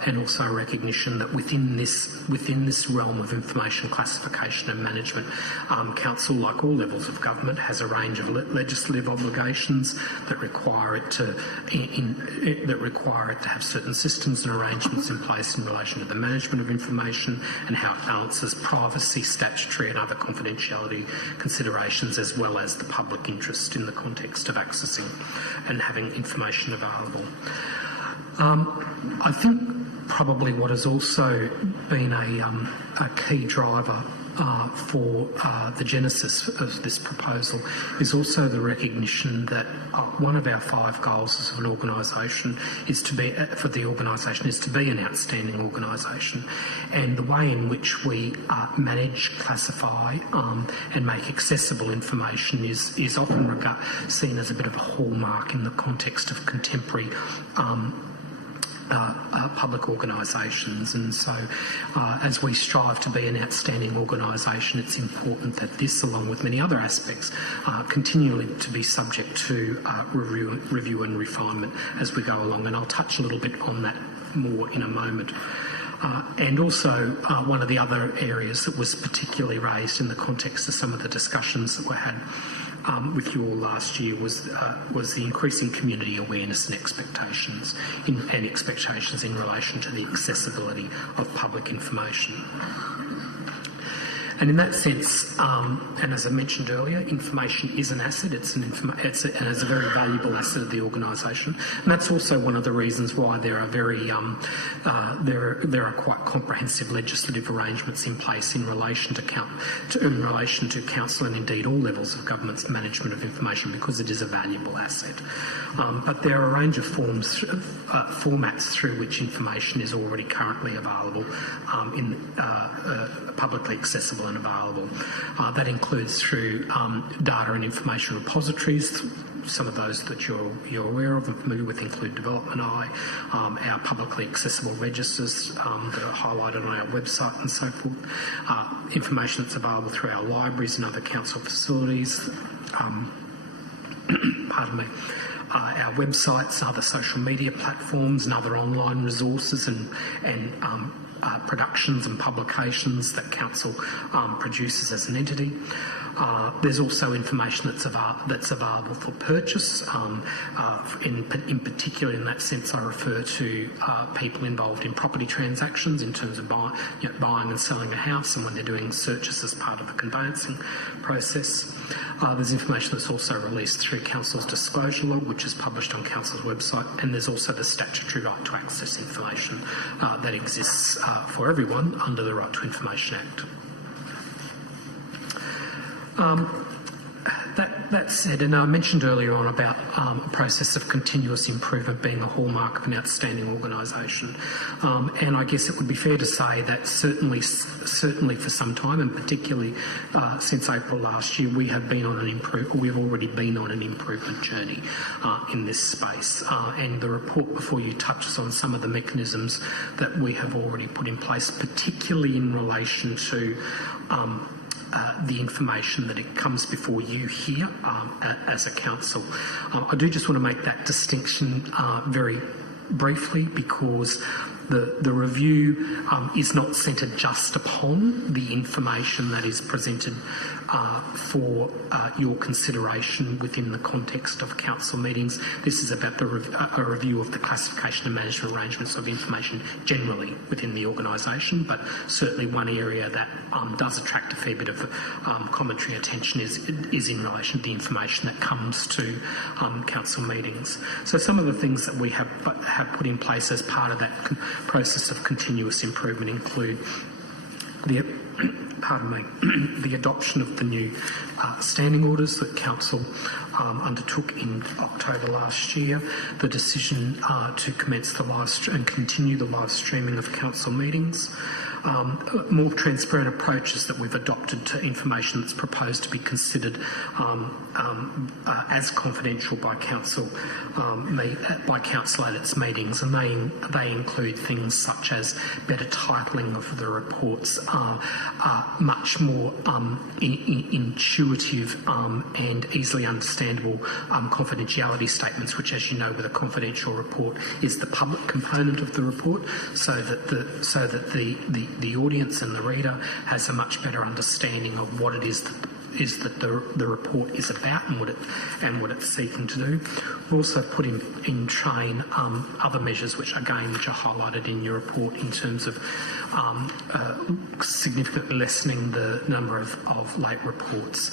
and also a recognition that within this realm of information classification and management, Council, like all levels of government, has a range of legislative obligations that require it to have certain systems and arrangements in place in relation to the management of information and how it balances privacy, statutory and other confidentiality considerations, as well as the public interest in the context of accessing and having information available. I think probably what has also been a key driver for the genesis of this proposal is also the recognition that one of our 5 goals as an organisation is to be an outstanding organisation, and the way in which we manage, classify and make accessible information is often seen as a bit of a hallmark in the context of contemporary public organisations, and so as we strive to be an outstanding organisation, it's important that this, along with many other aspects, continually to be subject to review and refinement as we go along, and I'll touch a little bit on that more in a moment. And also one of the other areas that was particularly raised in the context of some of the discussions that were had with you all last year was the increasing community awareness and expectations in relation to the accessibility of public information. And in that sense, and as I mentioned earlier, information is an asset. It's a very valuable asset of the organisation, and that's also one of the reasons why there are there are quite comprehensive legislative arrangements in place in relation to council and indeed all levels of government's management of information, because it is a valuable asset. But there are a range of formats through which information is already currently available, publicly accessible and available. That includes through data and information repositories. Some of those that you're aware of and familiar with include Development Eye, our publicly accessible registers that are highlighted on our website and so forth. Information that's available through our libraries and other council facilities. Pardon me. Our websites, other social media platforms and other online resources and productions and publications that Council produces as an entity. There's also information that's available for purchase. In particular, in that sense, I refer to people involved in property transactions in terms of buying and selling a house, and when they're doing searches as part of the conveyancing process. There's information that's also released through Council's disclosure log, which is published on Council's website, and there's also the statutory right to access information that exists for everyone under the Right to Information Act. That said, and I mentioned earlier on about a process of continuous improvement being a hallmark of an outstanding organisation, and I guess it would be fair to say that certainly for some time, and particularly since April last year, we have been on we've already been on an improvement journey in this space, and the report before you touches on some of the mechanisms that we have already put in place, particularly in relation to the information that it comes before you here as a council. I do just want to make that distinction very briefly, because the review is not centred just upon the information that is presented for your consideration within the context of council meetings. This is about a review of the classification and management arrangements of information generally within the organisation, but certainly one area that does attract a fair bit of commentary attention is in relation to the information that comes to council meetings. So some of the things that we have put in place as part of that process of continuous improvement include the adoption of the new standing orders that Council undertook in October last year, the decision to commence and continue the live streaming of Council meetings, more transparent approaches that we've adopted to information that's proposed to be considered as confidential by Council at its meetings, and they include things such as better titling of the reports, much more intuitive and easily understandable confidentiality statements, which, as you know, with a confidential report is the public component of the report, so that the audience and the reader has a much better understanding of what it is that the report is about and what it's seeking to do. We also put in train other measures which are highlighted in your report in terms of significantly lessening the number of late reports.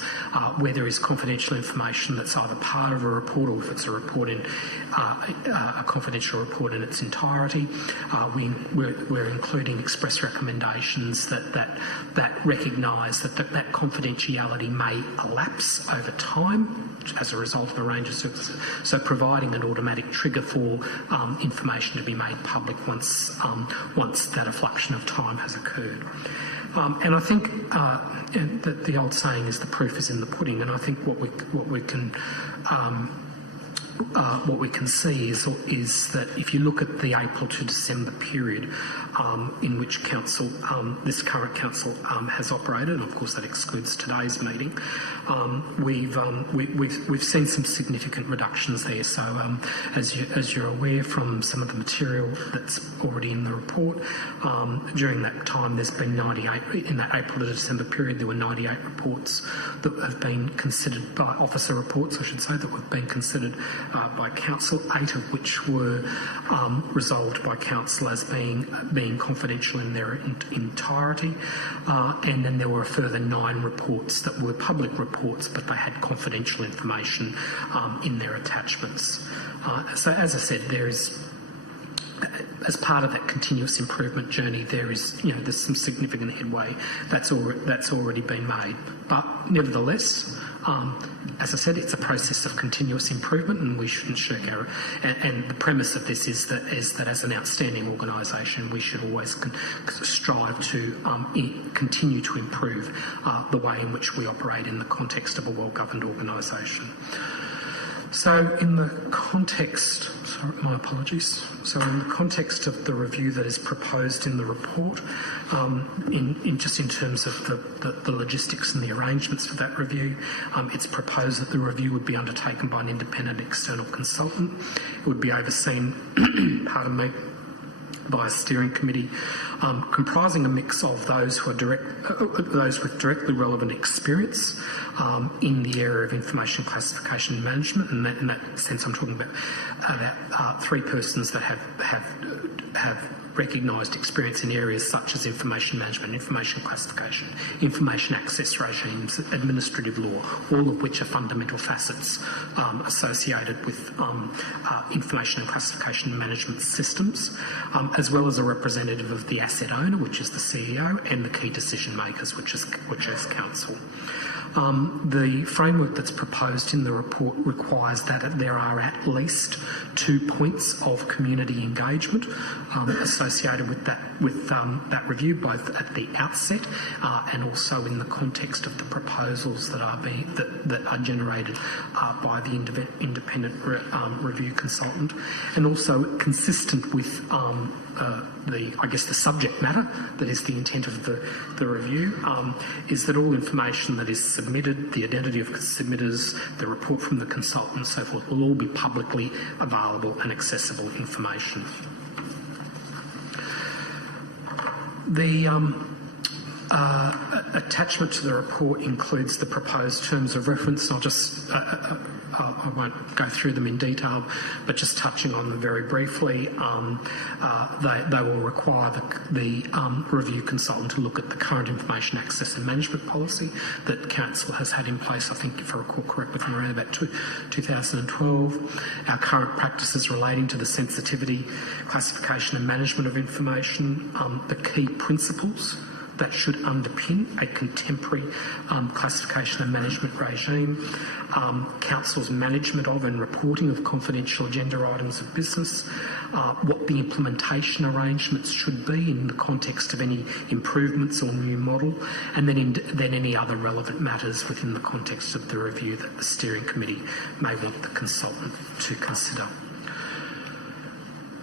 Where there is confidential information that's either part of a report, or if it's a report in a confidential report in its entirety, we're including express recommendations that recognise that confidentiality may elapse over time as a result of a range of services. So providing an automatic trigger for information to be made public once that effluxion of time has occurred. And I think that the old saying is the proof is in the pudding, and I think what we can see is that if you look at the April to December period in which this current council has operated, and of course that excludes today's meeting, we've seen some significant reductions there. So as you're aware from some of the material that's already in the report, during that time there's been 98, in that April to December period there were 98 reports that have been considered by officer reports, I should say, that have been considered by council, 8 of which were resolved by council as being confidential in their entirety, and then there were a further 9 reports that were public reports, but they had confidential information in their attachments. So as I said, there is, as part of that continuous improvement journey, there's some significant headway that's already been made. But nevertheless, as I said, it's a process of continuous improvement, and we shouldn't shirk our. And the premise of this is that as an outstanding organisation, we should always strive to continue to improve the way in which we operate in the context of a well-governed organisation. So in the context, my apologies. So in the context of the review that is proposed in the report, in terms of the logistics and the arrangements for that review, it's proposed that the review would be undertaken by an independent external consultant. It would be overseen, by a steering committee comprising a mix of those who are those with directly relevant experience in the area of information classification and management, and in that sense I'm talking about 3 persons that have recognised experience in areas such as information management, information classification, information access regimes, administrative law, all of which are fundamental facets associated with information and classification management systems, as well as a representative of the asset owner, which is the CEO, and the key decision makers, which is council. The framework that's proposed in the report requires that there are at least 2 points of community engagement associated with that review, both at the outset and also in the context of the proposals that are generated by the independent review consultant, and also consistent with the subject matter that is the intent of the review, is that all information that is submitted, the identity of submitters, the report from the consultant and so forth, will all be publicly available and accessible information. The attachment to the report includes the proposed terms of reference. I won't go through them in detail, but just touching on them very briefly, they will require the review consultant to look at the current information access and management policy that Council has had in place, I think, if I recall correctly, from around about 2012, our current practices relating to the sensitivity, classification and management of information, the key principles that should underpin a contemporary classification and management regime, Council's management of and reporting of confidential agenda items of business, what the implementation arrangements should be in the context of any improvements or new model, and then any other relevant matters within the context of the review that the steering committee may want the consultant to consider.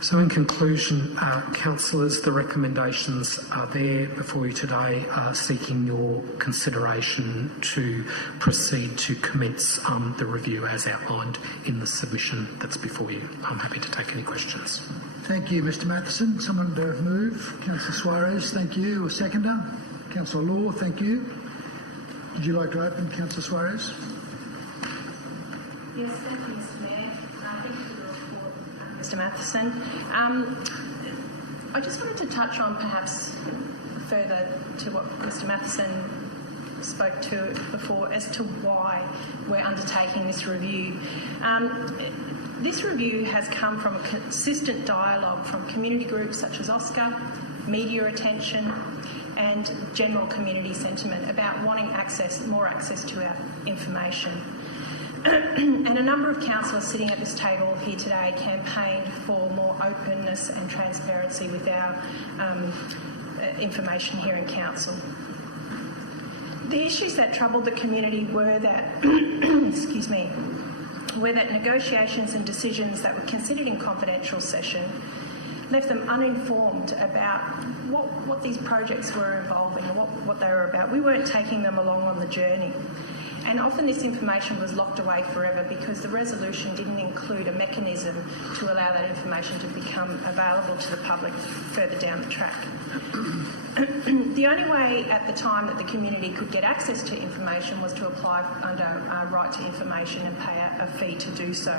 So in conclusion, councillors, the recommendations are there before you today, seeking your consideration to proceed to commence the review as outlined in the submission that's before you. I'm happy to take any questions. Thank you, Mr Matheson. Someone to move? Councillor Suarez, thank you. A seconder? Councillor Law, thank you. Would you like to open, Councillor Suarez? Yes, thank you, Mr Mayor. Thank you for the report, Mr Matheson. I just wanted to touch on perhaps further to what Mr Matheson spoke to before as to why we're undertaking this review. This review has come from a consistent dialogue from community groups such as Oscar, media attention and general community sentiment about wanting more access to our information. And a number of councillors sitting at this table here today campaigned for more openness and transparency with our information here in council. The issues that troubled the community were that, excuse me, were that negotiations and decisions that were considered in confidential session left them uninformed about what these projects were involving, what they were about. We weren't taking them along on the journey. And often this information was locked away forever because the resolution didn't include a mechanism to allow that information to become available to the public further down the track. The only way at the time that the community could get access to information was to apply under right to information and pay a fee to do so.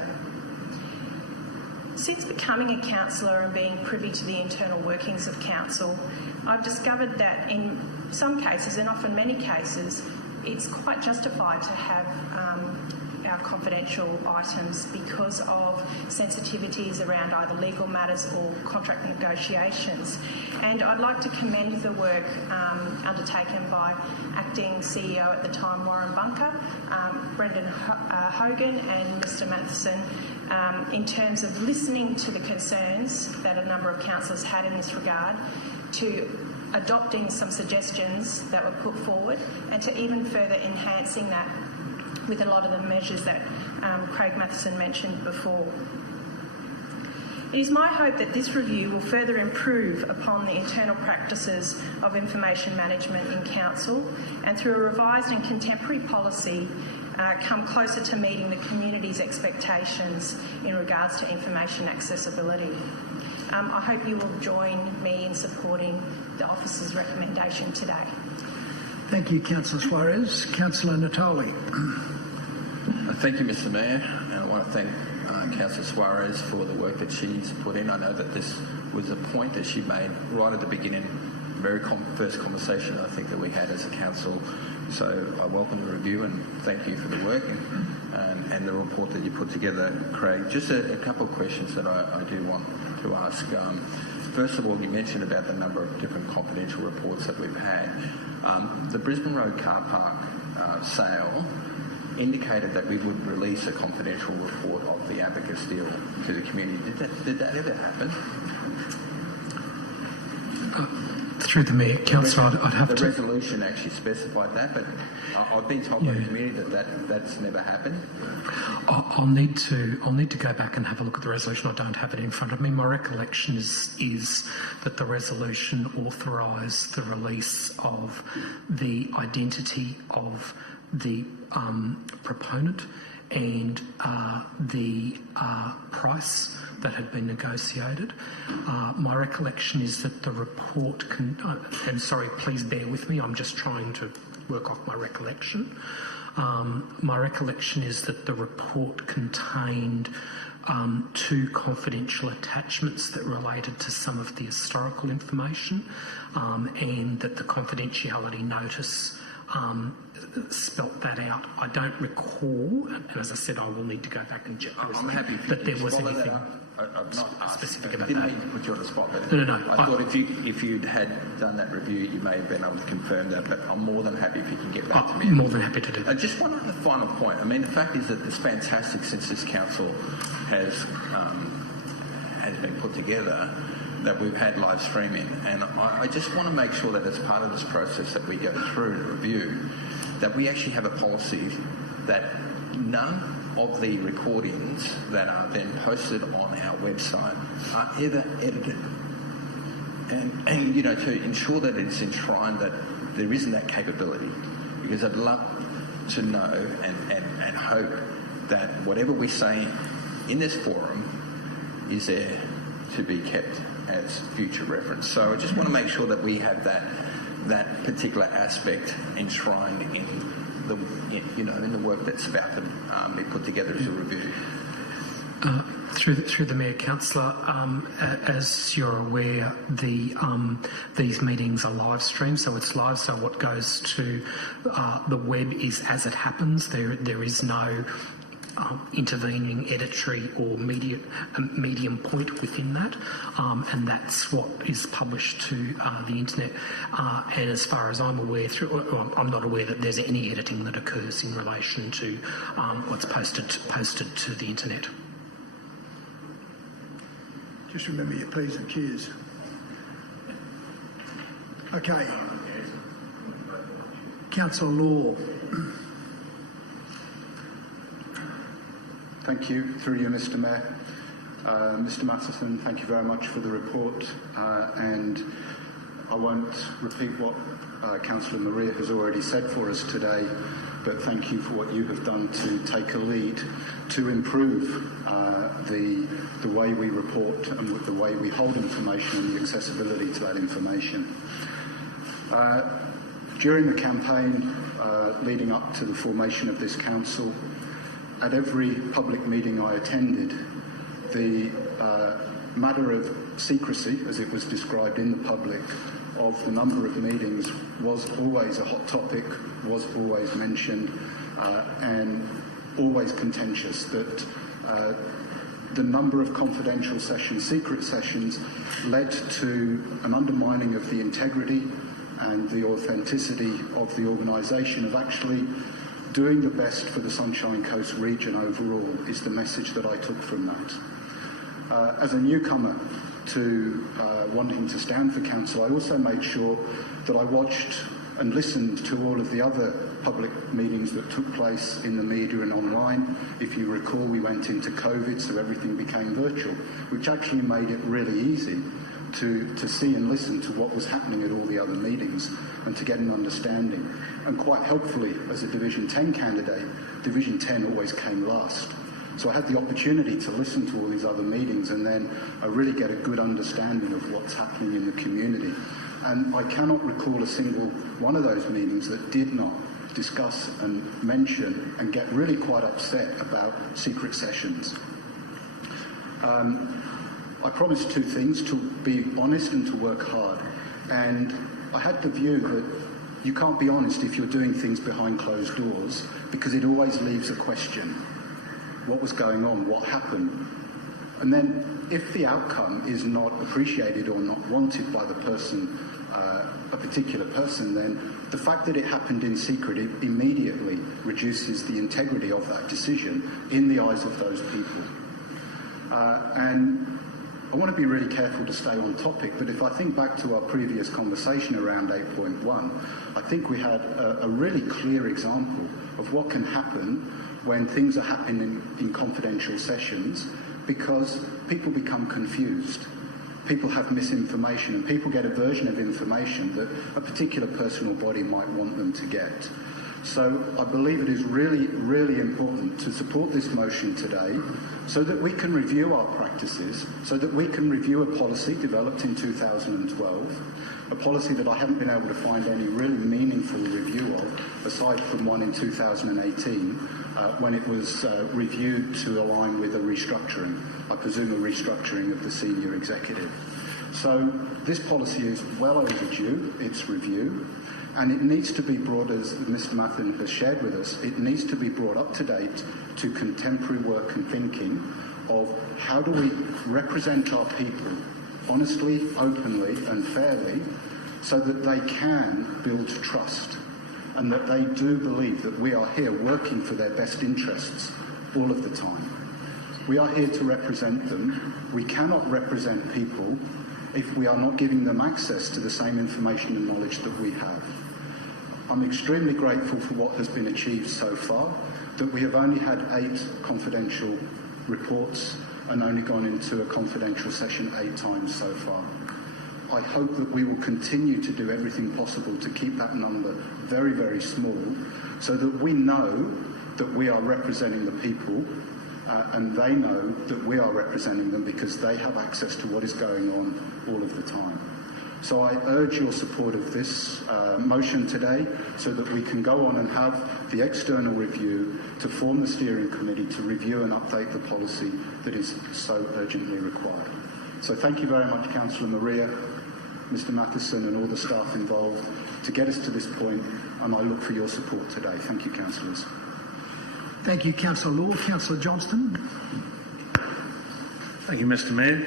Since becoming a councillor and being privy to the internal workings of council, I've discovered that in some cases, and often many cases, it's quite justified to have our confidential items because of sensitivities around either legal matters or contract negotiations. And I'd like to commend the work undertaken by Acting CEO at the time, Warren Bunker, Brendan Hogan and Mr Matheson, in terms of listening to the concerns that a number of councillors had in this regard, to adopting some suggestions that were put forward, and to even further enhancing that with a lot of the measures that Craig Matheson mentioned before. It is my hope that this review will further improve upon the internal practices of information management in council, and through a revised and contemporary policy come closer to meeting the community's expectations in regards to information accessibility. I hope you will join me in supporting the officer's recommendation today. Thank you, Councillor Suarez. Councillor Natali. Thank you, Mr Mayor. And I want to thank Councillor Suarez for the work that she's put in. I know that this was a point that she made right at the beginning, very first conversation I think that we had as a council. So I welcome the review and thank you for the work and the report that you put together, Craig. Just a couple of questions that I do want to ask. First of all, you mentioned about the number of different confidential reports that we've had. The Brisbane Road car park sale indicated that we would release a confidential report of the Abacus deal to the community. Did that ever happen? Through the Mayor, Councillor, I'd have the to... The resolution actually specified that, but I've been told by the community that's never happened. I'll need to go back and have a look at the resolution. I don't have it in front of me. My recollection is that the resolution authorised the release of the identity of the proponent and the price that had been negotiated. My recollection is that the report and sorry, please bear with me, I'm just trying to work off my recollection. My recollection is that the report contained 2 confidential attachments that related to some of the historical information, and that the confidentiality notice spelt that out. I don't recall, and as I said, I will need to go back and check. I'm happy that there was anything I'm not specific about didn't that. mean to put you on the spot, but No. I thought if you'd had done that review, you may have been able to confirm that. But I'm more than happy if you can get back to me. More than happy to do that. Just one other final point. I mean, the fact is that it's fantastic since this council has been put together that we've had live streaming, and I just want to make sure that as part of this process that we go through and review, that we actually have a policy that none of the recordings that are then posted on our website are ever edited. And you know, to ensure that it's enshrined that there isn't that capability, because I'd love to know and hope that whatever we say in this forum is there to be kept as future reference. So I just want to make sure that we have that particular aspect enshrined in the work that's about to be put together as a review. Through the Mayor, Councillor, as you're aware, these meetings are live streamed, so it's live. So what goes to the web is as it happens. There is no intervening editory or medium point within that, and that's what is published to the internet. And as far as I'm aware, I'm not aware that there's any editing that occurs in relation to what's posted to the internet. Just remember your P's and Q's. Okay. Councillor Law. Thank you. Through you, Mr. Mayor. Mr. Masterson, thank you very much for the report. And I won't repeat what Councillor Maria has already said for us today, but thank you for what you have done to take a lead to improve the way we report and with the way we hold information and the accessibility to that information. During the campaign leading up to the formation of this council, at every public meeting I attended, the matter of secrecy, as it was described in the public, of the number of meetings was always a hot topic, was always mentioned, and always contentious. That the number of confidential sessions, secret sessions, led to an undermining of the integrity and the authenticity of the organisation of actually doing the best for the Sunshine Coast region overall, is the message that I took from that. As a newcomer to wanting to stand for council, I also made sure that I watched and listened to all of the other public meetings that took place in the media and online. If you recall, we went into COVID, so everything became virtual, which actually made it really easy to see and listen to what was happening at all the other meetings and to get an understanding. And quite helpfully, as a Division 10 candidate, Division 10 always came last. So I had the opportunity to listen to all these other meetings and then I really get a good understanding of what's happening in the community. And I cannot recall a single one of those meetings that did not discuss and mention and get really quite upset about secret sessions. I promised two things: to be honest and to work hard. And I had the view that you can't be honest if you're doing things behind closed doors, because it always leaves a question. What was going on? What happened? And then if the outcome is not appreciated or not wanted by the person, a particular person, then the fact that it happened in secret, it immediately reduces the integrity of that decision in the eyes of those people. And I want to be really careful to stay on topic, but if I think back to our previous conversation around 8.1, I think we had a really clear example of what can happen when things are happening in confidential sessions, because people become confused. People have misinformation, and people get a version of information that a particular person or body might want them to get. So I believe it is really, really important to support this motion today so that we can review our practices, so that we can review a policy developed in 2012, a policy that I haven't been able to find any really meaningful review of, aside from one in 2018, when it was reviewed to align with a restructuring, I presume a restructuring of the senior executive. So this policy is well overdue, its review, and it needs to be brought, as Mr. Mathern has shared with us, it needs to be brought up to date to contemporary work and thinking of how do we represent our people honestly, openly and fairly, so that they can build trust and that they do believe that we are here working for their best interests all of the time. We are here to represent them. We cannot represent people if we are not giving them access to the same information and knowledge that we have. I'm extremely grateful for what has been achieved so far, that we have only had 8 confidential reports and only gone into a confidential session 8 times so far. I hope that we will continue to do everything possible to keep that number very, very small, so that we know that we are representing the people and they know that we are representing them, because they have access to what is going on all of the time. So I urge your support of this motion today, so that we can go on and have the external review to form the steering committee to review and update the policy that is so urgently required. So thank you very much, Councillor Maria, Mr. Matheson and all the staff involved to get us to this point, and I look for your support today. Thank you, councillors. Thank you, Councillor Law. Councillor Johnston. Thank you, Mr. Mayor.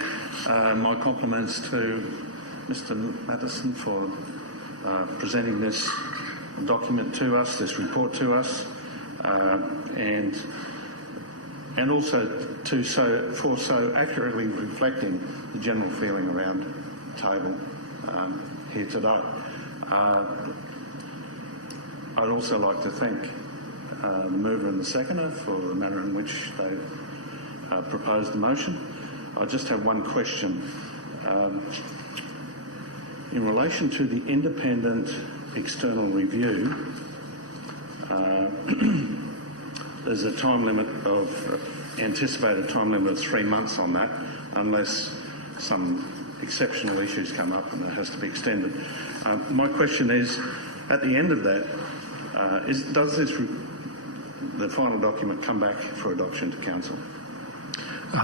My compliments to Mr. Matheson for presenting this document to us, this report to us, and also for so accurately reflecting the general feeling around the table here today. I'd also like to thank the mover and the seconder for the manner in which they proposed the motion. I just have one question. In relation to the independent external review, there's a time limit of, anticipated time limit of 3 months on that, unless some exceptional issues come up and it has to be extended. My question is, at the end of that, does the final document come back for adoption to council?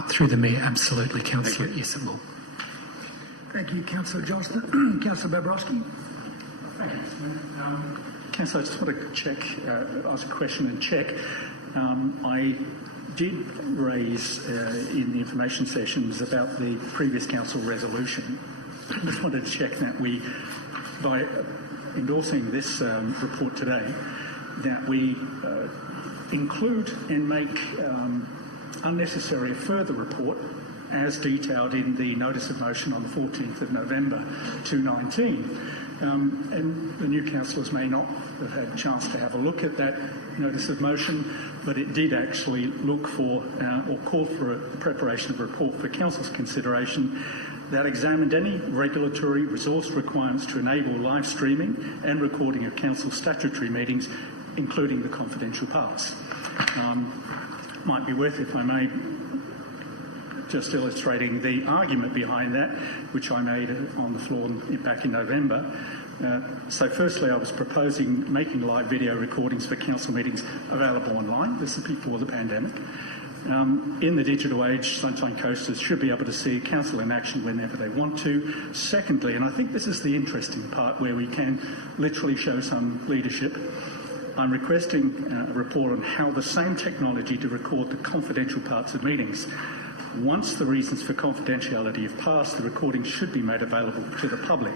Through the Mayor, absolutely, Councillor. Yes, it will. Thank you, Councillor Johnston. Councillor Babbrowski. Thank you. Councillor, I just want to check, ask a question and check. I did raise in the information sessions about the previous council resolution. I just wanted to check that we, by endorsing this report today, that we include and make unnecessary further report as detailed in the notice of motion on the 14th of November 2019. And the new councillors may not have had a chance to have a look at that notice of motion, but it did actually look for or call for a preparation of a report for council's consideration that examined any regulatory resource requirements to enable live streaming and recording of council statutory meetings, including the confidential parts. Might be worth, if I may, just illustrating the argument behind that, which I made on the floor back in November. So firstly, I was proposing making live video recordings for council meetings available online. This is before the pandemic. In the digital age, Sunshine Coasters should be able to see council in action whenever they want to. Secondly, and I think this is the interesting part where we can literally show some leadership, I'm requesting a report on how the same technology to record the confidential parts of meetings. Once the reasons for confidentiality have passed, the recording should be made available to the public.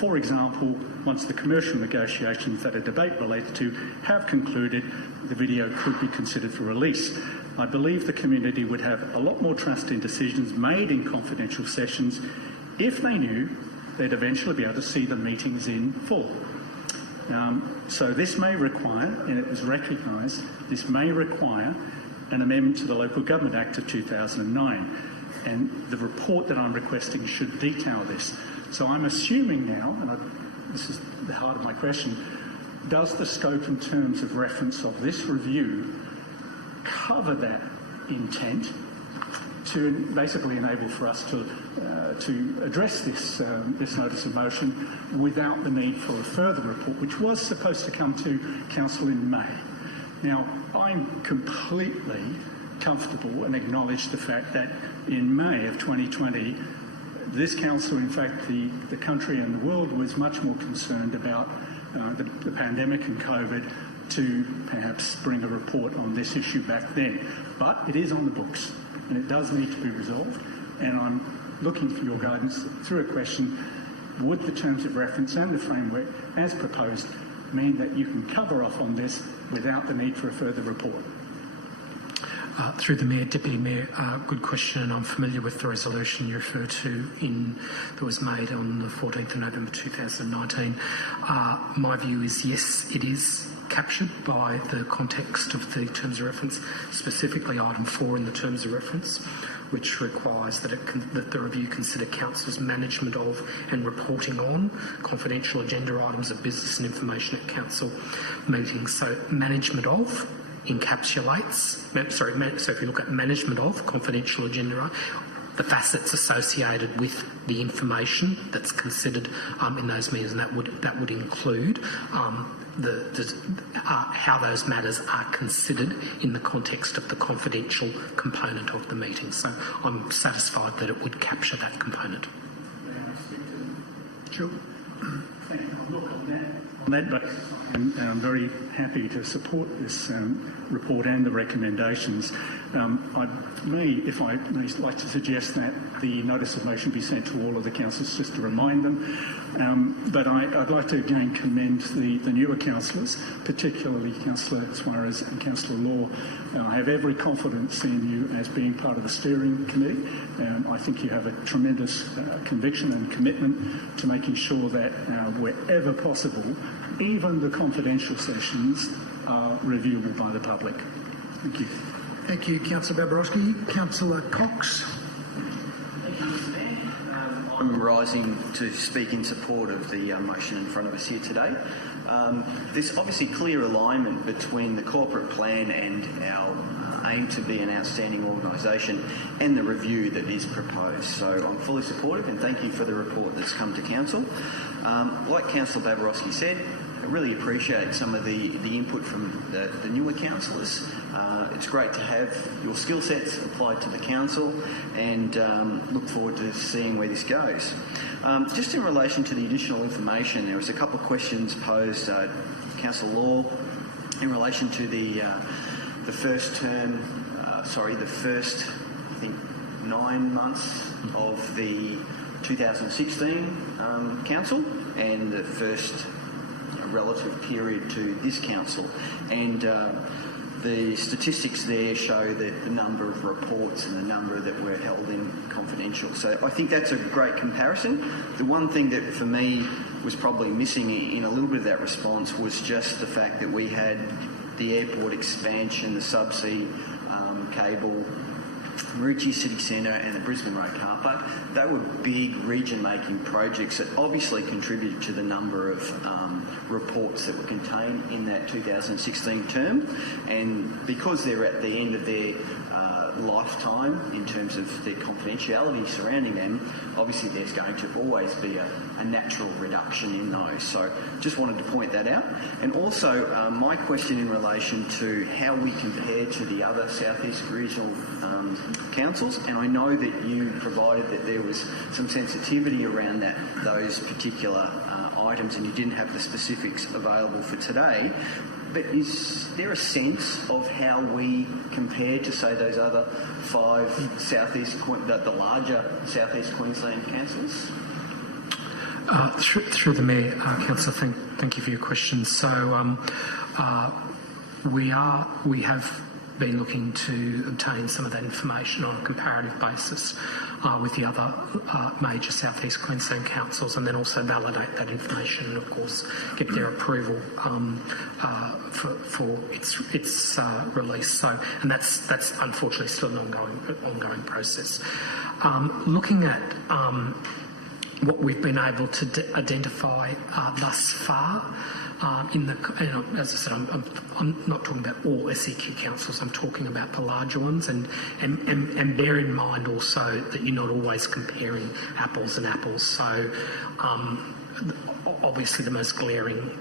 For example, once the commercial negotiations that a debate related to have concluded, the video could be considered for release. I believe the community would have a lot more trust in decisions made in confidential sessions if they knew they'd eventually be able to see the meetings in full. So this may require, and it was recognised, this may require an amendment to the Local Government Act of 2009, and the report that I'm requesting should detail this. So I'm assuming now, and this is the heart of my question, does the scope and terms of reference of this review cover that intent to basically enable for us to address this notice of motion without the need for a further report, which was supposed to come to Council in May. Now, I'm completely comfortable and acknowledge the fact that in May of 2020, this Council, in fact, the country and the world was much more concerned about the pandemic and COVID to perhaps bring a report on this issue back then. But it is on the books and it does need to be resolved, and I'm looking for your guidance through a question: would the terms of reference and the framework as proposed mean that you can cover off on this without the need for a further report? Through the Mayor, Deputy Mayor, good question, and I'm familiar with the resolution you refer to that was made on the 14th of November 2019. My view is yes, it is captured by the context of the terms of reference, specifically item 4 in the terms of reference, which requires that the review consider Council's management of and reporting on confidential agenda items of business and information at Council meetings. So management of encapsulates, so if you look at management of confidential agenda, the facets associated with the information that's considered in those meetings, and that would include how those matters are considered in the context of the confidential component of the meeting. So I'm satisfied that it would capture that component. Sure. Thank you. I'll look on that basis, and I'm very happy to support this report and the recommendations. I may like to suggest that the notice of motion be sent to all of the councillors just to remind them. But I'd like to again commend the newer councillors, particularly Councillor Suarez and Councillor Law. I have every confidence in you as being part of the steering committee. I think you have a tremendous conviction and commitment to making sure that wherever possible, even the confidential sessions are reviewable by the public. Thank you. Thank you, Councillor Babrowski. Councillor Cox. Thank you, Mr. Mayor. I'm rising to speak in support of the motion in front of us here today. There's obviously clear alignment between the corporate plan and our aim to be an outstanding organisation and the review that is proposed. So I'm fully supportive, and thank you for the report that's come to Council. Like Councillor Babrowski said, I really appreciate some of the input from the newer councillors. It's great to have your skill sets applied to the council, and look forward to seeing where this goes. Just in relation to the additional information, there was a couple of questions posed, Councillor Law, in relation to the first term, the first, I think, 9 months of the 2016 council and the first relative period to this council, and the statistics there show that the number of reports and the number that were held in confidential. So I think that's a great comparison. The one thing that for me was probably missing in a little bit of that response was just the fact that we had the airport expansion, the subsea cable, Marucci City Centre and the Brisbane Road car park. They were big region-making projects that obviously contributed to the number of reports that were contained in that 2016 term, and because they're at the end of their lifetime in terms of their confidentiality surrounding them, obviously there's going to always be a natural reduction in those. So just wanted to point that out. And also my question in relation to how we compare to the other South East regional councils, and I know that you provided that there was some sensitivity around those particular items, and you didn't have the specifics available for today. But is there a sense of how we compare to, say, those other 5 the larger South East Queensland councils? Through the Mayor, Councillor, thank you for your question. So we have been looking to obtain some of that information on a comparative basis with the other major South East Queensland councils, and then also validate that information and, of course, get their approval for its release. So, and that's unfortunately still an ongoing process. Looking at what we've been able to identify thus far. As I said, I'm not talking about all SEQ councils. I'm talking about the larger ones, and bear in mind also that you're not always comparing apples and apples. So obviously the most glaring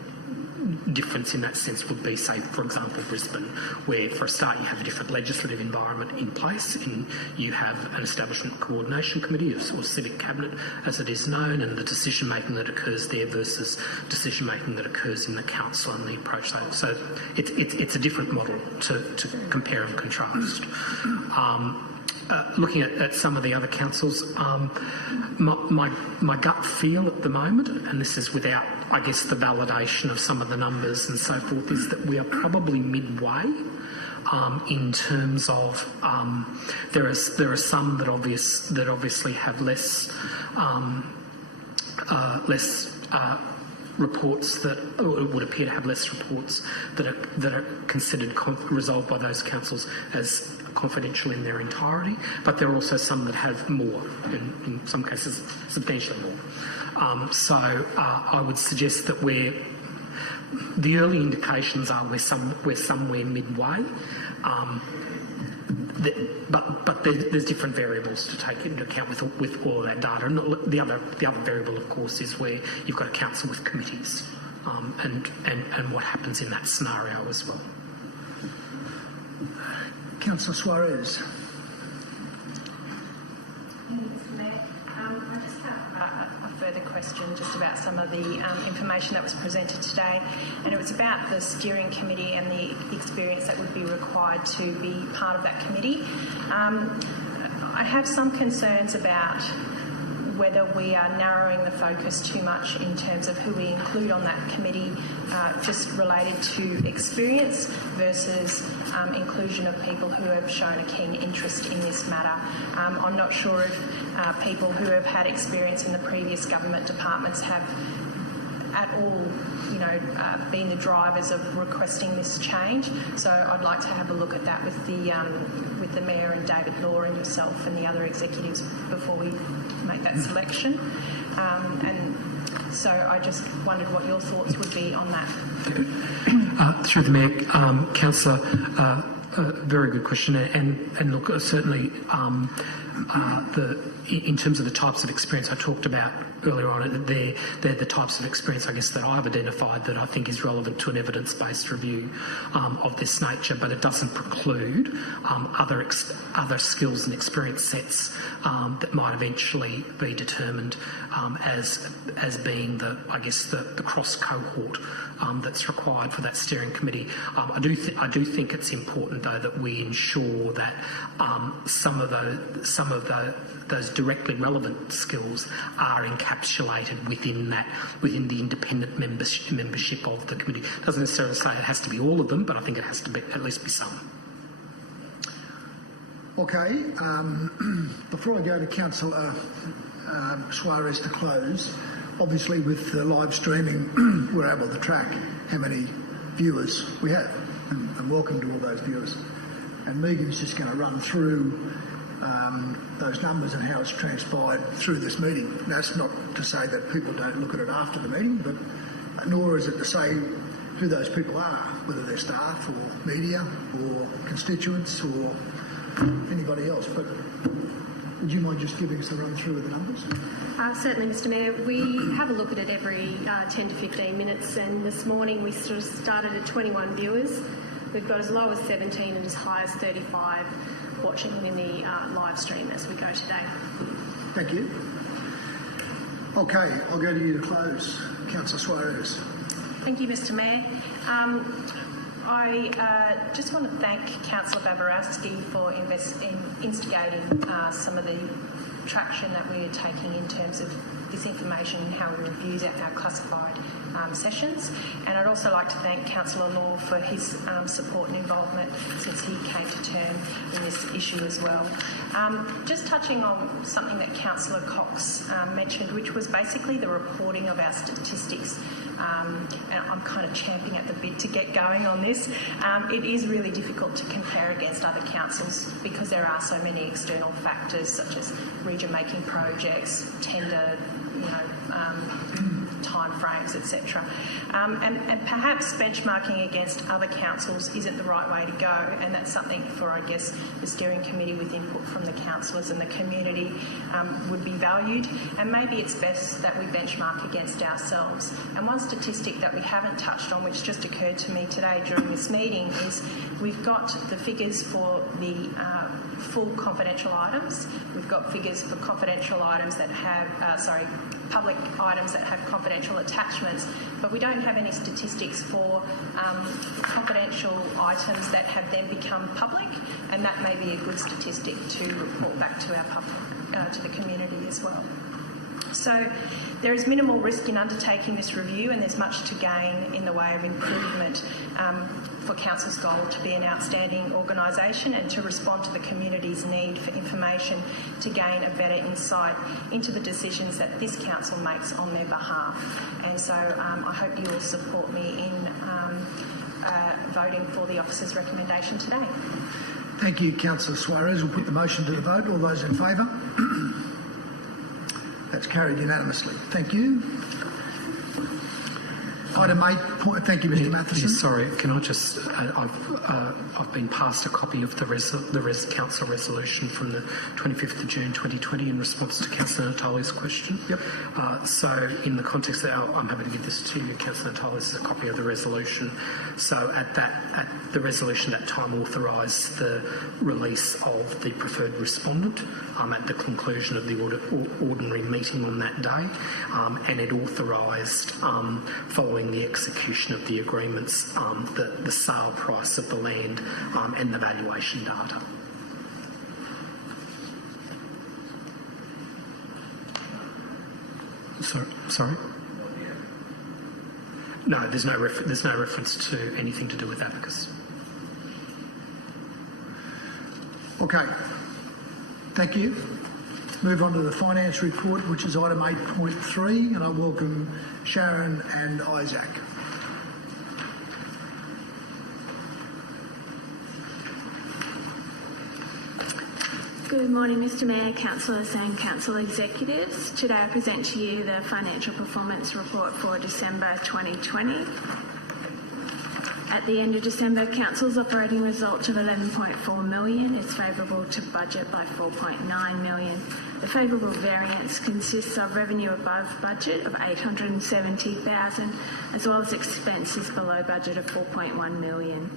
difference in that sense would be, say, for example, Brisbane, where for a start you have a different legislative environment in place, and you have an establishment coordination committee or civic cabinet as it is known, and the decision making that occurs there versus decision making that occurs in the council and the approach. So it's a different model to compare and contrast. Looking at some of the other councils, my gut feel at the moment, and this is without, I guess, the validation of some of the numbers and so forth, is that we are probably midway in terms of there are some that obviously have less reports that would appear to have less reports that are considered resolved by those councils as confidential in their entirety, but there are also some that have more, in some cases substantially more. So I would suggest that the early indications are we're somewhere midway, but there's different variables to take into account with all of that data. And the other variable, of course, is where you've got a council with committees, and what happens in that scenario as well. Councillor Suarez. I just have a further question just about some of the information that was presented today, and it was about the steering committee and the experience that would be required to be part of that committee. I have some concerns about whether we are narrowing the focus too much in terms of who we include on that committee, just related to experience versus inclusion of people who have shown a keen interest in this matter. I'm not sure if people who have had experience in the previous government departments have at all, been the drivers of requesting this change. So I'd like to have a look at that with the Mayor and David Law and yourself and the other executives before we make that selection. And so I just wondered what your thoughts would be on that. Through the Mayor, Councillor, very good question, and look, certainly in terms of the types of experience I talked about earlier on, they're the types of experience, I guess, that I've identified that I think is relevant to an evidence-based review of this nature, but it doesn't preclude other skills and experience sets that might eventually be determined as being the cross cohort that's required for that steering committee. I do think it's important though that we ensure that some of those directly relevant skills are encapsulated within the independent membership of the committee. Doesn't necessarily say it has to be all of them, but I think it has to be at least be some. Okay, before I go to Councillor Suarez to close, obviously with the live streaming we're able to track how many viewers we have, and welcome to all those viewers. And Megan's just going to run through those numbers and how it's transpired through this meeting. That's not to say that people don't look at it after the meeting, but nor is it to say who those people are, whether they're staff or media or constituents or anybody else. But would you mind just giving us a run through of the numbers? Certainly, Mr Mayor. We have a look at it every 10 to 15 minutes, and this morning we sort of started at 21 viewers. We've got as low as 17 and as high as 35 watching in the live stream as we go today. Thank you. Okay, I'll go to you to close. Councillor Suarez. Thank you, Mr Mayor. I just want to thank Councillor Babarowski for instigating some of the traction that we are taking in terms of this information and how we review our classified sessions. And I'd also like to thank Councillor Law for his support and involvement since he came to term in this issue as well. Just touching on something that Councillor Cox mentioned, which was basically the reporting of our statistics. And I'm kind of champing at the bit to get going on this. It is really difficult to compare against other councils because there are so many external factors such as region-making projects, tender, time frames, etc. And perhaps benchmarking against other councils isn't the right way to go, and that's something for, I guess, the steering committee with input from the councillors and the community would be valued. And maybe it's best that we benchmark against ourselves. And one statistic that we haven't touched on, which just occurred to me today during this meeting, is we've got the figures for the full confidential items. We've got figures for confidential items that have, public items that have confidential attachments, but we don't have any statistics for confidential items that have then become public, and that may be a good statistic to report back to our public, to the community as well. So there is minimal risk in undertaking this review, and there's much to gain in the way of improvement for Council's goal to be an outstanding organisation and to respond to the community's need for information to gain a better insight into the decisions that this council makes on their behalf. And so I hope you will support me in voting for the officer's recommendation today. Thank you, Councillor Suarez. We'll put the motion to the vote. All those in favour? That's carried unanimously. Thank you. Item 8. Thank you, Mr. Matheson. Sorry, can I just? I've been passed a copy of the council resolution from the 25th of June 2020 in response to Councillor Natali's question. Yep. So, in the context of I'm happy to give this to you, Councillor Natali. This is a copy of the resolution. So, at the resolution at that time authorised the release of the preferred respondent at the conclusion of the ordinary meeting on that day, and it authorised following the execution of the agreements, the sale price of the land and the valuation data. Sorry? No, there's no reference to anything to do with abacus. Okay. Thank you. Move on to the finance report, which is item 8.3, and I welcome Sharon and Isaac. Good morning, Mr Mayor, Councillors and Council Executives. Today I present to you the Financial Performance Report for December 2020. At the end of December, Council's operating result of $11.4 million is favourable to budget by $4.9 million. The favourable variance consists of revenue above budget of $870,000, as well as expenses below budget of $4.1 million.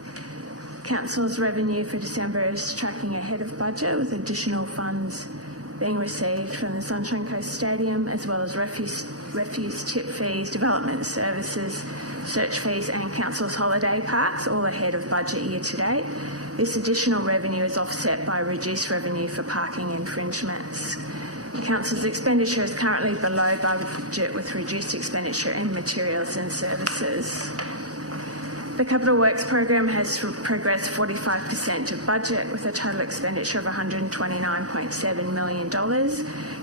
Council's revenue for December is tracking ahead of budget, with additional funds being received from the Sunshine Coast Stadium, as well as refuse tip fees, development services, search fees and Council's holiday parks, all ahead of budget year to date. This additional revenue is offset by reduced revenue for parking infringements. Council's expenditure is currently below budget, with reduced expenditure in materials and services. The Capital Works program has progressed 45% of budget, with a total expenditure of $129.7 million.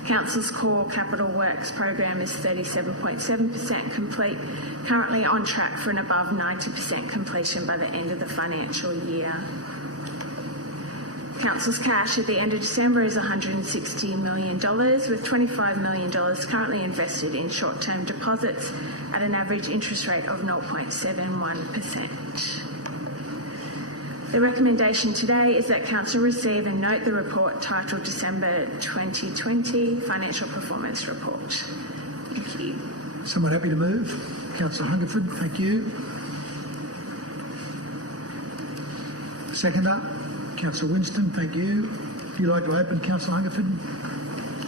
Council's core Capital Works program is 37.7% complete, currently on track for an above 90% completion by the end of the financial year. Council's cash at the end of December is $160 million, with $25 million currently invested in short-term deposits at an average interest rate of 0.71%. The recommendation today is that Council receive and note the report titled December 2020 Financial Performance Report. Thank you. Someone happy to move? Councillor Hungerford, thank you. Seconder, Councillor Winston, thank you. If you'd like to open, Councillor Hungerford.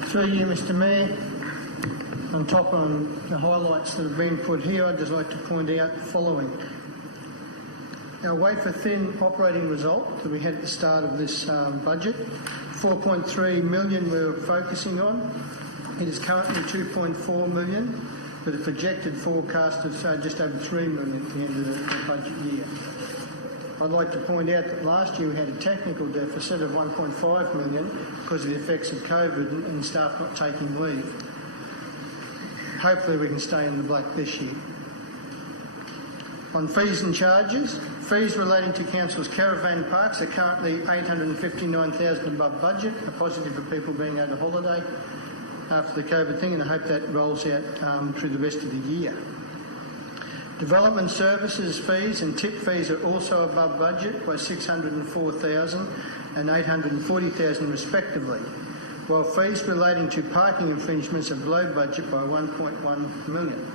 Through you, Mr Mayor. On top of the highlights that have been put here, I'd just like to point out the following. Our wafer thin operating result that we had at the start of this budget, 4.3 million we were focusing on. It is currently 2.4 million, with a projected forecast of just over 3 million at the end of the budget year. I'd like to point out that last year we had a technical deficit of 1.5 million because of the effects of COVID and staff not taking leave. Hopefully we can stay in the black this year. On fees and charges, fees relating to Council's caravan parks are currently $859,000 above budget, a positive for people being able to holiday after the COVID thing, and I hope that rolls out through the rest of the year. Development services fees and tip fees are also above budget by $604,000 and $840,000 respectively, while fees relating to parking infringements are below budget by $1.1 million.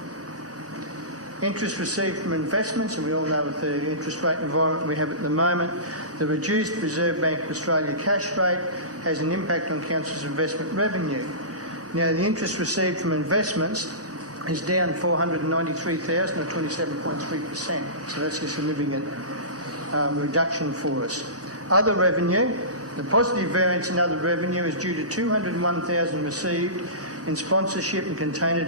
Interest received from investments, and we all know with the interest rate environment we have at the moment, the reduced Reserve Bank of Australia cash rate has an impact on Council's investment revenue. Now, the interest received from investments is down $493,000 or 27.3%, so that's a significant reduction for us. Other revenue, the positive variance in other revenue is due to $201,000 received in sponsorship and container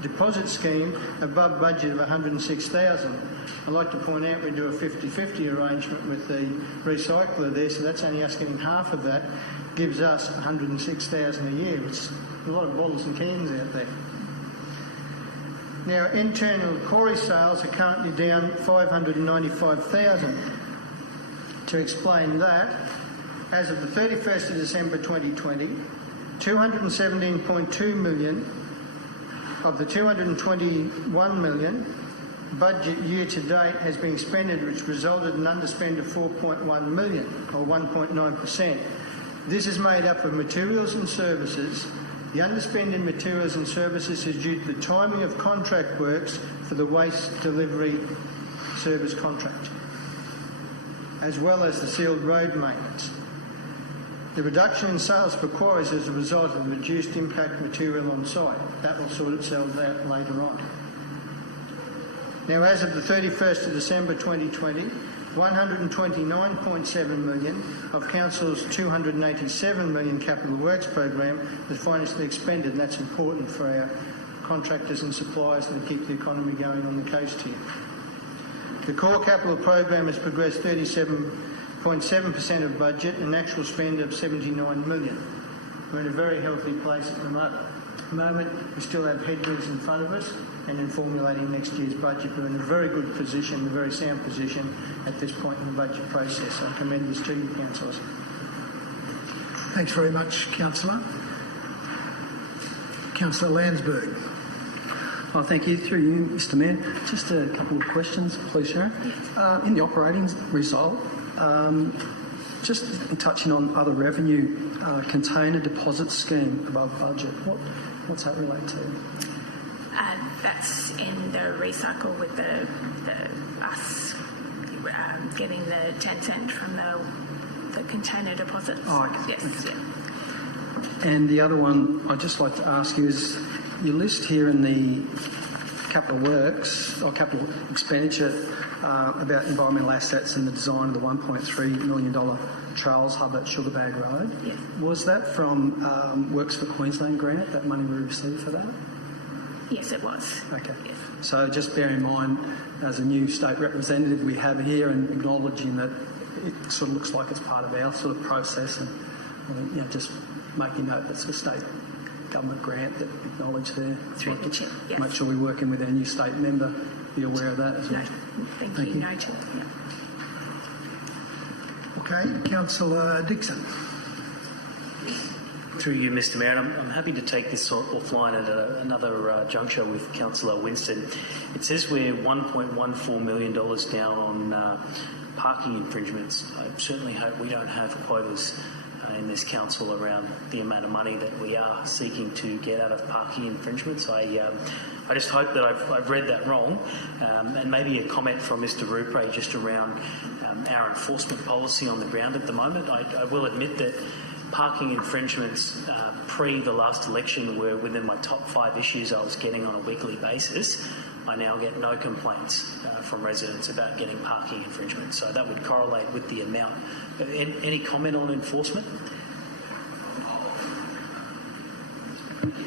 deposit scheme above budget of $106,000. I'd like to point out we do a 50-50 arrangement with the recycler there, so that's only us getting half of that, gives us $106,000 a year, which is a lot of bottles and cans out there. Now, internal quarry sales are currently down $595,000. To explain that, as of the 31st of December 2020, $217.2 million of the $221 million budget year to date has been expended, which resulted in an underspend of $4.1 million, or 1.9%. This is made up of materials and services. The underspend in materials and services is due to the timing of contract works for the waste delivery service contract, as well as the sealed road maintenance. The reduction in sales for quarries is a result of the reduced impact material on site. That will sort itself out later on. Now, as of the 31st of December 2020, $129.7 million of Council's $287 million capital works program is financially expended, and that's important for our contractors and suppliers and to keep the economy going on the coast here. The core capital program has progressed 37.7% of budget, an actual spend of $79 million. We're in a very healthy place at the moment. We still have headwinds in front of us, and in formulating next year's budget, we're in a very good position, a very sound position at this point in the budget process. I commend this to you, councillors. Thanks very much, Councillor. Councillor Landsberg. Oh, thank you. Through you, Mr Mayor. Just a couple of questions, please, Sharon. In the operating result, just touching on other revenue, container deposit scheme above budget. What's that relate to? That's in the recycle with us getting the 10 cent from the container deposits. Oh, okay. Yes. Okay. Yeah. And the other one I'd just like to ask you is, you list here in the capital works or capital expenditure about environmental assets and the design of the $1.3 million trails hub at Sugarbag Road. Yes. Was that from Works for Queensland grant, that money we received for that? Yes, it was. Okay. Yes. So just bear in mind, as a new state representative we have here, and acknowledging that it sort of looks like it's part of our sort of process, and just making note that's a state government grant that acknowledged there. Through the chair, yes. Make sure we're working with our new state member, be aware of that as well. Thank you. Noted. Yeah. Okay, Councillor Dixon. Through you, Mr Mayor, I'm happy to take this offline at another juncture with Councillor Winston. It says we're $1.14 million down on parking infringements. I certainly hope we don't have quotas in this council around the amount of money that we are seeking to get out of parking infringements. I just hope that I've read that wrong, and maybe a comment from Mr Rupre just around our enforcement policy on the ground at the moment. I will admit that parking infringements pre the last election were within my top 5 issues I was getting on a weekly basis. I now get no complaints from residents about getting parking infringements, so that would correlate with the amount. Any comment on enforcement?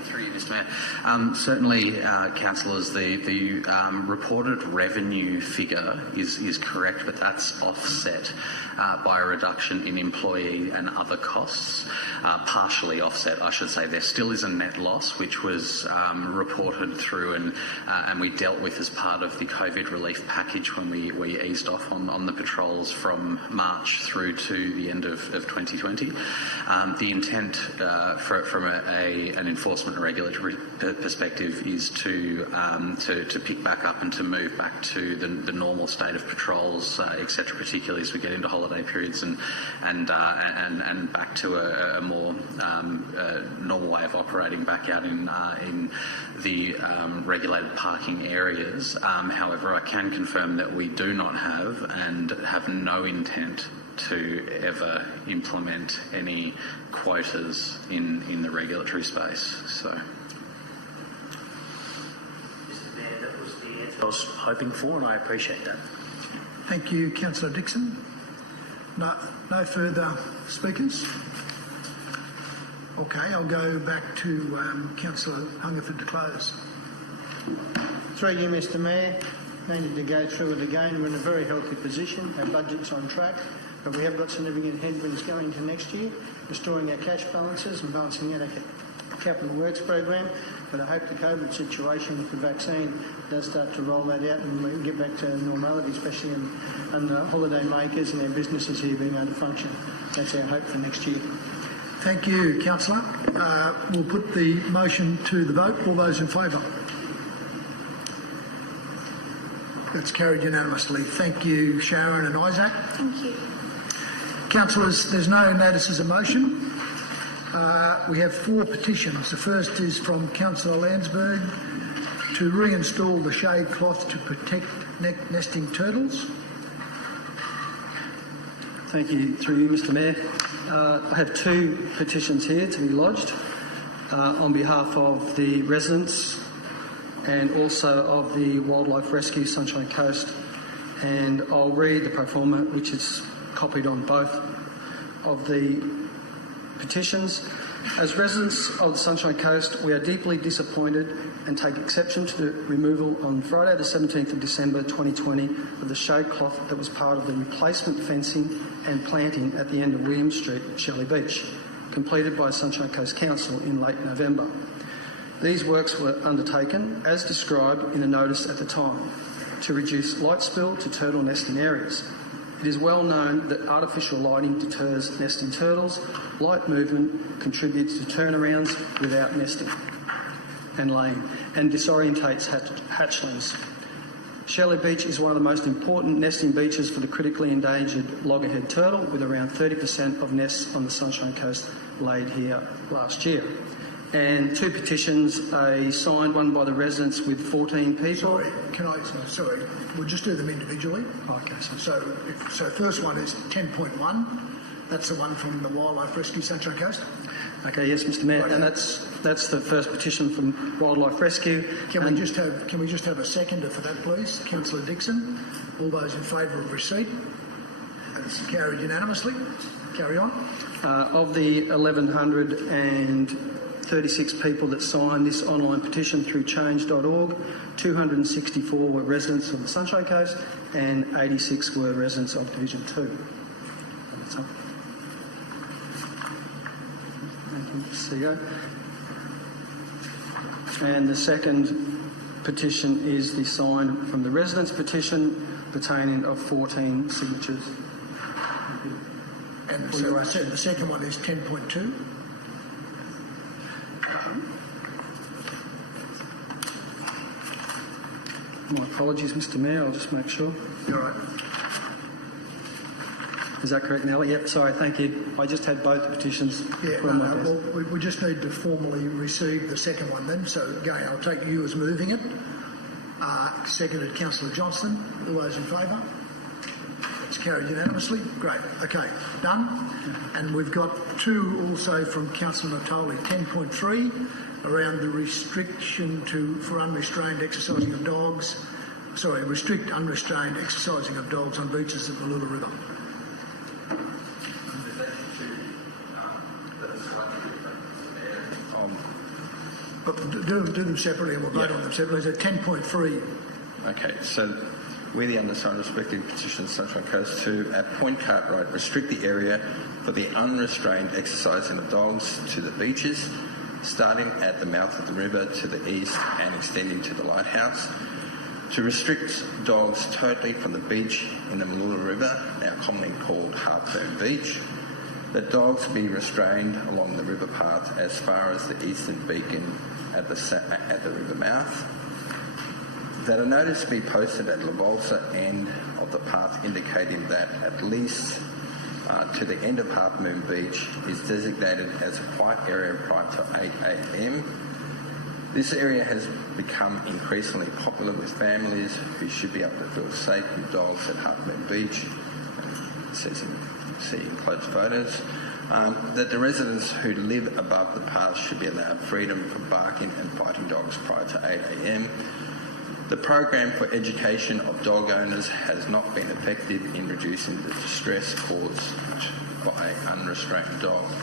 Through you, Mr Mayor. Certainly, councillors, the reported revenue figure is correct, but that's offset by a reduction in employee and other costs, partially offset, I should say. There still is a net loss, which was reported through and we dealt with as part of the COVID relief package when we eased off on the patrols from March through to the end of 2020. The intent from an enforcement and regulatory perspective is to pick back up and to move back to the normal state of patrols, etc., particularly as we get into holiday periods and back to a more normal way of operating back out in the regulated parking areas. However, I can confirm that we do not have and have no intent to ever implement any quotas in the regulatory space. So, Mr Mayor, that was the answer I was hoping for, and I appreciate that. Thank you, Councillor Dixon. No further speakers? Okay, I'll go back to Councillor Hungerford to close. Through you, Mr Mayor, no need to go through it again. We're in a very healthy position. Our budget's on track, but we have got significant headwinds going into next year, restoring our cash balances and balancing out our capital works program. But I hope the COVID situation with the vaccine does start to roll that out and we can get back to normality, especially in the holiday makers and our businesses here being able to function. That's our hope for next year. Thank you, Councillor. We'll put the motion to the vote. All those in favour? That's carried unanimously. Thank you, Sharon and Isaac. Thank you. Councillors, there's no notices of motion. We have 4 petitions. The first is from Councillor Landsberg to reinstall the shade cloth to protect nesting turtles. Thank you. Through you, Mr Mayor. I have 2 petitions here to be lodged on behalf of the residents and also of the Wildlife Rescue Sunshine Coast. And I'll read the pro forma, which is copied on both of the petitions. As residents of the Sunshine Coast, we are deeply disappointed and take exception to the removal on Friday the 17th of December 2020 of the shade cloth that was part of the replacement fencing and planting at the end of William Street, Shelley Beach, completed by Sunshine Coast Council in late November. These works were undertaken, as described in the notice at the time, to reduce light spill to turtle nesting areas. It is well known that artificial lighting deters nesting turtles. Light movement contributes to turnarounds without nesting and laying and disorientates hatchlings. Shelley Beach is one of the most important nesting beaches for the critically endangered loggerhead turtle, with around 30% of nests on the Sunshine Coast laid here last year. And 2 petitions, a signed one by the residents with 14 people. Sorry, we'll just do them individually. Okay. So first one is 10.1. That's the one from the Wildlife Rescue Sunshine Coast. Okay, yes, Mr Mayor, and that's the first petition from Wildlife Rescue. Can we just have a seconder for that, please? Councillor Dixon. All those in favour of receipt? That's carried unanimously. Carry on. Of the 1,136 people that signed this online petition through change.org, 264 were residents of the Sunshine Coast and 86 were residents of Division 2. CEO. And the second petition is the sign from the residents' petition pertaining of 14 signatures. And so I said the second one is 10.2. My apologies, Mr Mayor, I'll just make sure. You're right. Is that correct, Nellie? Yep, sorry, thank you. I just had both the petitions on my desk. Well, we just need to formally receive the second one then. So again, I'll take you as moving it. Seconded Councillor Johnston. All those in favour? It's carried unanimously. Great. Okay, done. And we've got two also from Councillor Natoli. 10.3 around the restriction for unrestrained exercising of dogs. Sorry, restrict unrestrained exercising of dogs on beaches at the Malula River. But do them separately and we'll vote on them separately. So 10.3. Okay, so we, the undersigned, respecting petitions Sunshine Coast to, at Point Cartwright, restrict the area for the unrestrained exercising of dogs to the beaches, starting at the mouth of the river to the east and extending to the lighthouse. To restrict dogs totally from the beach in the Malula River, now commonly called Heartburn Beach. That dogs be restrained along the river path as far as the eastern beacon at the river mouth. That a notice be posted at the Volsa end of the path indicating that at least to the end of Half Moon Beach is designated as a quiet area prior to 8 a.m. This area has become increasingly popular with families who should be able to feel safe with dogs at Half Moon Beach. See close photos. That the residents who live above the path should be allowed freedom from barking and fighting dogs prior to 8 a.m. The program for education of dog owners has not been effective in reducing the distress caused by unrestrained dogs.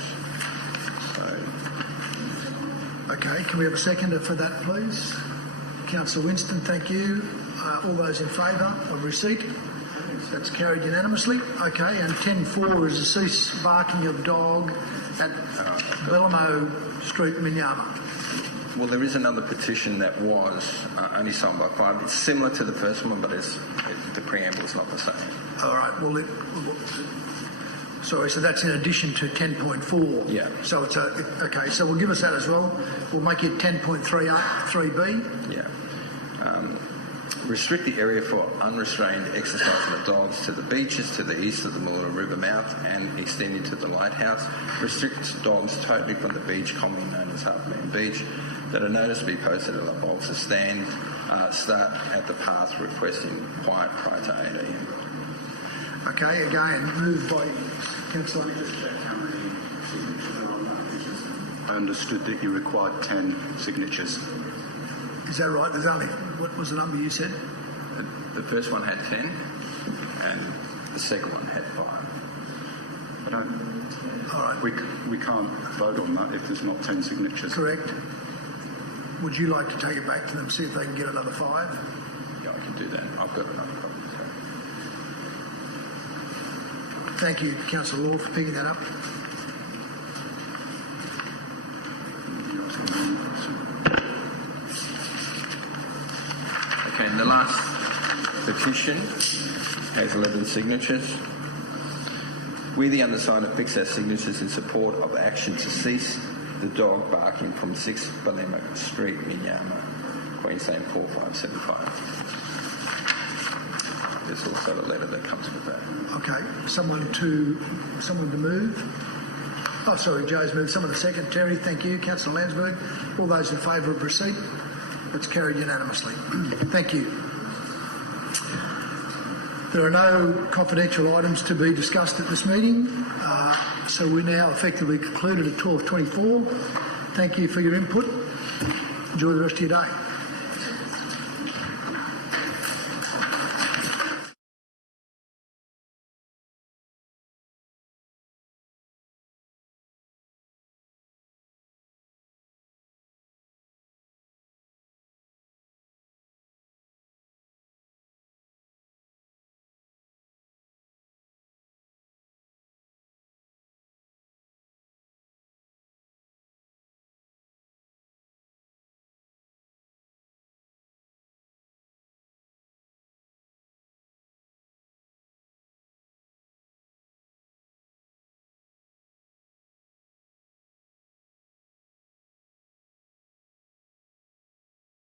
Okay, can we have a seconder for that, please? Councillor Winston, thank you. All those in favour of receipt? That's carried unanimously. Okay, and 10.4 is a cease barking of dog at Bellomo Street, Minyama. Well, there is another petition that was only signed by 5. It's similar to the first one, but the preamble is not the same. All right, well, sorry, so that's in addition to 10.4. Yeah. So it's okay, so we'll give us that as well. We'll make it 10.3B. Yeah. Restrict the area for unrestrained exercising of dogs to the beaches to the east of the Malula River mouth and extending to the lighthouse. Restrict dogs totally from the beach, commonly known as Half Moon Beach. That a notice be posted at the Volsa stand, start at the path requesting quiet prior to 8 a.m. Okay, again, moved by Councillor. I understood that you required 10 signatures. Is that right? There's only, what was the number you said? The first one had 10 and the second one had 5. I don't... All right. We can't vote on that if there's not 10 signatures. Correct. Would you like to take it back to them, see if they can get another 5? Yeah, I can do that. I've got another copy. Thank you, Councillor Law, for picking that up. Okay, and the last petition has 11 signatures. We, the undersigned, affix our signatures in support of action to cease the dog barking from 6 Belema Street, Minyama, Queensland 4575. There's also a letter that comes with that. Okay, someone to move. Oh, sorry, Joe's moved. Someone to second. Terry, thank you. Councillor Landsberg. All those in favour of receipt? That's carried unanimously. Thank you. There are no confidential items to be discussed at this meeting, so we're now effectively concluded at 12:24. Thank you for your input. Enjoy the rest of your day.